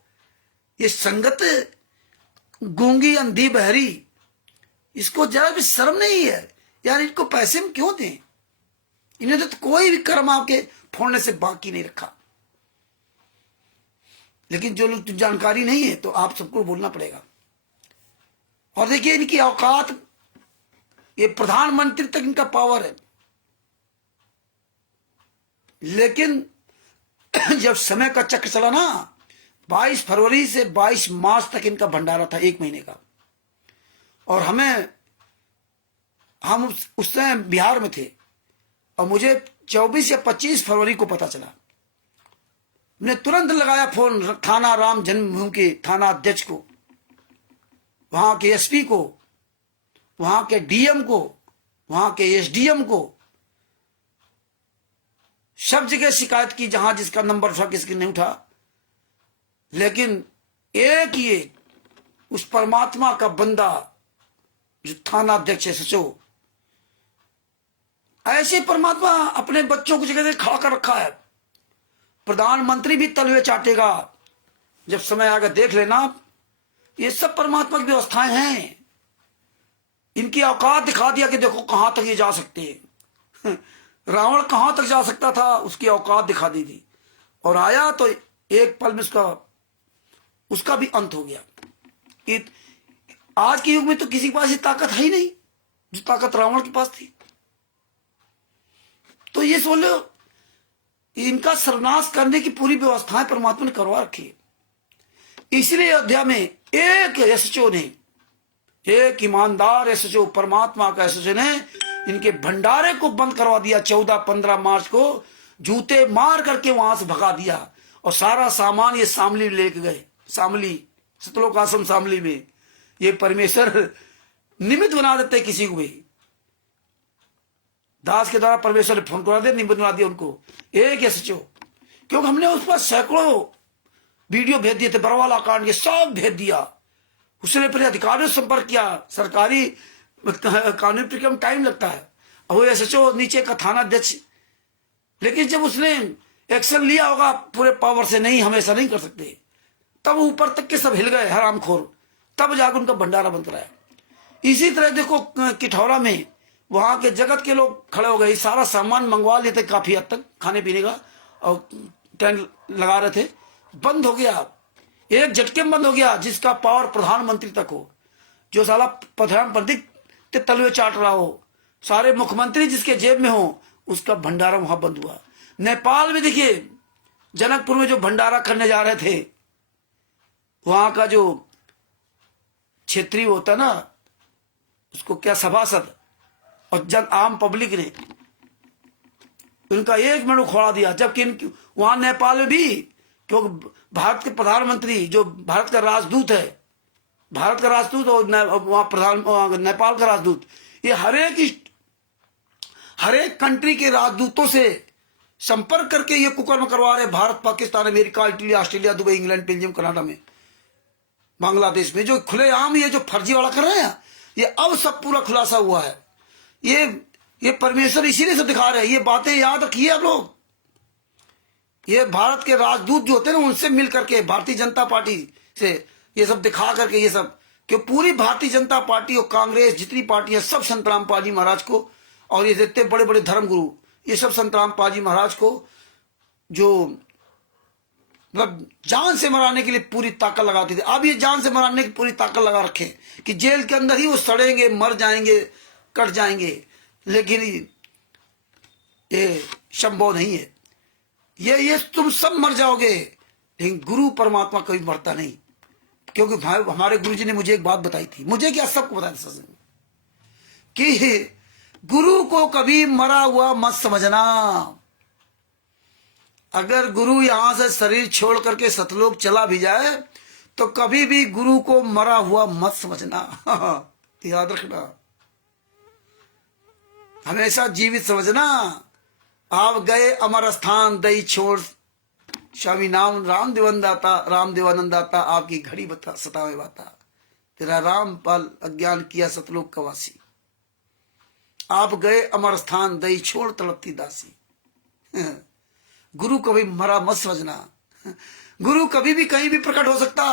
ये संगत, गूंगी, अंधी, बहरी, इसको जरा भी शर्म नहीं है यार। इनको पैसे में क्यों दें? इन्हें तो कोई भी कर्म आपके फोड़ने से बाकी नहीं रखा। लेकिन जो लोग जानकारी नहीं है तो आप सबको बोलना पड़ेगा। और देखिए इनकी औकात, ये प्रधानमंत्री तक इनका पावर है। लेकिन जब समय का चक्र चला ना, 22 फरवरी से 22 मार्च तक इनका भंडारा था, 1 महीने का। और हम उस समय बिहार में थे, और मुझे 24 या 25 फरवरी को पता चला। मैंने तुरंत लगाया फोन थाना राम जन्मभूमि के थाना अध्यक्ष को, वहां के एसपी को, वहां के डीएम को, वहां के एसडीएम को, सब जगह शिकायत की, जहां जिसका नंबर उठा, किसकी नहीं उठा। लेकिन एक ही उस परमात्मा का बंदा जो थाना अध्यक्ष है, सचो, ऐसे परमात्मा अपने बच्चों को जगह खड़ा कर रखा है। प्रधानमंत्री भी तलवे चाटेगा, जब समय आएगा देख लेना। ये सब परमात्मा की व्यवस्थाएं हैं। इनकी औकात दिखा दिया कि देखो कहां तक ये जा सकते हैं। रावण कहां तक जा सकता था, उसकी औकात दिखा दी थी, और आया तो एक पल में उसका भी अंत हो गया। आज के युग में तो किसी के पास ये ताकत है ही नहीं जो ताकत रावण के पास थी। तो ये सोच लो, इनका सर्वनाश करने की पूरी व्यवस्थाएं परमात्मा ने करवा रखी है। इसलिए अयोध्या में एक एसएचओ ने, एक ईमानदार एसएचओ, परमात्मा का एसएचओ ने इनके भंडारे को बंद करवा दिया। 14-15 मार्च को जूते मार करके वहां से भगा दिया, और सारा सामान ये शामली लेके गए। शामली, सतलोक आश्रम शामली में। ये परमेश्वर निमित्त बना देते किसी को भी। दास के द्वारा परमेश्वर ने फोन करा दिया, निमित्त बना दिया उनको, एक एसएचओ। क्योंकि हमने उस पर सैकड़ों वीडियो भेज दिए थे, बरवाला कांड के सब भेज दिया। उसने पहले अधिकारियों से संपर्क किया। सरकारी कानूनी प्रक्रिया में टाइम लगता है, और वो एसएचओ नीचे का थाना अध्यक्ष, लेकिन जब उसने एक्शन लिया होगा पूरे पावर से, नहीं हम ऐसा नहीं कर सकते, तब ऊपर तक के सब हिल गए हरामखोर, तब जाकर उनका भंडारा बंद कराया। इसी तरह देखो किठौरा में वहां के जगत के लोग खड़े हो गए, सारा सामान मंगवा लेते काफी हद तक खाने पीने का, और टेंट लगा रहे थे, बंद हो गया, एक झटके में बंद हो गया। जिसका पावर प्रधानमंत्री तक हो, जो साला प्रधानमंत्री के तलवे चाट रहा हो, सारे मुख्यमंत्री जिसके जेब में हो, उसका भंडारा वहां बंद हुआ। नेपाल में देखिए, जनकपुर में जो भंडारा करने जा रहे थे, वहां का जो क्षेत्रीय होता ना, उसको क्या सभासद और जन आम पब्लिक ने उनका एक मिनट उखड़ा दिया। जबकि वहां नेपाल में भी, क्योंकि भारत के प्रधानमंत्री जो भारत का राजदूत है, भारत का राजदूत और वहां नेपाल का राजदूत, ये हर एक कंट्री के राजदूतों से संपर्क करके ये कुकर्म करवा रहे। Bharat, Pakistan, America, Italy, Australia, Dubai, England, Belgium, Canada में, बांग्लादेश में, जो खुलेआम ये जो फर्जी वाला कर रहे हैं, ये अब सब पूरा खुलासा हुआ है। ये परमेश्वर इसीलिए से दिखा रहे हैं। ये बातें याद रखिए आप लोग। ये भारत के राजदूत जो होते हैं ना, उनसे मिल करके भारतीय जनता पार्टी से ये सब दिखा करके, ये सब, कि पूरी भारतीय जनता पार्टी और कांग्रेस, जितनी पार्टियां, सब संत रामपाल जी महाराज को, और ये जितने बड़े बड़े धर्मगुरु, ये सब संत रामपाल जी महाराज को जो मतलब जान से मराने के लिए पूरी ताकत लगाती थी। अब ये जान से मराने की पूरी ताकत लगा रखे कि जेल के अंदर ही वो सड़ेंगे, मर जाएंगे, कट जाएंगे, लेकिन ये संभव नहीं है। ये तुम सब मर जाओगे, लेकिन गुरु परमात्मा कभी मरता नहीं। क्योंकि भाई, हमारे गुरु जी ने मुझे एक बात बताई थी, मुझे क्या सबको बताया था, कि गुरु को कभी मरा हुआ मत समझना। अगर गुरु यहां से शरीर छोड़ करके सतलोक चला भी जाए, तो कभी भी गुरु को मरा हुआ मत समझना। याद रखना, हमेशा जीवित समझना। आप गए अमर स्थान दई छोड़, स्वामी नाम राम देवानंद दाता आपकी घड़ी बता सतावे बाता, तेरा रामपाल अज्ञान किया सतलोक कवासी। आप गए अमर स्थान दई छोड़ तड़पती दासी। गुरु कभी मरा मत समझना। गुरु कभी भी कहीं भी प्रकट हो सकता।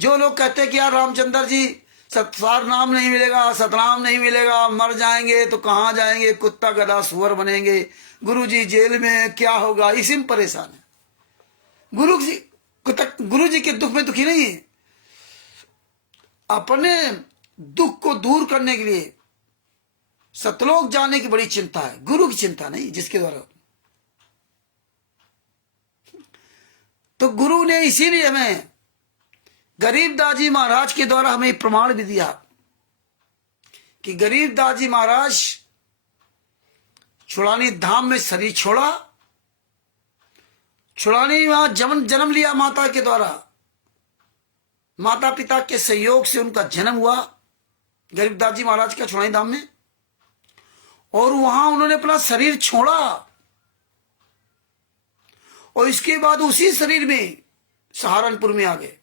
जो लोग कहते हैं कि यार रामचंद्र जी सतसार नाम नहीं मिलेगा, सतनाम नहीं मिलेगा, मर जाएंगे तो कहां जाएंगे, कुत्ता गधा सुअर बनेंगे, गुरु जी जेल में क्या होगा, इसी में परेशान है। गुरु जी के दुख में दुखी नहीं है। अपने दुख को दूर करने के लिए सतलोक जाने की बड़ी चिंता है, गुरु की चिंता नहीं, जिसके द्वारा। तो गुरु ने इसीलिए हमें, गरीबदास जी महाराज के द्वारा हमें प्रमाण भी दिया कि गरीबदास जी महाराज छुड़ानी धाम में शरीर छोड़ा, छुड़ानी वहां जन्म लिया माता के द्वारा, माता पिता के सहयोग से उनका जन्म हुआ गरीबदास जी महाराज का छुड़ानी धाम में, और वहां उन्होंने अपना शरीर छोड़ा, और इसके बाद उसी शरीर में सहारनपुर में आ गए,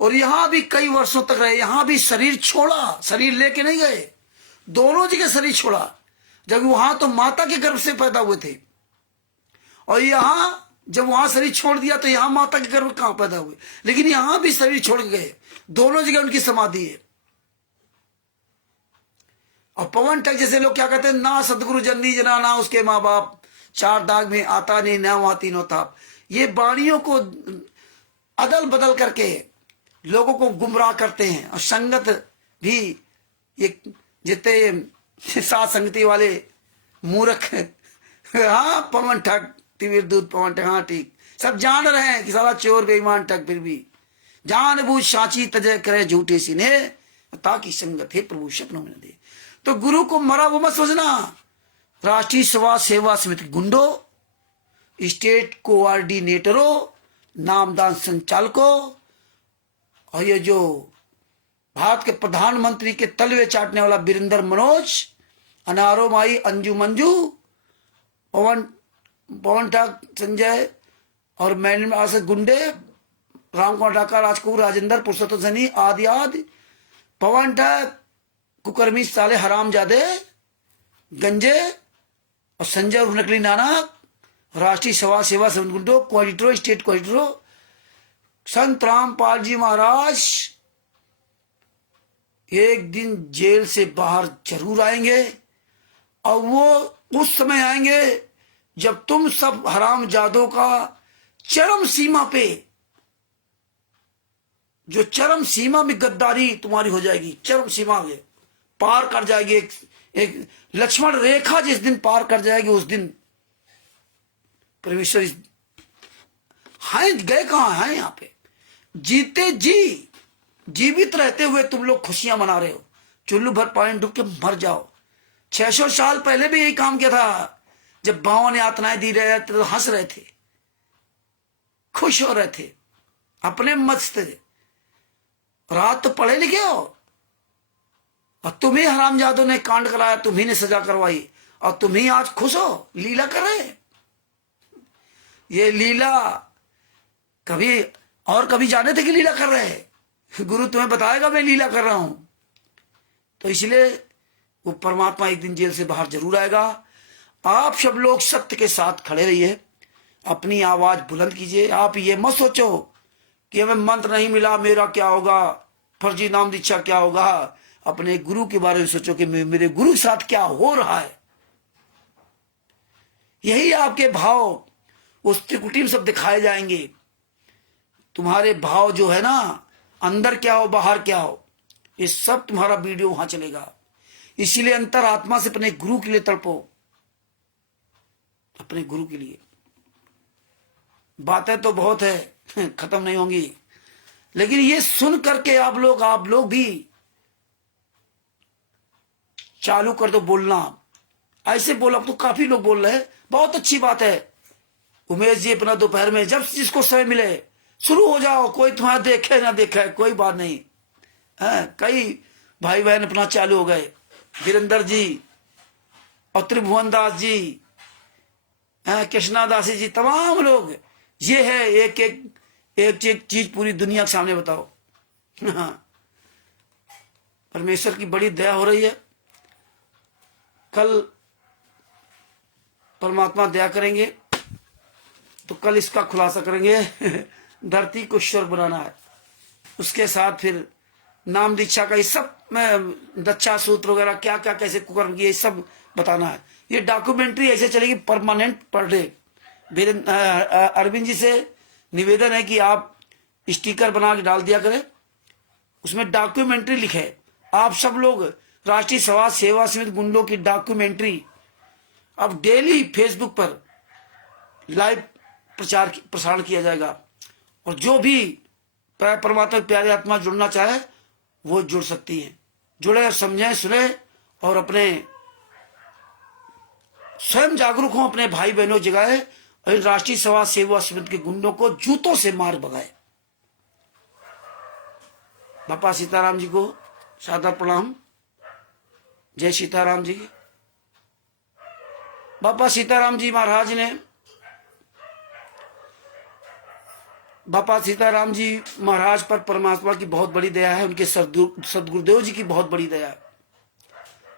और यहां भी कई वर्षों तक रहे। यहां भी शरीर छोड़ा, शरीर लेके नहीं गए, दोनों जगह शरीर छोड़ा। जब वहां तो माता के गर्भ से पैदा हुए थे, और यहां जब वहां शरीर छोड़ दिया तो यहां माता के गर्भ कहां पैदा हुए, लेकिन यहां भी शरीर छोड़ के गए, दोनों जगह उनकी समाधि है। और पवन टक जैसे लोग क्या कहते हैं, ना सदगुरु जननी जना ना उसके माँ बाप, चार दाग में आता नहीं ना वहां तीनों ताप। ये वाणियों को अदल बदल करके लोगों को गुमराह करते हैं। और संगत भी ये जितने सात संगति वाले मूर्ख, हाँ पवन ठग तिमिर दूध पवन ठग, हाँ ठीक, सब जान रहे हैं कि साला चोर बेईमान ठग, फिर भी जान बूझ साची तजय करे झूठे सीने, ताकि संगत है प्रभु स्वप्नों में न दे। तो गुरु को मरा वो मत सोचना। राष्ट्रीय समाज सेवा समिति गुंडो, स्टेट कोऑर्डिनेटरों, नामदान संचालकों, और ये जो भारत के प्रधानमंत्री के तलवे चाटने वाला वीरेंद्र मनोज, अनारो माई अंजू मंजू, पवन ठाक संजय और मैन आसद गुंडे, राम कुमार ढाका, राजकुमार राजेंद्र, पुरुषोत्तम सैनी आदि आदि, पवन ठाक कुकर्मी साले हरामजादे गंजे, और संजय और नकली नानक, राष्ट्रीय समाज सेवा समिति गुंडो, कोऑर्डिनेटरों, स्टेट कोऑर्डिनेटरों, संत रामपाल जी महाराज एक दिन जेल से बाहर जरूर आएंगे। और वो उस समय आएंगे जब तुम सब हरामजादों का चरम सीमा पे, जो चरम सीमा में गद्दारी तुम्हारी हो जाएगी, चरम सीमा में पार कर जाएगी, एक लक्ष्मण रेखा जिस दिन पार कर जाएगी, उस दिन परमेश्वर हैं गए कहां हैं यहां पे। जीते जी, जीवित रहते हुए तुम लोग खुशियां मना रहे हो, चुल्लू भर पानी डूब के मर जाओ। 600 साल पहले भी यही काम किया था। जब बाहों ने यातनाएं दी रहे थे तो हंस रहे थे, खुश हो रहे थे, अपने मस्त। रात तो पढ़े लिखे हो, और तुम्हें हरामजादों ने कांड कराया, तुम्ही ने सजा करवाई, और तुम्ही आज खुश हो, लीला कर रहे। ये लीला कभी और कभी जाने थे कि लीला कर रहे हैं? गुरु तुम्हें बताएगा मैं लीला कर रहा हूं। तो इसलिए वो परमात्मा एक दिन जेल से बाहर जरूर आएगा। आप सब लोग सत्य के साथ खड़े रहिए, अपनी आवाज बुलंद कीजिए। आप ये मत सोचो कि हमें मंत्र नहीं मिला, मेरा क्या होगा, फर्जी नाम दीक्षा क्या होगा। अपने गुरु के बारे में सोचो कि मेरे गुरु के साथ क्या हो रहा है। यही आपके भाव उस त्रिकुटी में सब दिखाए जाएंगे। तुम्हारे भाव जो है ना, अंदर क्या हो बाहर क्या हो, ये सब तुम्हारा वीडियो वहां चलेगा। इसीलिए अंतर आत्मा से अपने गुरु के लिए तड़पो, अपने गुरु के लिए। बातें तो बहुत है, खत्म नहीं होंगी, लेकिन ये सुन करके आप लोग भी चालू कर दो बोलना। ऐसे बोला तो काफी लोग बोल रहे हैं, बहुत अच्छी बात है। उमेश जी अपना दोपहर में जब जिसको समय मिले शुरू हो जाओ, कोई तुम्हारा देखे ना देखे कोई बात नहीं है। कई भाई बहन अपना चालू हो गए, वीरेंद्र जी और त्रिभुवन दास जी, कृष्णा दासी जी, तमाम लोग। ये है एक चीज पूरी दुनिया के सामने बताओ। हाँ, परमेश्वर की बड़ी दया हो रही है। कल परमात्मा दया करेंगे तो कल इसका खुलासा करेंगे। धरती को ईश्वर बनाना है, उसके साथ फिर नाम दीक्षा का ये सब दक्षा सूत्र वगैरह क्या क्या कैसे कुकर्म किए सब बताना है। ये डॉक्यूमेंट्री ऐसे चलेगी permanent per day. Arvind ji से निवेदन है कि आप स्टिकर बना के डाल दिया करें, उसमें डॉक्यूमेंट्री लिखे। आप सब लोग राष्ट्रीय समाज सेवा समिति गुंडों की डॉक्यूमेंट्री अब डेली फेसबुक पर लाइव प्रसारण किया जाएगा। और जो भी परमात्मा प्यारी आत्मा जुड़ना चाहे वो जुड़ सकती है। जुड़े, समझें, सुने और अपने स्वयं जागरूक हों, अपने भाई बहनों जगाए और राष्ट्रीय समाज सेवा समिति के गुंडों को जूतों से मार भगाए। बापा सीताराम जी को सादर प्रणाम। जय सीताराम जी। बापा सीताराम जी महाराज ने, बापा सीताराम जी महाराज पर परमात्मा की बहुत बड़ी दया है, उनके सदगुरुदेव जी की बहुत बड़ी दया है।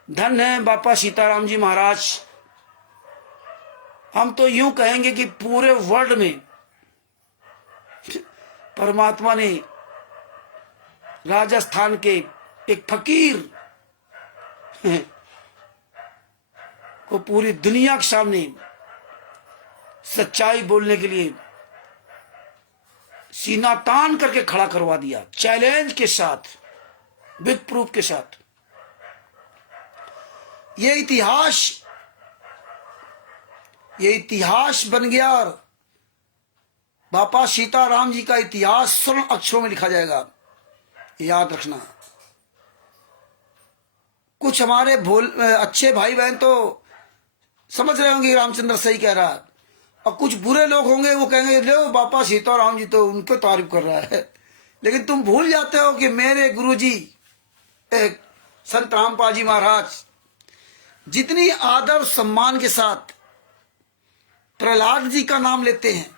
धन है बापा सीताराम जी महाराज, हम तो यूं कहेंगे कि पूरे वर्ल्ड में परमात्मा ने राजस्थान के एक फकीर को पूरी दुनिया के सामने सच्चाई बोलने के लिए सीना तान करके खड़ा करवा दिया, चैलेंज के साथ, विद प्रूफ के साथ। ये इतिहास बन गया और बापा सीताराम जी का इतिहास स्वर्ण अक्षरों में लिखा जाएगा, याद रखना। कुछ हमारे अच्छे भाई बहन तो समझ रहे होंगे रामचंद्र सही कह रहा है, और कुछ बुरे लोग होंगे वो कहेंगे लो बापा सीताराम जी तो उनको तारीफ कर रहा है। लेकिन तुम भूल जाते हो कि मेरे गुरुजी संत रामपाल जी महाराज जितनी आदर सम्मान के साथ प्रहलाद जी का नाम लेते हैं,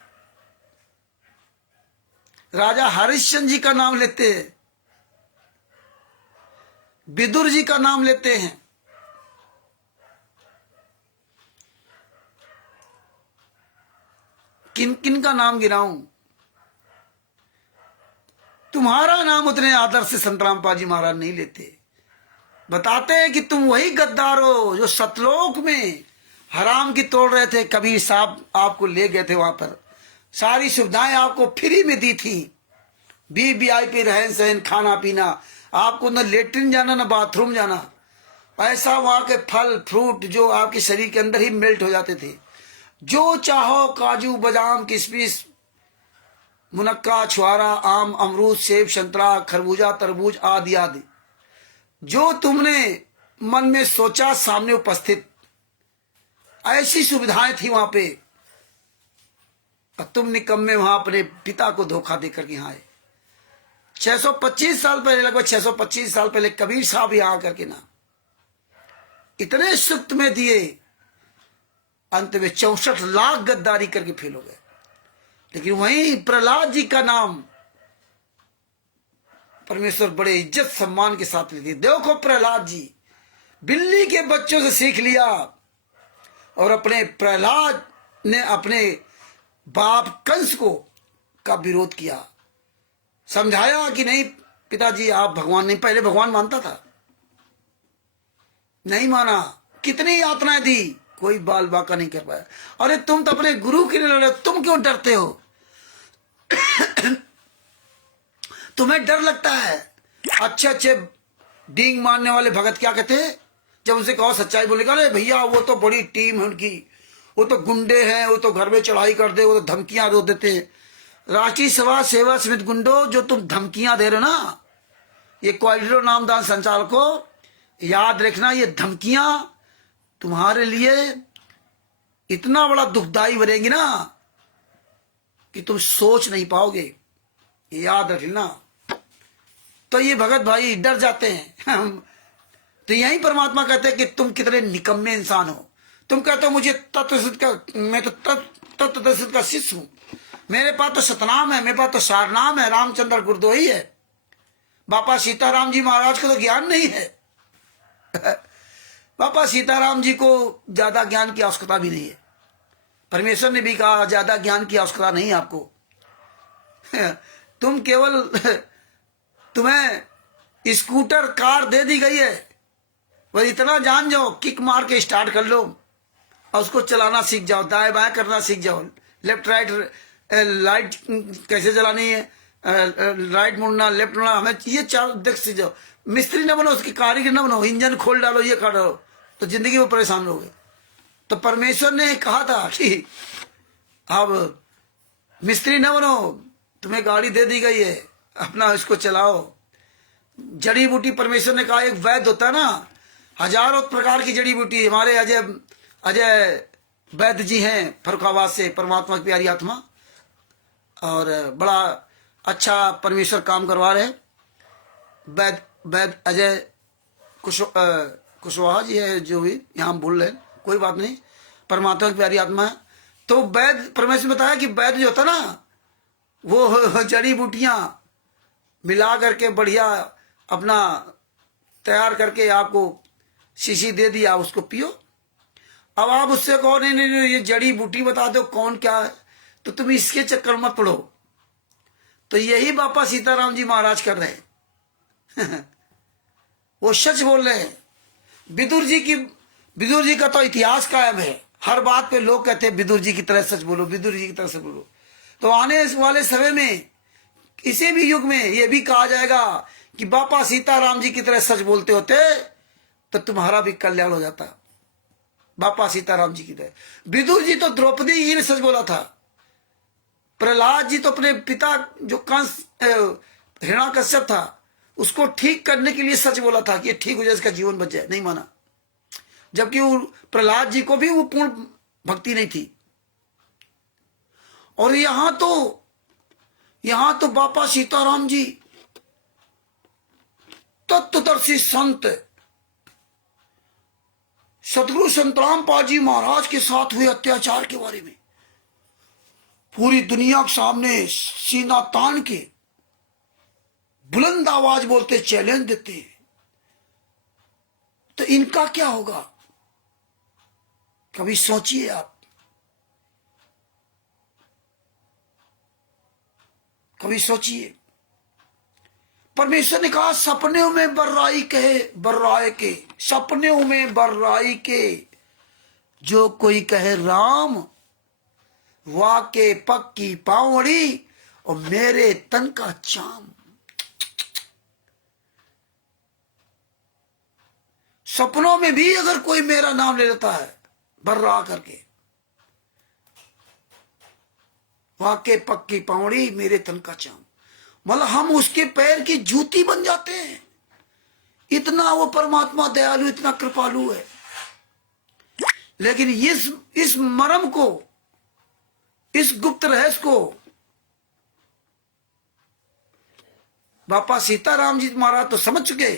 राजा हरिश्चंद्र जी का नाम लेते हैं, विदुर जी का नाम लेते हैं, किन किन का नाम गिनाऊं, तुम्हारा नाम उतने आदर से संत रामपाल जी महाराज नहीं लेते। बताते हैं कि तुम वही गद्दार हो जो सतलोक में हराम की तोड़ रहे थे। कबीर साहब आपको ले गए थे, वहां पर सारी सुविधाएं आपको फ्री में दी थी, VIP रहन सहन, खाना पीना, आपको न लेटरिन जाना न बाथरूम जाना। ऐसा वहां के फल फ्रूट जो आपके शरीर के अंदर ही मेल्ट हो जाते थे, जो चाहो काजू बादाम किशमिश मुनक्का छुआरा आम अमरूद सेब संतरा खरबूजा तरबूज आदि आदि जो तुमने मन में सोचा सामने उपस्थित, ऐसी सुविधाएं थी वहां पे। और तुम निकम्मे वहां अपने पिता को धोखा देकर के यहाँ आए। 625 साल पहले, लगभग 625 साल पहले कबीर साहब यहाँ आकर के ना इतने सुक्त में दिए, अंत में 64 लाख गद्दारी करके फेल हो गए। लेकिन वहीं प्रहलाद जी का नाम परमेश्वर बड़े इज्जत सम्मान के साथ लेते। देखो प्रहलाद जी बिल्ली के बच्चों से सीख लिया, और अपने प्रहलाद ने अपने बाप कंस को का विरोध किया, समझाया कि नहीं पिताजी आप भगवान नहीं। पहले भगवान मानता था, नहीं माना, कितनी यातनाएं दी, कोई बाल बाका नहीं कर पाया। अरे तुम तो अपने गुरु के लिए लड़े, तुम क्यों डरते हो? तुम्हें डर लगता है? अच्छे अच्छे डींग मारने वाले भगत क्या कहते हैं जब उनसे कहो सच्चाई बोलेगा, अरे भैया वो तो बड़ी टीम है उनकी, वो तो गुंडे हैं, वो तो घर में चढ़ाई कर दे, वो तो धमकियां दे देते हैं। राष्ट्रीय सभा सेवा समिति गुंडो, जो तुम धमकियां दे रहे हो ना, ये क्वालिडो नामदान संचालकों, याद रखना ये धमकियां तुम्हारे लिए इतना बड़ा दुखदाई बनेंगी ना कि तुम सोच नहीं पाओगे, याद रखना। तो ये भगत भाई डर जाते हैं। तो यही परमात्मा कहते हैं कि तुम कितने निकम्मे इंसान हो। तुम कहते हो मुझे तत्वसिद्ध का, मैं तो तत्वसिद्ध का शिष्य हूं, मेरे पास तो सतनाम है, मेरे पास तो सारनाम है, रामचंद्र गुरदोही है, बापा सीताराम जी महाराज को तो ज्ञान नहीं है। बापा सीताराम जी को ज्यादा ज्ञान की आवश्यकता भी नहीं है। परमेश्वर ने भी कहा ज्यादा ज्ञान की आवश्यकता नहीं आपको। तुम केवल, तुम्हें स्कूटर कार दे दी गई है, बस इतना जान जाओ, किक मार के स्टार्ट कर लो और उसको चलाना सीख जाओ, दाएं बाएं करना सीख जाओ, लेफ्ट राइट लाइट कैसे चलानी है, राइट मुड़ना लेफ्ट मुड़ना, हमें ये चार देख सीख जाओ। मिस्त्री न बनो, उसकी कारीगर न बनो, इंजन खोल डालो, ये कर डालो, तो जिंदगी में परेशान रहोगे। तो परमेश्वर ने कहा था कि अब मिस्त्री न बनो, तुम्हें गाड़ी दे दी गई है, अपना इसको चलाओ। जड़ी बूटी परमेश्वर ने कहा, एक वैद्य होता है ना, हजारों प्रकार की जड़ी बूटी। हमारे अजय वैद्य जी हैं फरुखाबाद से, परमात्मा की प्यारी आत्मा, और बड़ा अच्छा परमेश्वर काम करवा रहे। वैद्य अजय कुशवाहा जी है, जो भी यहाँ हम भूल रहे, कोई बात नहीं, परमात्मा की प्यारी आत्मा है। तो वैद्य, परमेश्वर ने बताया कि वैद्य जो होता ना, वो जड़ी बूटियां मिला करके बढ़िया अपना तैयार करके आपको शीशी दे दिया, उसको पियो। अब आप उससे कहो नहीं नहीं नहीं, ये जड़ी बूटी बता दो कौन क्या है, तो तुम इसके चक्कर मत पड़ो। तो यही बापा सीताराम जी महाराज कर रहे हैं। वो सच बोल रहे हैं। विदुर जी का तो इतिहास कायम है। हर बात पे लोग कहते हैं विदुर जी की तरह सच बोलो, विदुर जी की तरह सच बोलो। तो आने वाले समय में, इसी भी युग में ये भी कहा जाएगा कि बापा सीताराम जी की तरह सच बोलते होते तो तुम्हारा भी कल्याण हो जाता। बापा सीताराम जी की तरह। विदुर जी तो द्रौपदी ही ने सच बोला था। प्रहलाद जी तो अपने पिता जो कंस हिरण्याकश्यप था उसको ठीक करने के लिए सच बोला था कि ये ठीक हो जाए, इसका जीवन बच जाए, नहीं माना। जबकि वो प्रहलाद जी को भी वो पूर्ण भक्ति नहीं थी। और यहां तो बापा सीताराम जी तत्वदर्शी संत सतगुरु संतराम पाजी महाराज के साथ हुए अत्याचार के बारे में पूरी दुनिया के सामने सीना तान के बुलंद आवाज बोलते, चैलेंज देते हैं। तो इनका क्या होगा? कभी सोचिए आप, कभी सोचिए। परमेश्वर ने कहा सपने में बर्राई के, सपने में बर्राई के, जो कोई कहे राम, वाके पक्की पावड़ी और मेरे तन का चाम। सपनों में भी अगर कोई मेरा नाम ले लेता है बर्रा करके, वाके पक्की पावड़ी मेरे तन का चाम, मतलब हम उसके पैर की जूती बन जाते हैं। इतना वो परमात्मा दयालु, इतना कृपालु है। लेकिन इस मर्म को, इस गुप्त रहस्य को बापा सीताराम जी महाराज तो समझ चुके,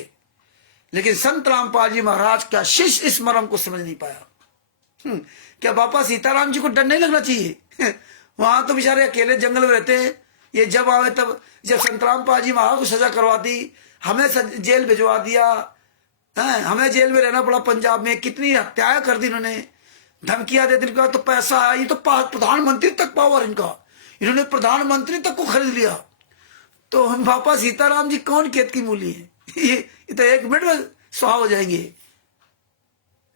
लेकिन संत रामपाल जी महाराज का शिष्य इस मर्म को समझ नहीं पाया। क्या बापा सीताराम जी को डर नहीं लगना चाहिए? वहां तो बेचारे अकेले जंगल में रहते हैं। ये जब आवे तब, जब संत रामपाल जी महाराज को सजा करवा दी, हमें जेल भिजवा दिया, हमें जेल में रहना पड़ा। पंजाब में कितनी हत्याएं कर दी इन्होंने, धमकियां दे दी। इनका तो पैसा है, ये तो प्रधानमंत्री तक पावर इनका, इन्होंने प्रधानमंत्री तक को खरीद लिया। तो हम बापा सीताराम जी कौन खेत की मूली है? ये तो 1 मिनट में सुहा हो जाएंगे।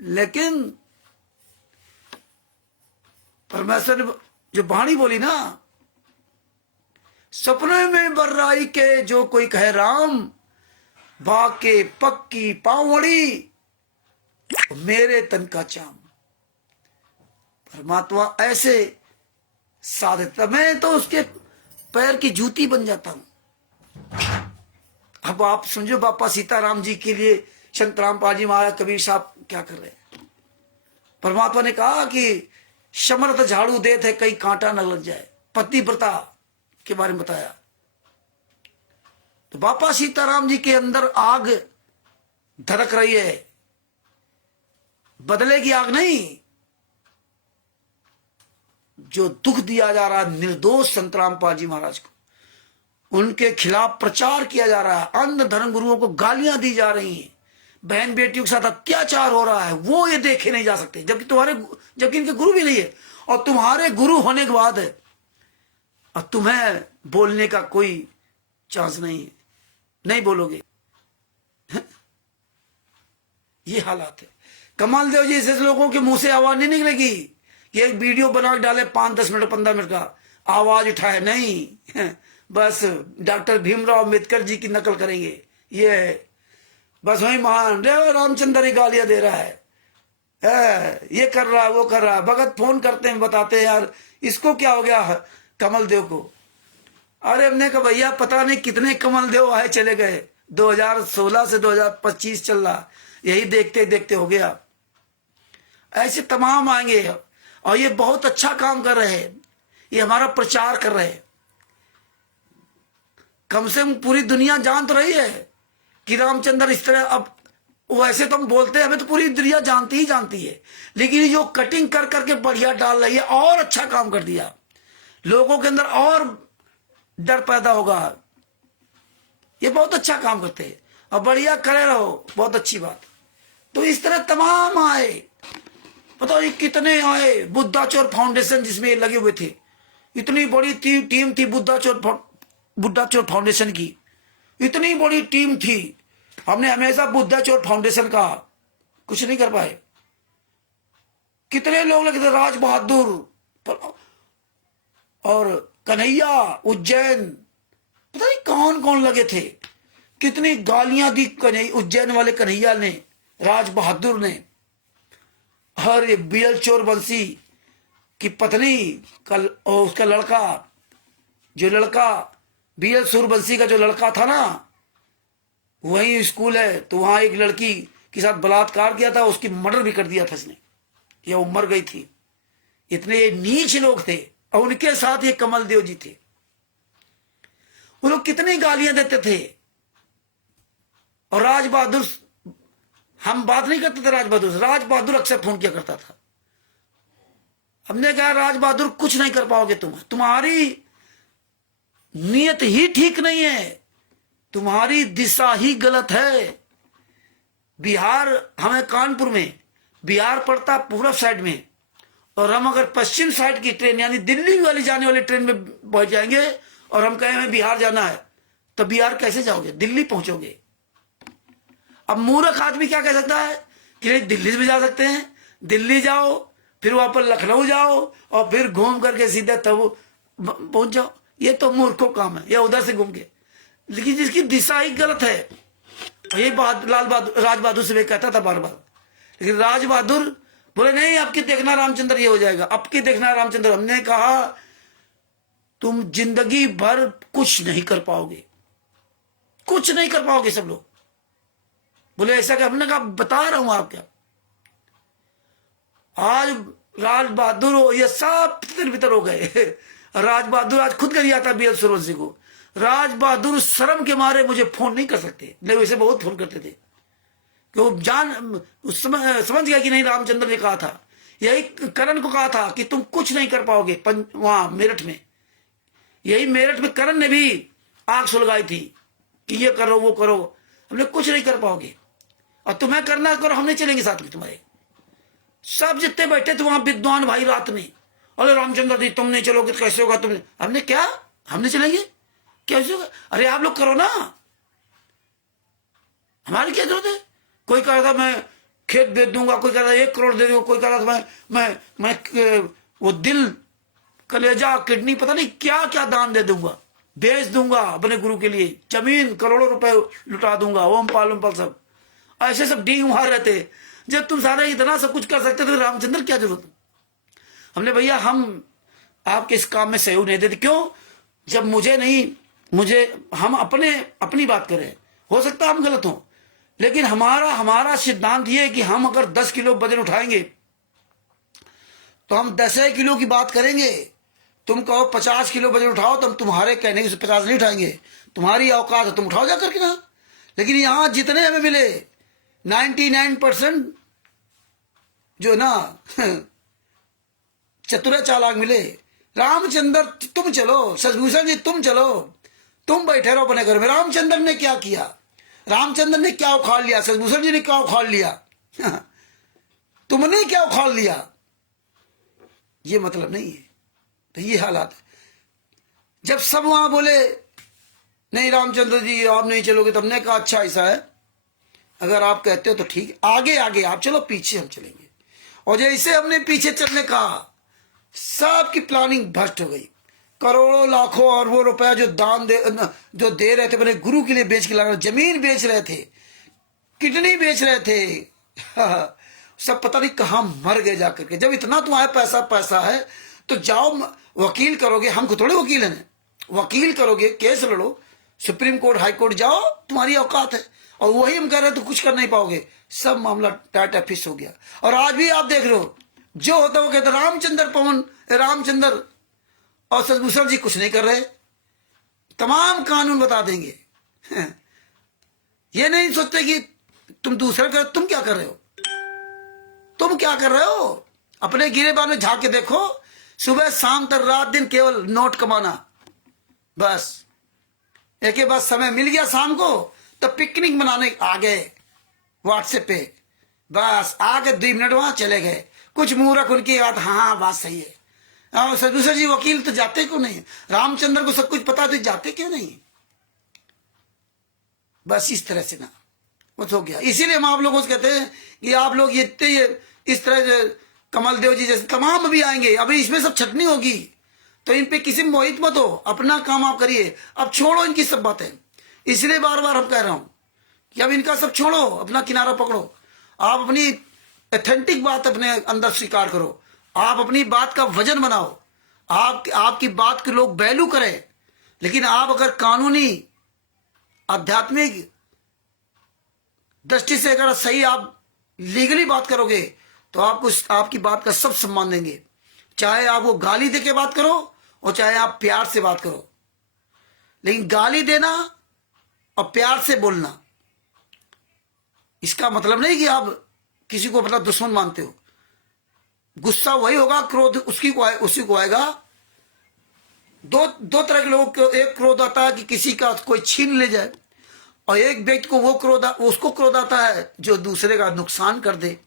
लेकिन परमेश्वर ने जो वाणी बोली ना, सपने में बर्राई के, जो कोई कहे राम, बाके पक्की पावड़ी मेरे तन का चाम। परमात्मा ऐसे साधता, मैं तो उसके पैर की जूती बन जाता हूं। अब आप समझो बापा सीताराम जी के लिए संत रामपाल जी महाराज कबीर साहब क्या कर रहे हैं। परमात्मा ने कहा कि समर्थ झाड़ू दे थे कहीं कांटा न लग जाए, पतिव्रता के बारे में बताया। तो बापा सीताराम जी के अंदर आग धड़क रही है, बदले की आग नहीं। जो दुख दिया जा रहा है निर्दोष संत रामपाल जी महाराज को, उनके खिलाफ प्रचार किया जा रहा है, अन्य धर्म गुरुओं को गालियां दी जा रही हैं, बहन बेटियों के साथ अत्याचार हो रहा है, वो ये देखे नहीं जा सकते। जबकि इनके गुरु भी नहीं है, और तुम्हारे गुरु होने के बाद है, और तुम्हें बोलने का कोई चांस नहीं है, नहीं बोलोगे। ये हालात है। कमल देव जी ऐसे लोगों के मुंह से आवाज नहीं निकलेगी कि एक वीडियो बना के डाले 5-10 मिनट 15 मिनट का, आवाज उठाए नहीं। बस डॉक्टर भीमराव अम्बेडकर जी की नकल करेंगे। ये है बस वही महान रामचंद्र ही गालियां दे रहा है, ये कर रहा है, वो कर रहा है। भगत फोन करते हैं, बताते हैं यार इसको क्या हो गया कमल देव को। अरे हमने कहा भैया पता नहीं कितने कमल देव आए चले गए, 2016 से 2025 चल रहा, यही देखते देखते हो गया। ऐसे तमाम आएंगे, और ये बहुत अच्छा काम कर रहे हैं, ये हमारा प्रचार कर रहे हैं। कम से कम पूरी दुनिया जान तो रही है कि रामचंद्र इस तरह। अब वैसे तो हम बोलते हैं, हमें तो पूरी दुनिया जानती ही जानती है, लेकिन जो कटिंग कर करके बढ़िया डाल रही है, और अच्छा काम कर दिया, लोगों के अंदर और डर पैदा होगा। ये बहुत अच्छा काम करते हैं, और बढ़िया करे रहो, बहुत अच्छी बात। तो इस तरह तमाम आए, पता नहीं कितने आए, बुद्धा चोर फाउंडेशन जिसमें ये लगे हुए थे, इतनी बड़ी टीम थी बुद्धा चोर फाउंडेशन की, इतनी बड़ी टीम थी। हमने हमेशा बुद्धा चोर फाउंडेशन का कुछ नहीं कर पाए। कितने लोग लगे थे, राज बहादुर और कन्हैया उज्जैन, पता नहीं कौन कौन लगे थे। कितनी गालियां दी उज्जैन वाले कन्हैया ने, राज बहादुर ने, और ये बीएल चोर बंसी की पत्नी कल और उसका लड़का, जो लड़का बीएल सूरबंसी का जो लड़का था ना, वही स्कूल है, तो वहां एक लड़की के साथ बलात्कार किया था, उसकी मर्डर भी कर दिया था इसने, या वो मर गई थी। इतने ये नीच लोग थे, और उनके साथ ये कमल देव जी थे। वो लोग कितनी गालियां देते थे। और राज बहादुर, हम बात नहीं करते थे राज बहादुर से, राज बहादुर अक्सर फोन किया करता था। हमने कहा राज बहादुर कुछ नहीं कर पाओगे तुम, तुम्हारी नीयत ही ठीक नहीं है, तुम्हारी दिशा ही गलत है। बिहार, हमें कानपुर में बिहार पड़ता पूर्व साइड में, और हम अगर पश्चिम साइड की ट्रेन यानी दिल्ली वाली जाने वाली ट्रेन में बैठ जाएंगे और हम कहें हमें बिहार जाना है, तो बिहार कैसे जाओगे, दिल्ली पहुंचोगे। अब मूर्ख आदमी क्या कह सकता है कि नहीं दिल्ली भी जा सकते हैं, दिल्ली जाओ, फिर वहां पर लखनऊ जाओ, और फिर घूम करके सीधे तब पहुंच जाओ। ये तो मूर्खों काम है, या उधर से घूम के, लेकिन जिसकी दिशा ही गलत है। ये राज बहादुर से मैं कहता था बार बार, लेकिन राज बहादुर बोले नहीं, अब की देखना रामचंद्र ये हो जाएगा, अब की देखना रामचंद्र। हमने कहा तुम जिंदगी भर कुछ नहीं कर पाओगे, कुछ नहीं कर पाओगे सब लोग। बोले ऐसा क्या? हमने कहा बता रहा हूं आप क्या। आज राज बहादुर ये सब तितर बितर हो गए। राज बहादुर आज खुद कर दिया था बीएल सूरबंसी को। राज बहादुर शर्म के मारे मुझे फोन नहीं कर सकते, नहीं वैसे बहुत फोन करते थे, कि वो जान उस समय समझ गया कि नहीं रामचंद्र ने कहा था, यही करण को कहा था कि तुम कुछ नहीं कर पाओगे। वहां मेरठ में, यही मेरठ में करण ने भी आग सुलगाई थी कि ये करो वो करो, हमने कुछ नहीं कर पाओगे, और तुम्हें करना करो, हम नहीं चलेंगे साथ में तुम्हारे। सब जितने बैठे थे वहां विद्वान भाई रात में, अरे रामचंद्र जी तुम नहीं चलोगे तो कैसे होगा, तुमने, हमने क्या, हम नहीं चलेंगे कैसे होगा? अरे आप लोग करो ना, हमारी क्या जरूरत है। कोई कह रहा था मैं खेत बेच दूंगा, कोई कह रहा था 1 करोड़ दे दूंगा, कोई कह रहा था मैं वो दिल, कलेजा, किडनी, पता नहीं क्या क्या दान दे दूंगा, बेच दूंगा अपने गुरु के लिए, जमीन करोड़ों रुपए लुटा दूंगा, ओम पाल सब ऐसे सब डी वहां रहते। जब तुम सारे इतना सब कुछ कर सकते तो रामचंद्र क्या जरूरत। हमने भैया हम आपके इस काम में सहयोग नहीं देते। क्यों? जब मुझे हम अपनी बात करें, हो सकता है हम गलत हों, लेकिन हमारा सिद्धांत ये है कि हम अगर 10 किलो वजन उठाएंगे तो हम 10 किलो की बात करेंगे। तुम कहो 50 किलो वजन उठाओ तो हम तुम्हारे कहने से 50 नहीं उठाएंगे, तुम्हारी औकात है तुम उठाओ जा करके ना। लेकिन यहां जितने हमें मिले 99% जो ना चतुर चालाक मिले। रामचंद्र तुम चलो, शशिभूषण जी तुम चलो, तुम बैठे रहो अपने घर में। रामचंद्र ने क्या किया, रामचंद्र ने क्या उखाड़ लिया, शशिभूषण जी ने क्या उखाड़ लिया, तुमने क्या उखाड़ लिया, ये मतलब नहीं है। तो ये हालात है। जब सब वहां बोले नहीं रामचंद्र जी आप नहीं चलोगे, तो हमने कहा अच्छा ऐसा है, अगर आप कहते हो तो ठीक, आगे आगे आप चलो, पीछे हम चलेंगे। और जैसे हमने पीछे चलने कहा, सबकी प्लानिंग भ्रष्ट हो गई। करोड़ों लाखों और वो रुपया जो जो दे रहे थे अपने गुरु के लिए बेच के ला रहे, जमीन बेच रहे थे, किडनी बेच रहे थे, सब पता नहीं कहां मर गए जाकर के। जब इतना तुम्हारे पैसा है तो जाओ वकील करोगे, हमको थोड़े वकील है, वकील करोगे, केस लड़ो, सुप्रीम कोर्ट हाई कोर्ट जाओ, तुम्हारी औकात है। और वही हम कह रहे तो कुछ कर नहीं पाओगे। सब मामला टाटा फिस हो गया। और आज भी आप देख रहे हो जो होता वो कहते रामचंद्र और शशिभूषण जी कुछ नहीं कर रहे, तमाम कानून बता देंगे। ये नहीं सोचते कि तुम दूसरे कर, तुम क्या कर रहे हो, तुम क्या कर रहे हो। अपने गिरेबान में झांक के देखो, सुबह शाम तक रात दिन केवल नोट कमाना, बस। एक बार समय मिल गया शाम को तो पिकनिक मनाने आ गए व्हाट्सएप पे, बस आके 2 मिनट वहां चले गए, कुछ मूर्ख उनकी बात, हाँ बात सही है। दूसरे जी वकील तो जाते क्यों नहीं? रामचंद्र को सब कुछ पता तो जाते क्यों नहीं? बस इस तरह से ना कुछ हो गया। इसीलिए हम आप लोगों से कहते हैं कि आप लोग ये इस तरह से कमल देव जी जैसे तमाम अभी आएंगे, अभी इसमें सब छटनी होगी, तो इन पे किसी मोहित मत हो, अपना काम आप करिए। अब छोड़ो इनकी सब बातें। इसलिए बार बार हम कह रहा हूं कि अब इनका सब छोड़ो, अपना किनारा पकड़ो। आप अपनी ऑथेंटिक बात अपने अंदर स्वीकार करो, आप अपनी बात का वजन बनाओ, आपकी बात के लोग वैल्यू करें। लेकिन आप अगर कानूनी आध्यात्मिक दृष्टि से अगर सही आप लीगली बात करोगे तो आपको आपकी बात का सब सम्मान देंगे, चाहे आप वो गाली देके बात करो और चाहे आप प्यार से बात करो। लेकिन गाली देना और प्यार से बोलना, इसका मतलब नहीं कि आप किसी को अपना दुश्मन मानते हो। गुस्सा वही होगा, क्रोध उसी को आएगा। दो तरह के लोगों को, एक क्रोध आता है कि किसी का कोई छीन ले जाए, और एक व्यक्ति को उसको क्रोध आता है जो दूसरे का नुकसान कर दे,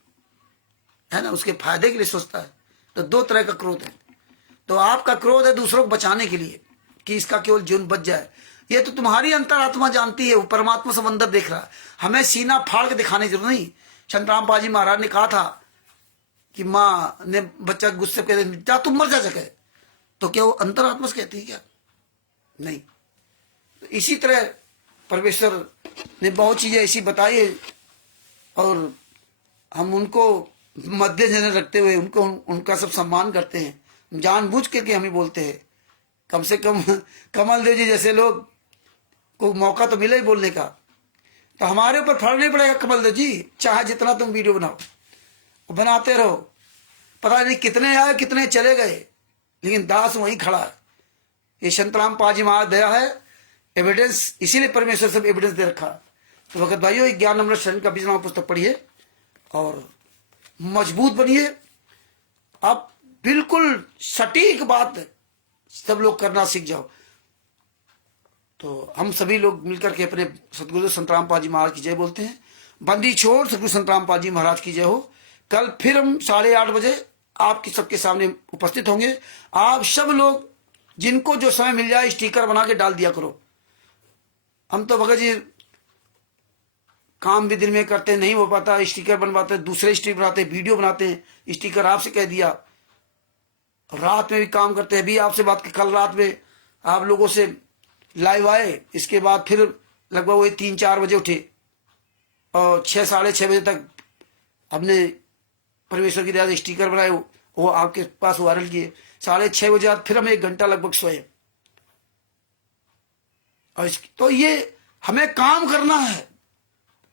है ना, उसके फायदे के लिए सोचता है। तो दो तरह का क्रोध है। तो आपका क्रोध है दूसरों को बचाने के लिए कि इसका केवल जीवन बच जाए। ये तो तुम्हारी अंतरात्मा जानती है, वो परमात्मा सब अंदर देख रहा है। हमें सीना फाड़ के दिखाने की जरूरत नहीं। संतराम पाजी महाराज ने कहा था कि माँ ने बच्चा गुस्से पे जा तुम मर जा सके, तो क्या वो अंतरात्मा से कहती है क्या? नहीं। तो इसी तरह परमेश्वर ने बहुत चीजें ऐसी बताई है, और हम उनको मध्य नजर रखते हुए उनका सब सम्मान करते हैं। जानबूझ करके हम ही बोलते हैं। कम से कम कमल देव जी जैसे लोग को मौका तो मिले ही बोलने का, तो हमारे ऊपर फर्क नहीं पड़ेगा। कमल देव जी चाहे जितना तुम वीडियो बनाओ, बनाते रहो, पता नहीं कितने आए कितने चले गए, लेकिन दास वहीं खड़ा है। ये संतराम पाजी महाराज दया है, एविडेंस, इसीलिए परमेश्वर सब एविडेंस दे रखा। तो भगत भाइयों, एक ज्ञान अमृत शरण का बीजनामा पुस्तक पढ़िए और मजबूत बनिए। आप बिल्कुल सटीक बात सब लोग करना सीख जाओ। तो हम सभी लोग मिलकर के अपने सतगुरु संतराम पाजी महाराज की जय बोलते हैं। बंदी छोड़ सतगुरु संतराम पाजी महाराज की जय हो। कल फिर हम 8:30 बजे आपके सबके सामने उपस्थित होंगे। आप सब लोग जिनको जो समय मिल जाए स्टिकर बना के डाल दिया करो। हम तो भगत जी काम भी दिन में करते नहीं हो पाता, स्टिकर बनवाते, दूसरे स्टिकर बनाते, वीडियो बनाते हैं, स्टिकर आपसे कह दिया। रात में भी काम करते हैं। अभी आपसे बात की, कल रात में आप लोगों से लाइव आए, इसके बाद फिर लगभग वही 3-4 बजे उठे और 6-6:30 बजे तक हमने परमेश्वर की दया से स्टिकर बनाए, वो आपके पास वायरल किए। 6:30 बजे बाद फिर हम 1 घंटा लगभग सोए। और तो ये हमें काम करना है,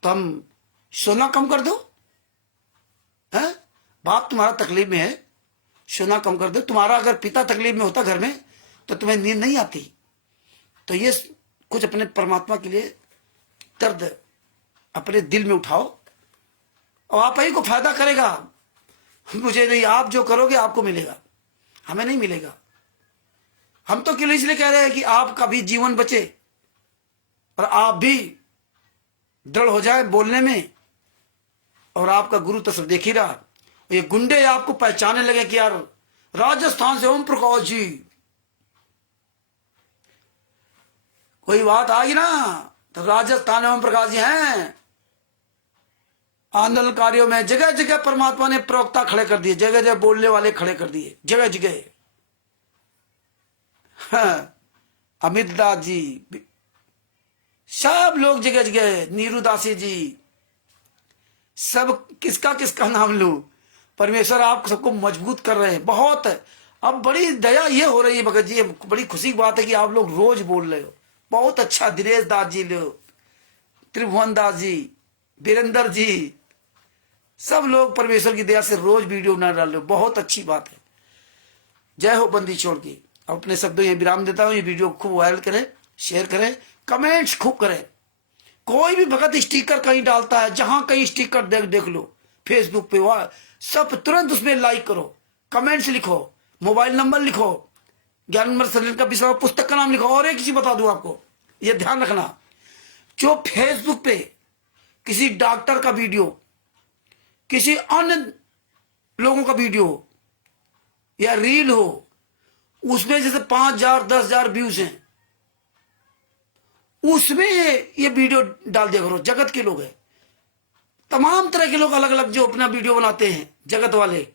तो हम सोना कम कर दो। है बाप तुम्हारा तकलीफ में है, सोना कम कर दो। तुम्हारा अगर पिता तकलीफ में होता घर में तो तुम्हें नींद नहीं आती। तो ये कुछ अपने परमात्मा के लिए दर्द अपने दिल में उठाओ, और आप ही को फायदा करेगा, मुझे नहीं। आप जो करोगे आपको मिलेगा, हमें नहीं मिलेगा। हम तो केवल इसलिए कह रहे हैं कि आपका भी जीवन बचे और आप भी दृढ़ हो जाए बोलने में। और आपका गुरु तो सब देख ही रहा, ये गुंडे आपको पहचानने लगे कि यार राजस्थान से ओम प्रकाश जी, कोई बात आ गई ना तो राजस्थान में ओम प्रकाश जी हैं। आंदोलनकारियों में जगह जगह परमात्मा ने प्रवक्ता खड़े कर दिए, जगह जगह बोलने वाले खड़े कर दिए, जगह जगह। हाँ, अमित दास जी, सब लोग जगह जगह, नीरू दासी जी, सब किसका किसका नाम लूं। परमेश्वर आप सबको मजबूत कर रहे हैं बहुत। अब बड़ी दया ये हो रही है भगत जी, बड़ी खुशी की बात है कि आप लोग रोज बोल रहे हो। बहुत अच्छा। दिनेश दास जी लोग, त्रिभुवन दास जी, वीरेंद्र जी, सब लोग परमेश्वर की दया से रोज वीडियो बना डाल रहे हो, बहुत अच्छी बात है। जय हो बंदी छोड़ की। अपने शब्दों ये विराम देता हूं। ये वीडियो खूब वायरल करें, शेयर करें, कमेंट्स खूब करें। कोई भी भगत स्टिकर कहीं डालता है, जहां कहीं स्टिकर देख लो फेसबुक पे, वह सब तुरंत उसमें लाइक करो, कमेंट्स लिखो, मोबाइल नंबर लिखो, ज्ञान अमृत शरण का विषय पुस्तक का नाम लिखो। और एक चीज बता दूं आपको, ये ध्यान रखना, जो फेसबुक पे किसी डॉक्टर का वीडियो, किसी अन्य लोगों का वीडियो हो या रील हो, उसमें जैसे 5,000 10,000 व्यूज हैं, उसमें ये वीडियो डाल दिया करो। जगत के लोग हैं, तमाम तरह के लोग अलग अलग जो अपना वीडियो बनाते हैं जगत वाले,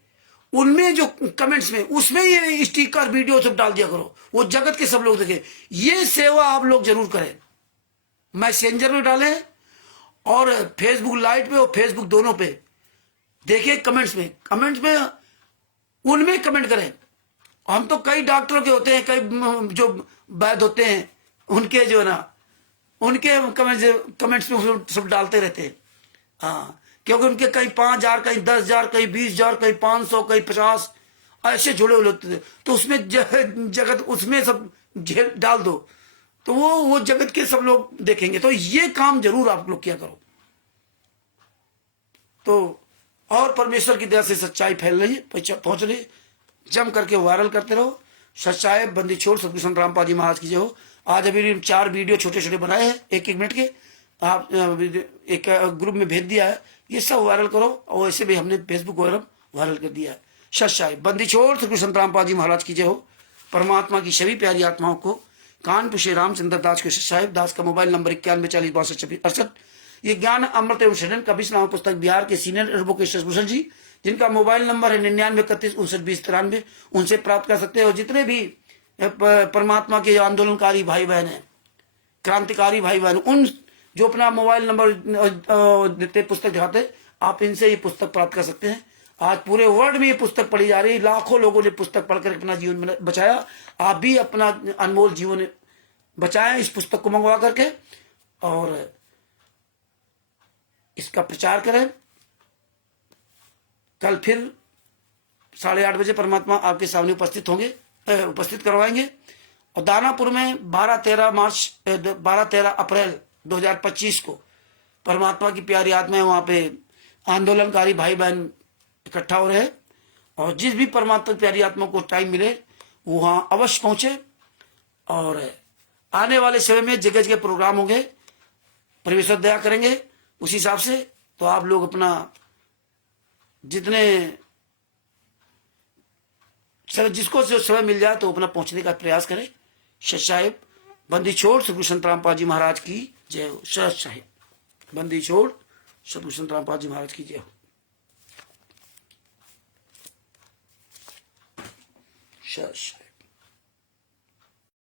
उनमें जो कमेंट्स में उसमें ये स्टिकर वीडियो सब डाल दिया करो, वो जगत के सब लोग देखें। ये सेवा आप लोग जरूर करें। मैसेंजर में डालें और फेसबुक लाइट पे और फेसबुक दोनों पे देखिए। कमेंट्स में उनमें कमेंट करें। हम तो कई डॉक्टरों के होते हैं, कई जो वैद्य होते हैं, उनके जो है ना, उनके कमेंट्स में सब डालते रहते हैं। हाँ, क्योंकि उनके कहीं 5,000, कहीं 10,000, कहीं 20,000, कहीं 500, कहीं 50 ऐसे जुड़े हुए होते थे। तो उसमें जगत उसमें सब डाल दो, तो वो जगत के सब लोग देखेंगे। तो ये काम जरूर आप लोग किया करो। तो और परमेश्वर की दया से सच्चाई फैल रही है, पहुंच रही है। जम करके वायरल करते रहो। सच्चाई बंदी छोड़ सतगुरु संत रामपाल जी महाराज की जय हो। आज अभी 4 वीडियो छोटे छोटे बनाए हैं 1-1 मिनट के, आप एक ग्रुप में भेज दिया है। ये सब वायरल करो, और ऐसे भी हमने फेसबुक वगैरह वायरल कर दिया है। सच्चाई बंदी छोड़ सतगुरु संत रामपाल जी महाराज की जय हो। परमात्मा की सभी प्यारी आत्माओं को कानपुर श्री रामचंद्र दास के साहिब दास का मोबाइल नंबर 91406268। ये ज्ञान अमृत एवं शरण का 20 नाम पुस्तक बिहार के सीनियर एडवोकेट शशिभूषण जी, जिनका मोबाइल नंबर है 9931592093, उनसे प्राप्त कर सकते हैं। और जितने भी परमात्मा के आंदोलनकारी भाई बहन हैं, क्रांतिकारी भाई बहन, उन जो अपना मोबाइल नंबर देते, पुस्तक दिखाते, आप इनसे ये पुस्तक प्राप्त कर सकते हैं। आज पूरे वर्ल्ड में ये पुस्तक पढ़ी जा रही है। लाखों लोगों ने पुस्तक पढ़कर अपना जीवन बचाया। आप भी अपना अनमोल जीवन बचाएं इस पुस्तक को मंगवा करके, और इसका प्रचार करें। कल फिर 8:30 बजे परमात्मा आपके सामने उपस्थित करवाएंगे। और दानापुर में 12-13 अप्रैल 2025 को परमात्मा की प्यारी आत्माएं वहां पे आंदोलनकारी भाई बहन इकट्ठा हो रहे हैं। और जिस भी परमात्मा की प्यारी आत्मा को टाइम मिले वो वहां अवश्य पहुंचे। और आने वाले समय में जगह जगह प्रोग्राम होंगे, परमेश्वर दया करेंगे उसी हिसाब से। तो आप लोग अपना जितने जिसको जो समय मिल जाए तो अपना पहुंचने का प्रयास करें। सच साहिब बंदी छोड़ सतगुरु संत रामपाल जी महाराज की जय हो। सच साहिब बंदी छोड़ सतगुरु संत रामपाल जी महाराज की जय हो। सच साहिब।